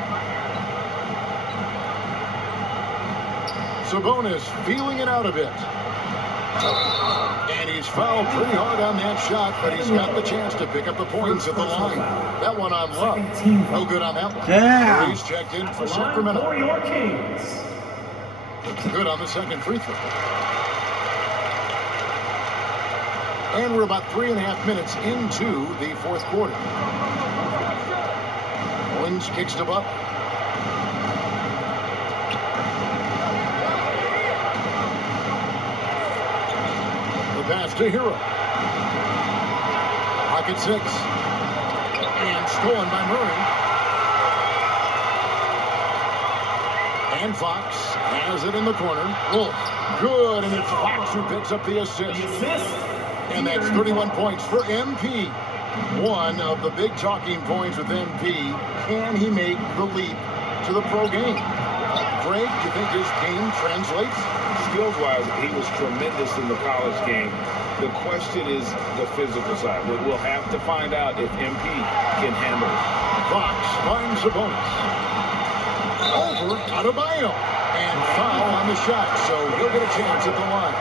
Sabonis feeling it out a bit. And he's fouled pretty hard on that shot, but he's got the chance to pick up the points at the line. That one on Love. No good on that one. Yeah. He's checked in for Sacramento. Good on the second free throw. And we're about 3.5 minutes into the fourth quarter. Owens kicks to Butler. Pass to Hero. Pocket 6. And stolen by Murray. And Fox has it in the corner. Wolf. Good, and it's Fox who picks up the assist. And that's 31 points for MP. One of the big talking points with MP. Can he make the leap to the pro game? Greg, do you think his game translates? Skills-wise, he was tremendous in the college game. The question is the physical side. We'll have to find out if MP can handle it. Fox finds Sabonis. Over Adebayo. And foul on the shot, so he'll get a chance at the line.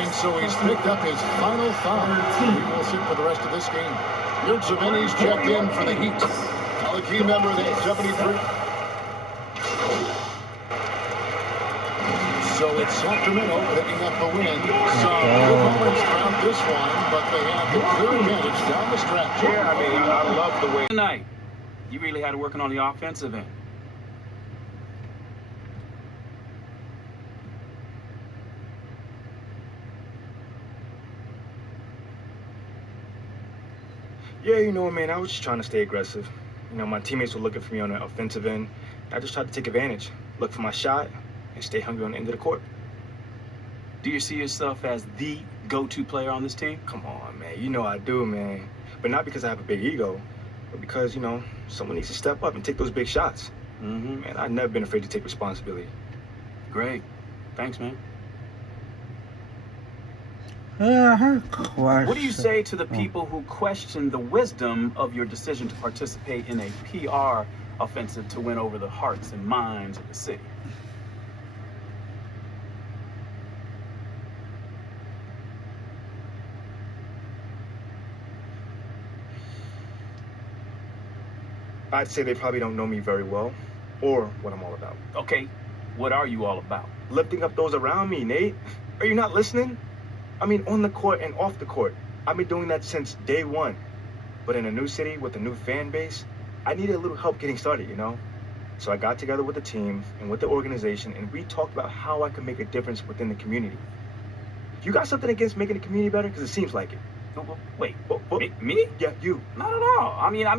And so he's picked up his final foul. He will sit for the rest of this game. Yurtseven's checked in for the Heat. A key member of the 73. So it's Sacramento picking up the win. Some good moments throughout this one, but they have the clear advantage down the stretch. Yeah, I mean, I love the way. Tonight, you really had to work on the offensive end. Yeah, you know, man, I was just trying to stay aggressive. You know, my teammates were looking for me on the offensive end. I just tried to take advantage, look for my shot, and stay hungry on the end of the court. Do you see yourself as the go-to player on this team? Come on, man. You know I do, man. But not because I have a big ego, but because, you know, someone needs to step up and take those big shots. Mm-hmm. Man, I've never been afraid to take responsibility. Great. Thanks, man. Yeah, I have a question. What do you say to the people who question the wisdom of your decision to participate in a PR offensive to win over the hearts and minds of the city? I'd say they probably don't know me very well or what I'm all about. Okay, what are you all about? Lifting up those around me, Nate. Are you not listening? I mean, on the court and off the court. I've been doing that since day one. But in a new city with a new fan base, I needed a little help getting started, you know? So I got together with the team and with the organization, and we talked about how I could make a difference within the community. You got something against making the community better? Because it seems like it. Wait, me? Yeah, you. Not at all. I mean, I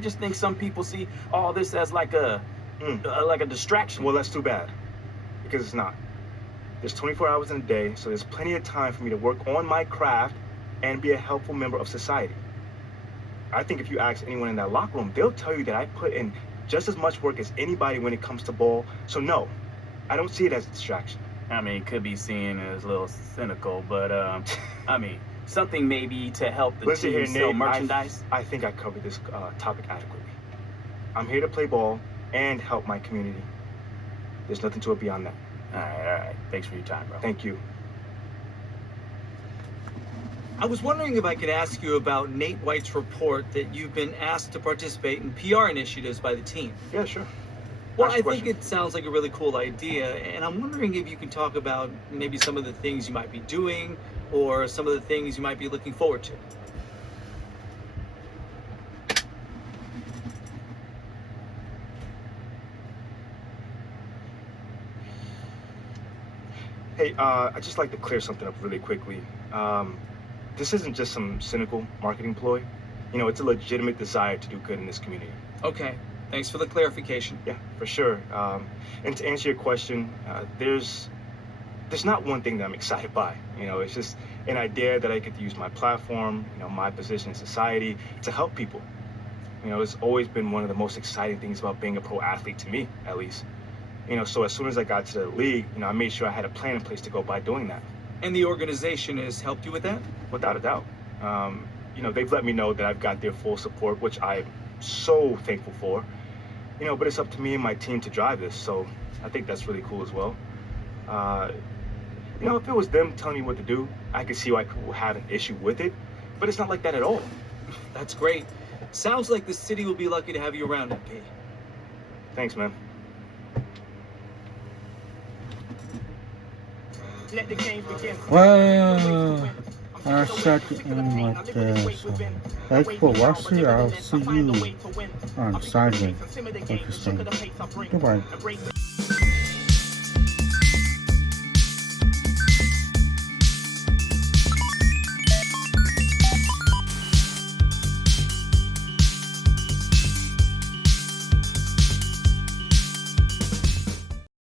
just think some people see all this as like a distraction. Well, that's too bad, because it's not. There's 24 hours in a day, so there's plenty of time for me to work on my craft and be a helpful member of society. I think if you ask anyone in that locker room, they'll tell you that I put in just as much work as anybody when it comes to ball. So no, I don't see it as a distraction. I mean, it could be seen as a little cynical, but I mean, something maybe to help the Listen team here, sell Nate, merchandise? I think I covered this topic adequately. I'm here to play ball and help my community. There's nothing to it beyond that. All right. Thanks for your time, bro. Thank you. I was wondering if I could ask you about Nate White's report that you've been asked to participate in PR initiatives by the team. Yeah, sure. Well, I think it sounds like a really cool idea, and I'm wondering if you can talk about maybe some of the things you might be doing or some of the things you might be looking forward to. Hey, I'd just like to clear something up really quickly. This isn't just some cynical marketing ploy. You know, it's a legitimate desire to do good in this community. Okay, thanks for the clarification. Yeah, for sure. And to answer your question, there's not one thing that I'm excited by. You know, it's just an idea that I get to use my platform, you know, my position in society to help people. You know, it's always been one of the most exciting things about being a pro athlete to me, at least. You know, so as soon as I got to the league, you know, I made sure I had a plan in place to go by doing that. And the organization has helped you with that? Without a doubt. You know, they've let me know that I've got their full support, which I'm so thankful for. You know, but it's up to me and my team to drive this, so I think that's really cool as well. You know, if it was them telling me what to do, I could see why people would have an issue with it, but it's not like that at all. That's great. Sounds like the city will be lucky to have you around, MP. Thanks, man. Well, I shut in with this. Thanks for watching. I'll see you on Saturday. Goodbye.